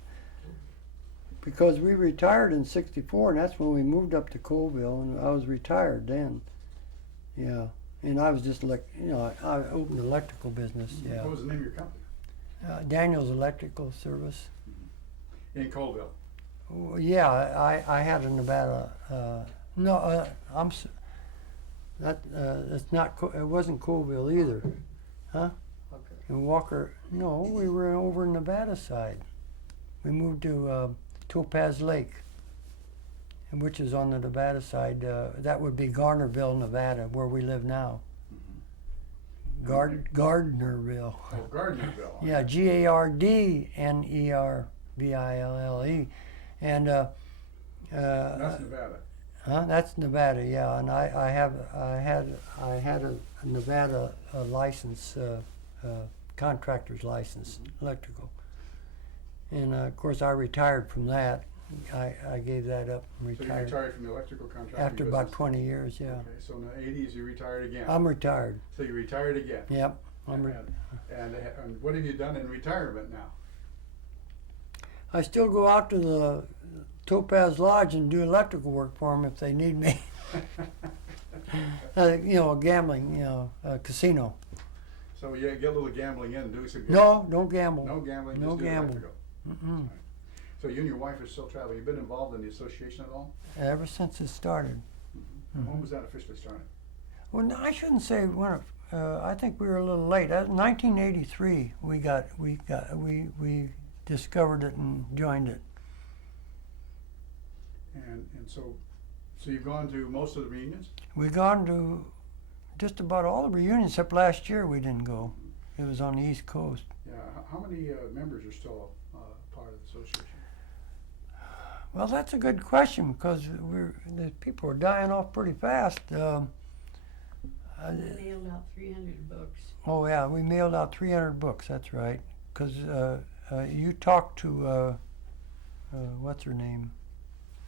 because we retired in '64, and that's when we moved up to Colville, and I was retired then. Yeah. And I was just I opened an electrical business. Yeah. What was the name of your company? Daniel's Electrical Service. In Colville. Oh, yeah, I had a Nevada. It's not. It wasn't Colville either, huh? Okay. In Walker. No, we were over in Nevada side. We moved to Topaz Lake. which is on the Nevada side. That would be Gardnerville, Nevada, where we live now. Gardnerville. Oh, Gardnerville. Yeah, Gardnerville. And That's Nevada. that's Nevada, yeah. And I had a Nevada license, contractor's license, electrical. And of course, I retired from that. I gave that up and So you retired retired from the electrical contracting after about business? 20 years. Yeah, Okay, so in the 80s you retired again. I'm retired. So you retired again. Yep. And what have you done in retirement now? I still go out to the Topaz Lodge and do electrical work for them if they need me. Gambling, casino. So you get a little gambling in and do some No, don't gamble. No gambling, No just do gambling. electrical. Mm-mm. So you and your wife are still traveling. You've been involved in the association at all? Ever since it started. When was that officially started? Well, no, I shouldn't say when. I think we were a little late. 1983, we discovered it and joined it. And so you've gone to most of the reunions? We gone to just about all the reunions except last year we didn't go. It was on the East Coast. Yeah. How many members are still part of the association? Well, that's a good question because the people are dying off pretty fast. We mailed out 300 books. Oh yeah, we mailed out 300 books. That's right. Because you talked to what's her name?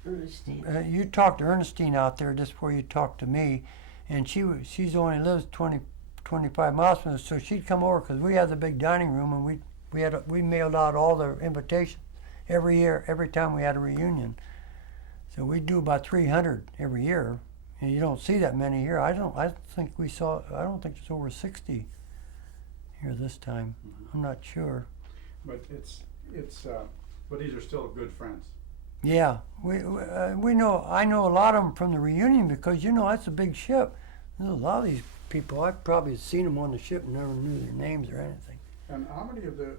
Ernestine. You talked to Ernestine out there just before you talked to me, and she's only lives 25 miles from us, so she'd come over because we had the big dining room and we mailed out all the invitations every year, every time we had a reunion. So we do about 300 every year, and you don't see that many here. I don't think there's over 60 here this time. I'm not sure. But but these are still good friends. Yeah, we know. I know a lot of them from the reunion because that's a big ship. There's a lot of these people. I've probably seen them on the ship and never knew their names or anything. And how many of the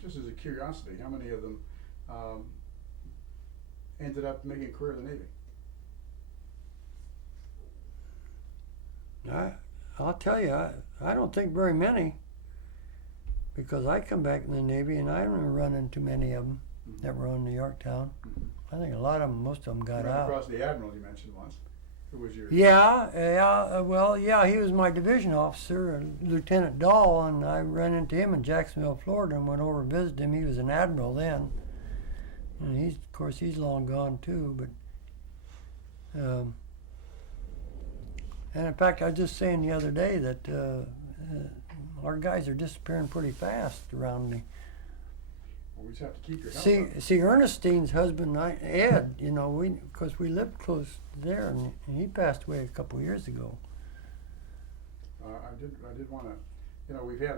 just as a curiosity, how many of them ended up making a career in the Navy? I'll tell you, I don't think very many, because I come back in the Navy and I don't run into many of them that were on the Yorktown. I think most of them got You ran out. across the admiral you mentioned once. Who was your? Yeah, he was my division officer, Lieutenant Dahl, and I ran into him in Jacksonville, Florida, and went over and visited him. He was an admiral then, and of course he's long gone too. But and in fact, I was just saying the other day that our guys are disappearing pretty fast around me. Well, we just have to keep your health up. See, Ernestine's husband, Ed, because we lived close there, and he passed away a couple years ago. I did want to, we've had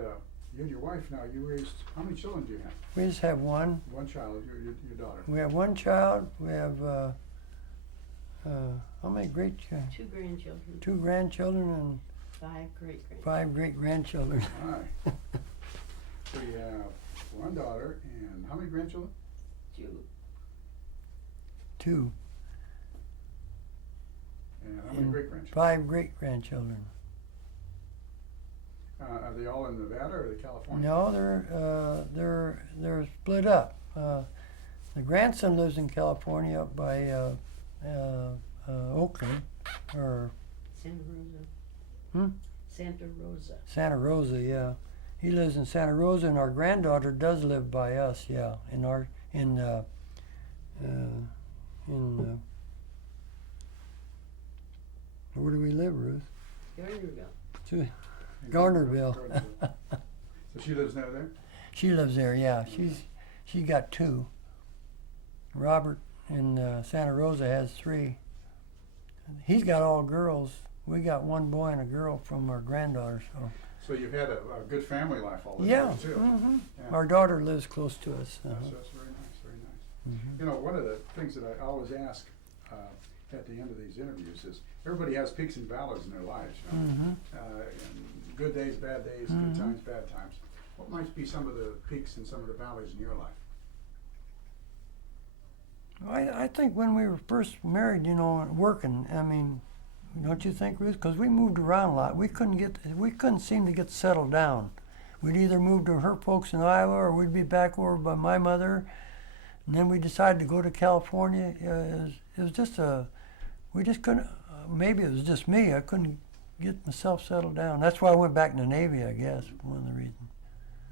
you and your wife now. You raised, how many children do you have? We just have one. One child, your daughter. We have one child. We have how many great-children? 2 grandchildren. 2 grandchildren and 5 great-grandchildren. 5 great-grandchildren. All right. So you have one daughter and how many grandchildren? 2. 2. And how many great-grandchildren? 5 great-grandchildren. Are they all in Nevada or are they California? No, they're split up. The grandson lives in California up by Oakland, or Santa Rosa. Santa Rosa. Santa Rosa, yeah. He lives in Santa Rosa, and our granddaughter does live by us, yeah. Where do we live, Ruth? Gardnerville. Gardnerville. So she lives now there? She lives there, yeah. She got 2. Robert in Santa Rosa has 3. He's got all girls. We got 1 boy and a girl from our granddaughter. So you've had a good family life all this Yeah. time too. Yeah. Our daughter lives close to us. That's very nice, very nice. Mhm. One of the things that I always ask at the end of these interviews is everybody has peaks and valleys in their lives. And good days, bad days, good times, bad times. What might be some of the peaks and some of the valleys in your life? I think when we were first married, you know, and working, I mean, don't you think, Ruth? Because we moved around a lot. We couldn't seem to get settled down. We'd either move to her folks in Iowa, or we'd be back over by my mother. And then we decided to go to California. It was just we just couldn't. Maybe it was just me. I couldn't get myself settled down. That's why I went back in the Navy, I guess, one of the reasons.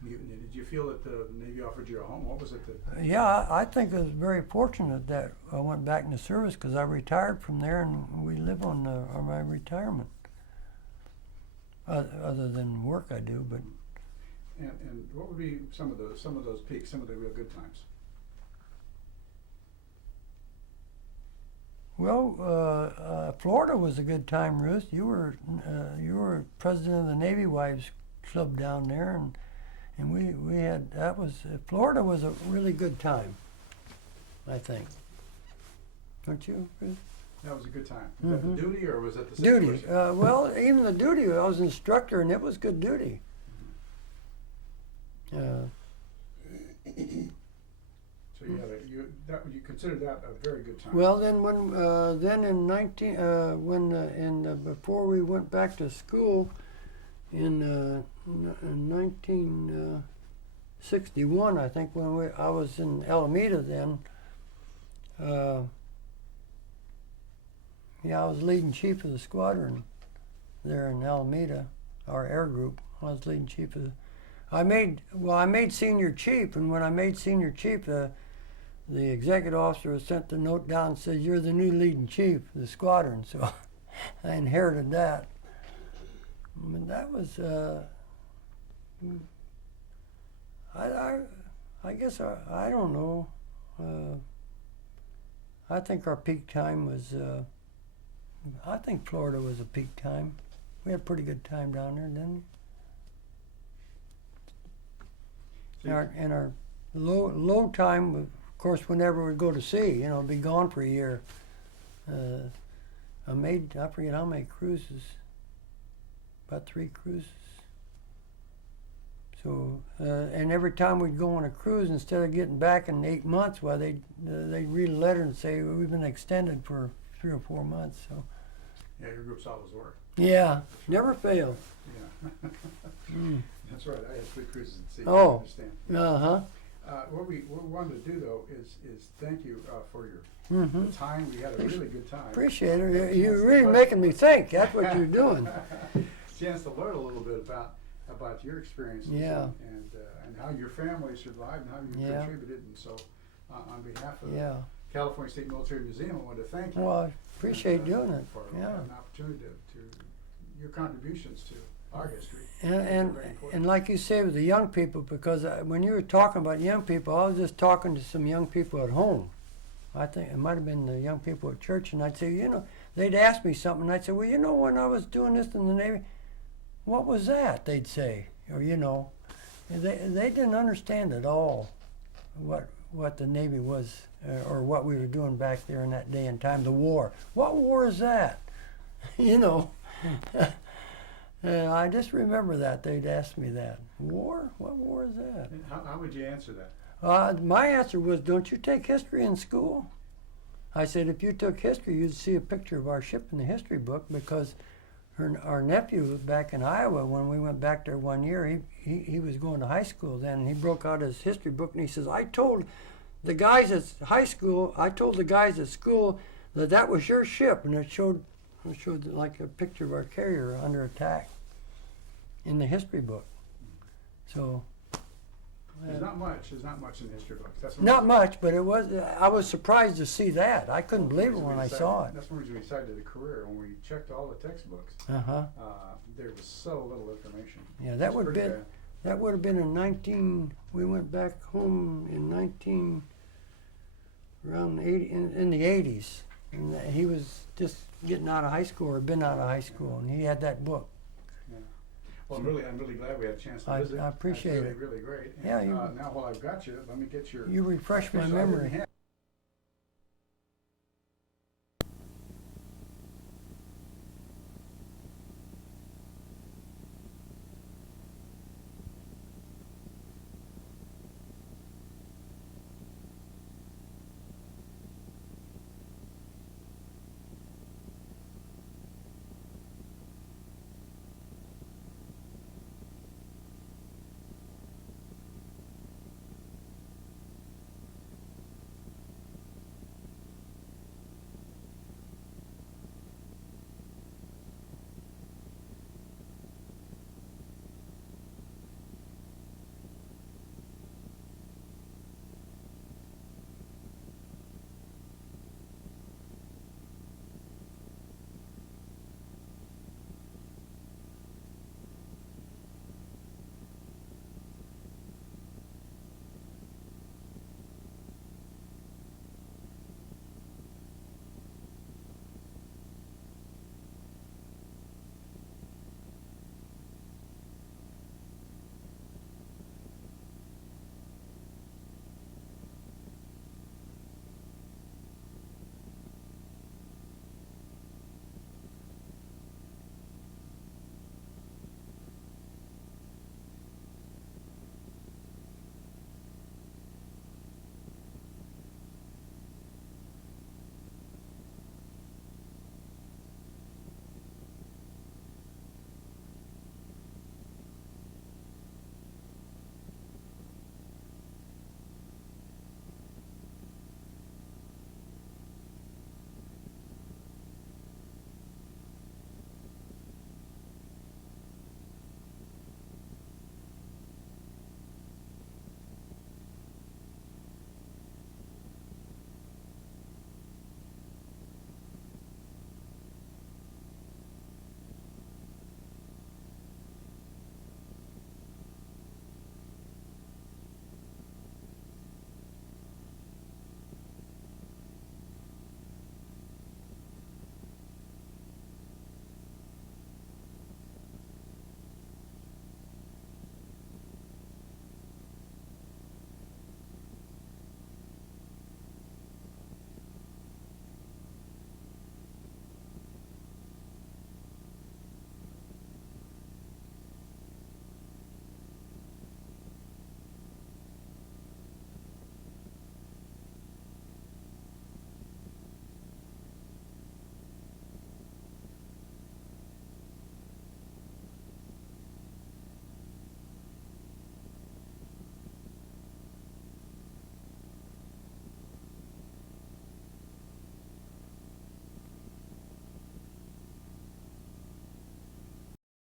Did you feel that the Navy offered you a home? What was it that? Yeah, I think it was very fortunate that I went back in the service because I retired from there and we live on my retirement. Other than work I do, but. And what would be some of those peaks, some of the real good times? Well, Florida was a good time, Ruth. You were president of the Navy Wives Club down there, and we had Florida was a really good time, I think. Don't you, Ruth? That was a good time. Was that the duty or was it the Duty. situation? Well, even the duty. I was an instructor, and it was good duty. So you considered that a very good time. Well, then before we went back to school in 1961, I think I was in Alameda then. I was leading chief of the squadron there in Alameda, our air group. I was leading chief of I made senior chief, and when I made senior chief, the executive officer sent the note down and said, "You're the new leading chief of the squadron." So I inherited that. But that was, I guess, I don't know. I think our peak time was, I think Florida was a peak time. We had a pretty good time down there, didn't we? And our low time, of course, whenever we'd go to sea, you know, be gone for a year. I forget how many cruises, about 3 cruises. So, and every time we'd go on a cruise, instead of getting back in 8 months, well, they'd read a letter and say, well, we've been extended for 3 or 4 months. So. Yeah, your groups always work. Yeah, never failed. Yeah. That's right. I had 3 cruises at sea. Oh. I understand. Uh-huh. What we wanted to do though is thank you for your the time. We had a really good time. Appreciate it. You're really making me think. That's what you're doing. Chance to learn a little bit about your experiences. Yeah. And how your family survived and how you contributed. And so, on behalf of the California State Military Museum, I want to thank you. Well, I appreciate doing it. For Yeah. an opportunity to your contributions to our history. And like you say with the young people, because when you were talking about young people, I was just talking to some young people at home. I think it might have been the young people at church, and I'd say, you know, they'd ask me something, and I'd say, well, you know, when I was doing this in the Navy, what was that? They'd say, or you know, they didn't understand at all what the Navy was or what we were doing back there in that day and time. The war. What war is that? You know. I just remember that. They'd ask me that. War? What war is that? And how would you answer that? My answer was, don't you take history in school? I said, if you took history, you'd see a picture of our ship in the history book, because our nephew back in Iowa, when we went back there one year, he was going to high school then, and he broke out his history book, and he says, I told the guys at school that was your ship, and it showed like a picture of our carrier under attack in the history book. So There's not much in history books. That's not much, but it was. I was surprised to see that. I couldn't believe it when I saw it. That's one reason we decided the career. When we checked all the textbooks, there was so little information. Yeah, that would have been in 19. We went back home in around 80 in the 80s, and he was just getting out of high school or been out of high school, and he had that book. Yeah. Well, I'm really glad we had a chance to visit. I appreciate That's it. really great. And, Yeah. now while I've got you, let me get your. You refresh my official- I didn't memory. have-